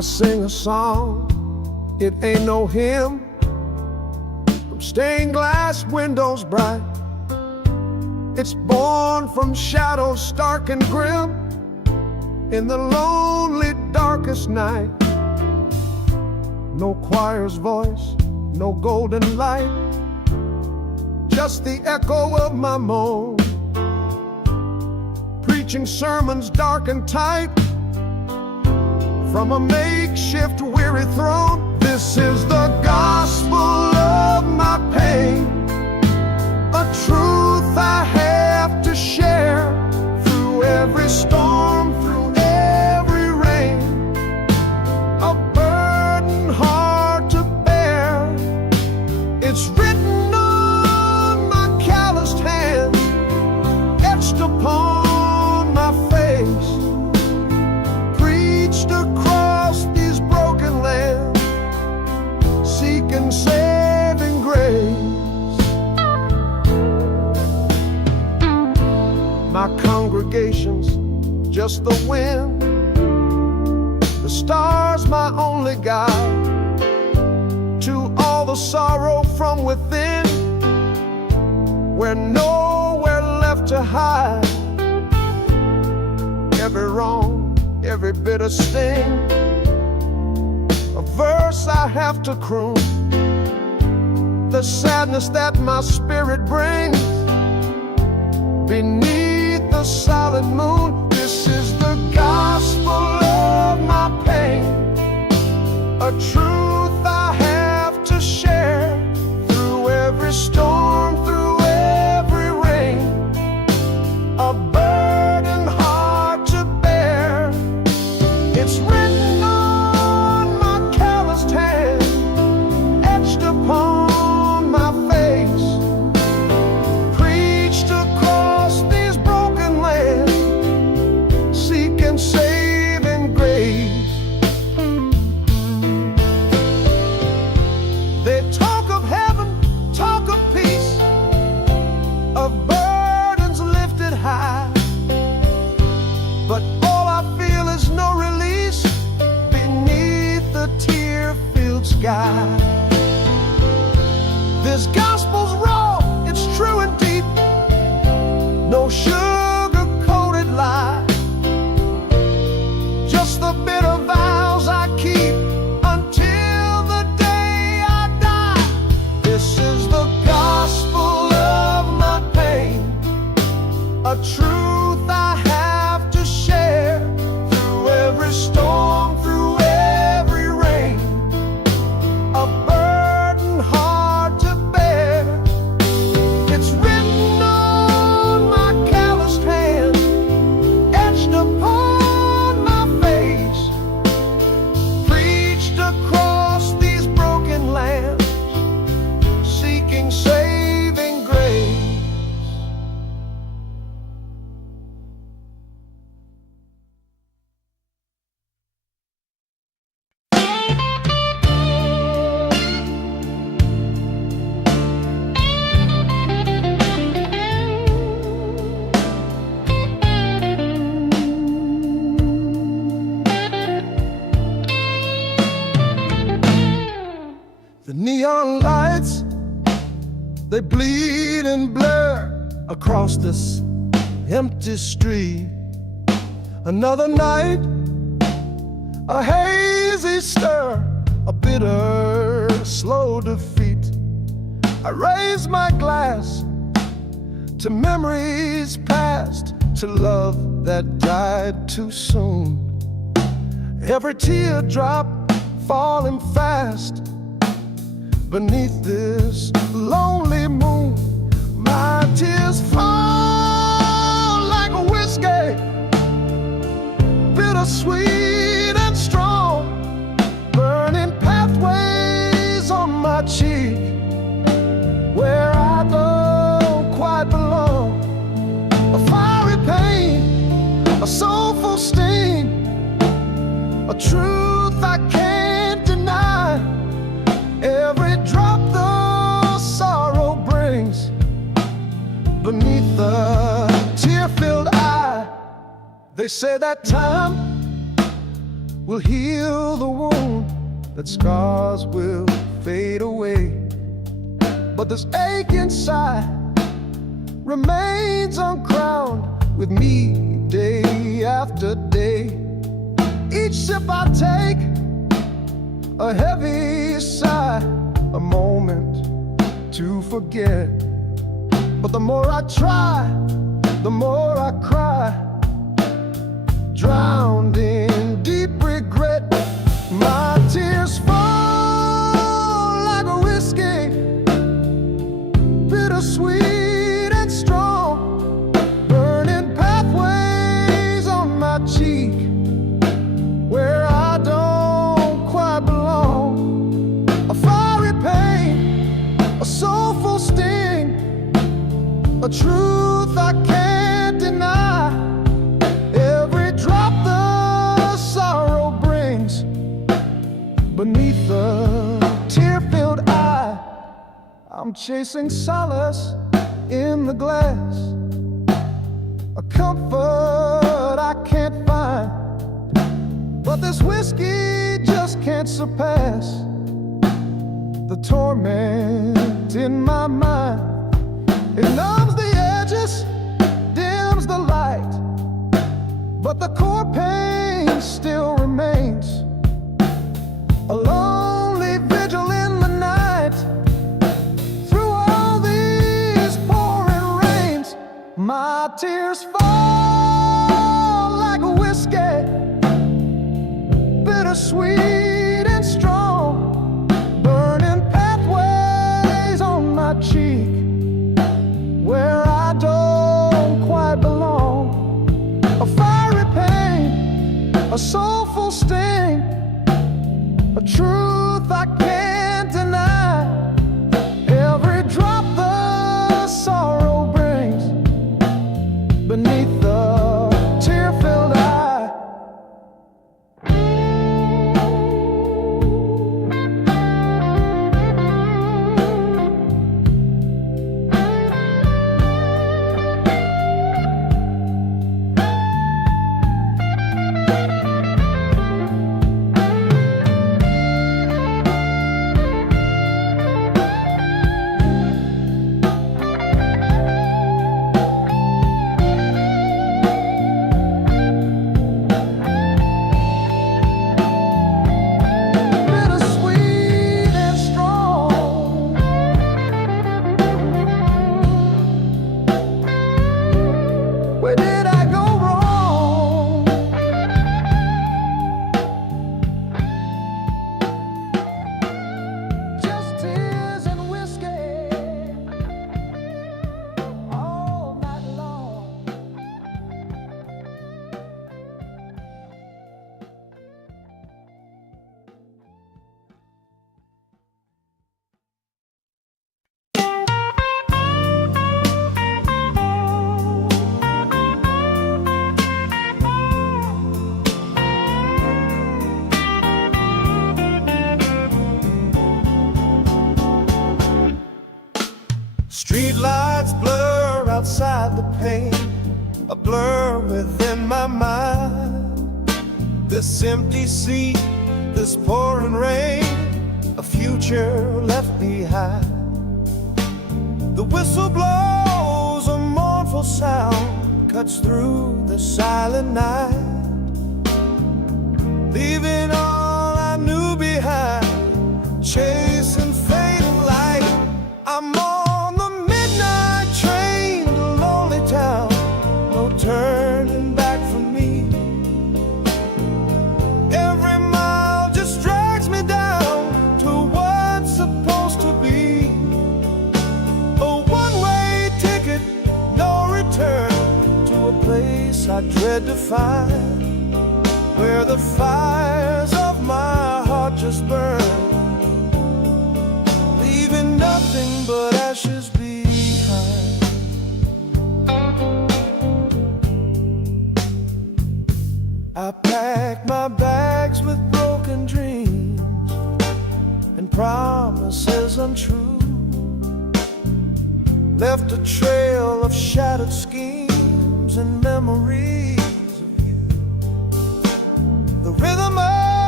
I sing a song, it ain't no hymn, from stained glass windows bright. It's born from shadows stark and grim, in the lonely darkest night. No choir's voice, no golden light, just the echo of my moan, preaching sermons dark and tight from a makeshift weary throne. This is the gospel of my pain, a truth I have to share through every storm, through every rain, a burden hard to bear. It's written on my calloused hands, etched upon my face, preached across these broken lands, seeking saving grace. My congregation's just the wind, the stars my only guide to all the sorrow from within, where nowhere left to hide. Every wrong, every bitter sting, a verse I have to croon, the sadness that my spirit brings beneath the solid moon. This is the gospel of my pain, a truth I have to share through every storm, through every rain, a burden hard to bear. It's written on my calloused hand, etched upon my face, preached across these broken lands, seeking saving grace. They talk of heaven, talk of peace, of burdens lifted high, but all I feel is no release beneath the tear-filled sky. This gospel's raw, it's true and deep, no sugar-coated lie, just the bitter vows I keep until the day I die. This is the gospel of my pain, a truth I have to share through every storm, through every rain, a burden hard to bear. It's written on my calloused hand, etched upon my face, preached across these broken lands, seeking saving grace. The neon lights, they bleed and blur across this empty street. Another night, a hazy stir, a bitter, slow defeat. I raise my glass to memories past, to love that died too soon. Every teardrop falling fast beneath this lonely moon. My tears fall like a whiskey, bittersweet and strong, burning pathways on my cheek, where I don't quite belong. A fiery pain, a soulful sting, a truth I can't deny. Every drop the sorrow brings beneath the tear-filled eye. They say that time will heal the wound, that scars will fade away. But this ache inside remains uncrowned with me day after day. Each sip I take, a heavy sigh, a moment to forget. But the more I try, the more I cry, drowned in deep regret. My tears fall like a whiskey, bittersweet and strong, burning pathways on my cheek where I don't quite belong. A fiery pain, a soulful sting, a truth I can't deny. Every drop the sorrow brings beneath the tear-filled eye. I'm chasing solace in the glass, a comfort I can't find. But this whiskey just can't surpass the torment in my mind. It numbs the edges, dims the light, but the core pain still remains. A lonely vigil in the night, through all these pouring rains. My tears fall like a whiskey, bittersweet and strong, burning pathways on my cheek where I don't quite belong. A fiery pain, a soulful sting, a truth I can't deny. Every drop the sorrow brings beneath the tear-filled eye. Where did I go wrong? Just tears and whiskey all night long. Street lights blur outside the pane, a blur within my mind. This empty seat, this pouring rain, a future left behind. The whistle blows, a mournful sound cuts through the silent night, leaving all I knew behind, chasing fading light. I'm on the midnight train to lonely town, no turning back for me. Every mile just drags me down to what's supposed to be. A one-way ticket, no return, to a place I dread to find, where the fires of my heart just burn, leaving nothing but ashes behind. I packed my bags with broken dreams and promises untrue, left a trail of shattered schemes and memories of you. The rhythm of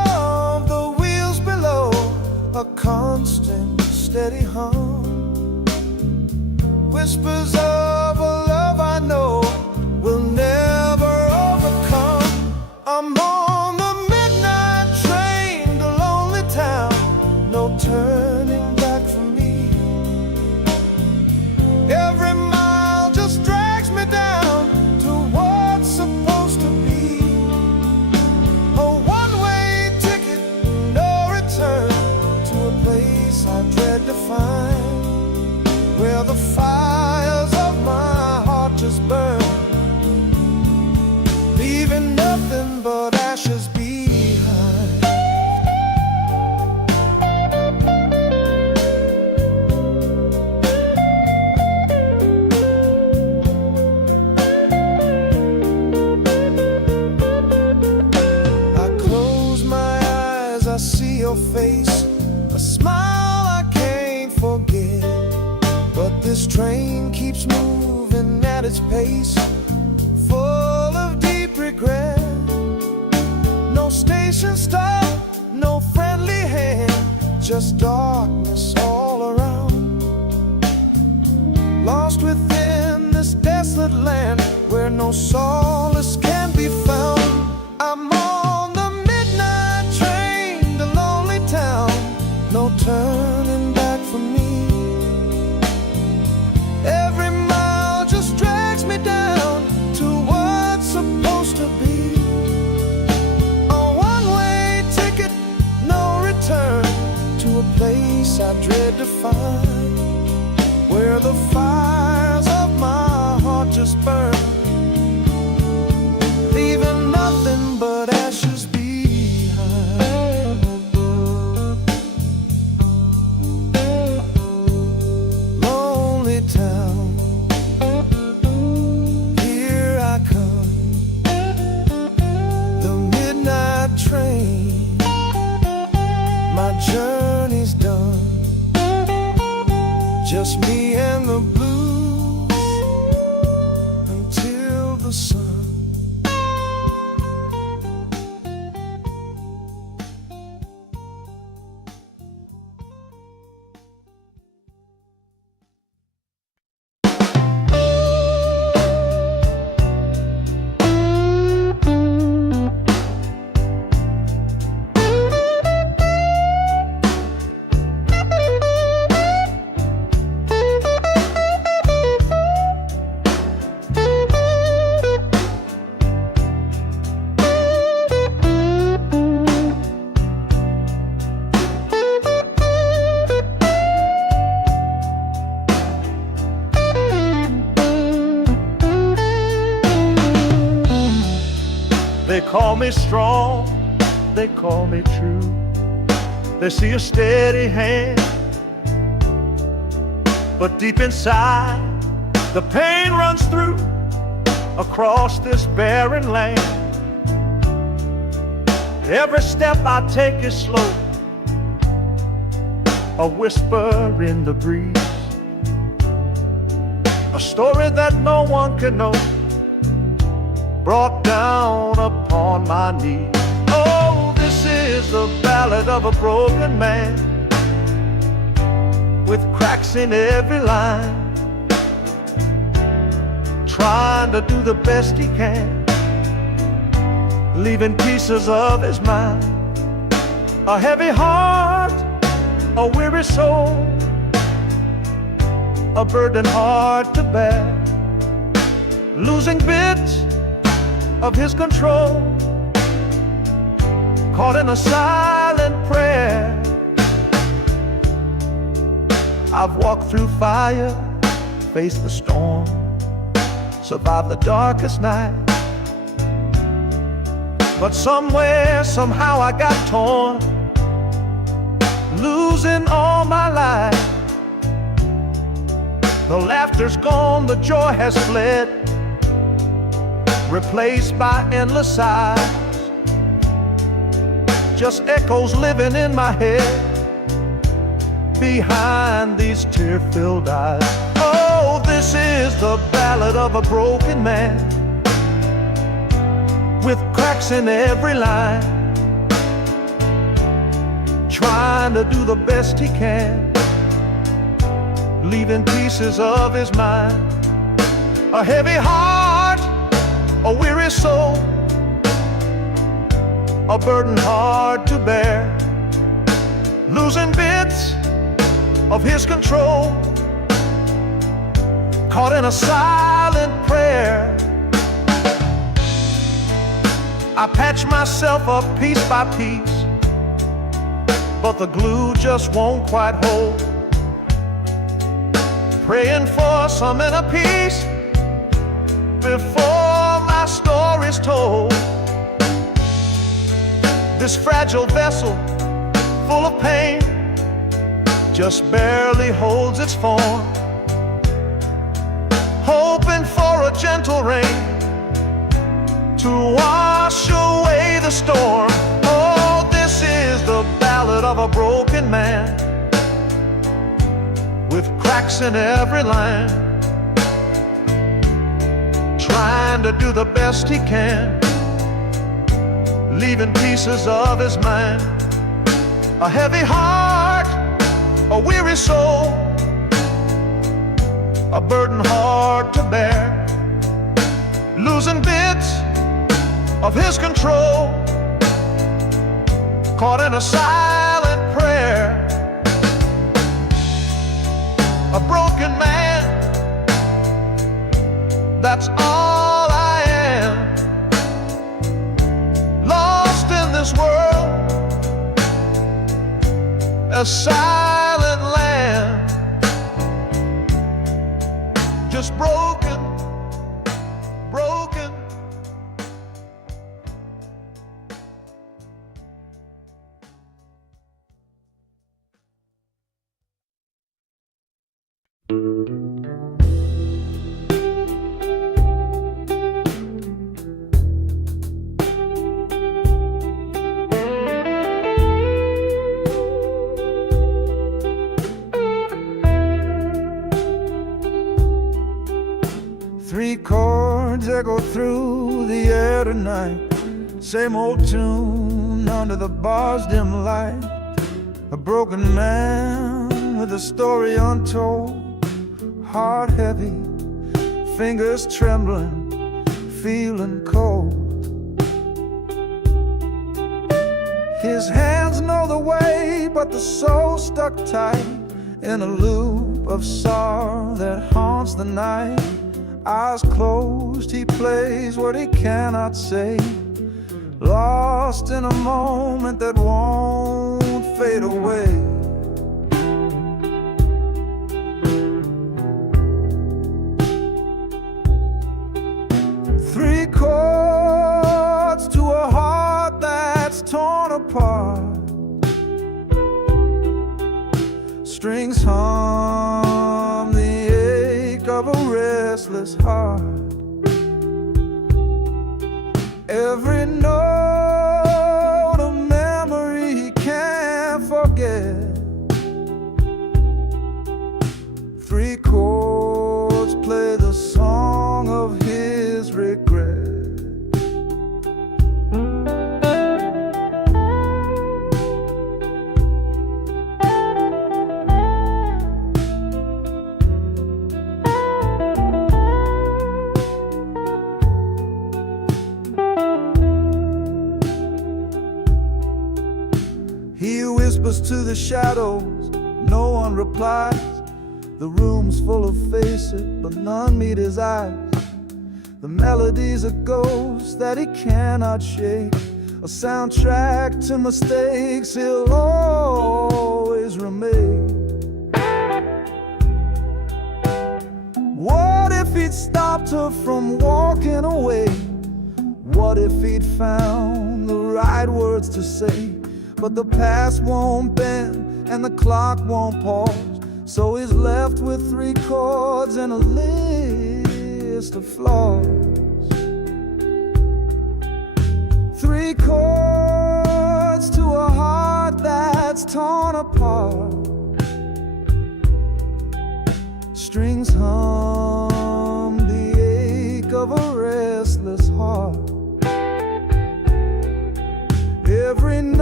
a constant, steady hum. Whispers of a love I know will never overcome. I'm on the midnight train to lonely town, no turning back for me. Every mile just drags me down to what's supposed to be. A one-way ticket, no return, to a place I dread to find, where the fires of my heart just burn, leaving nothing but ashes behind. I close my eyes, I see your face, a smile I can't forget. But this train keeps moving at its pace, full of deep regret. No station stop, no friendly hand, just darkness all around. Lost within this desolate land where no solace can be found. I'm on the midnight train to lonely town, no turning back for me. Every mile just drags me down to what's supposed to be. A one-way ticket, no return, to a place I dread to find, where the fires of my heart just burn, leaving nothing but ashes behind. Lonely town, here I come, the midnight train, my journey's done, just me and the blues until the sun. They call me strong, they call me true. They see a steady hand, but deep inside the pain runs through across this barren land. Every step I take is slow, a whisper in the breeze, a story that no one can know, brought down upon my knees. Oh, this is the ballad of a broken man, with cracks in every line, trying to do the best he can, leaving pieces of his mind. A heavy heart, a weary soul, a burden hard to bear, losing bits of his control, caught in a silent prayer. I've walked through fire, faced the storm, survived the darkest night, but somewhere, somehow I got torn, losing all my life. The laughter's gone, the joy has fled, replaced by endless sighs, just echoes living in my head behind these tear-filled eyes. Oh, this is the ballad of a broken man, with cracks in every line, trying to do the best he can, leaving pieces of his mind. A heavy heart, a weary soul, a burden hard to bear, losing bits of his control, caught in a silent prayer. I patch myself up piece by piece, but the glue just won't quite hold. Praying for some inner peace before my story's told. This fragile vessel, full of pain, just barely holds its form, hoping for a gentle rain to wash away the storm. Oh, this is the ballad of a broken man, with cracks in every line, trying to do the best he can, leaving pieces of his mind. A heavy heart, a weary soul, a burden hard to bear, losing bits of his control, caught in a silent prayer. A broken man, that's all I am, lost in this world, a silent land, just broken, broken. Three chords echo through the air tonight, same old tune under the bar's dim light. A broken man with a story untold, heart heavy, fingers trembling, feeling cold. His hands know the way, but the soul stuck tight in a loop of sorrow that haunts the night. Eyes closed, he plays what he cannot say, lost in a moment that won't fade away. Three chords to a heart that's torn apart, strings hum the ache of a restless heart. Every note a memory he can't forget. Three chords play the song of his regret. He whispers to the shadows, no one replies. The room's full of faces, but none meet his eyes. The melody's a ghost that he cannot shake, a soundtrack to mistakes he'll always remake. What if he'd stopped her from walking away? What if he'd found the right words to say? But the past won't bend and the clock won't pause, so he's left with three chords and a list of flaws. Three chords to a heart that's torn apart, strings hum the ache of a restless heart. Every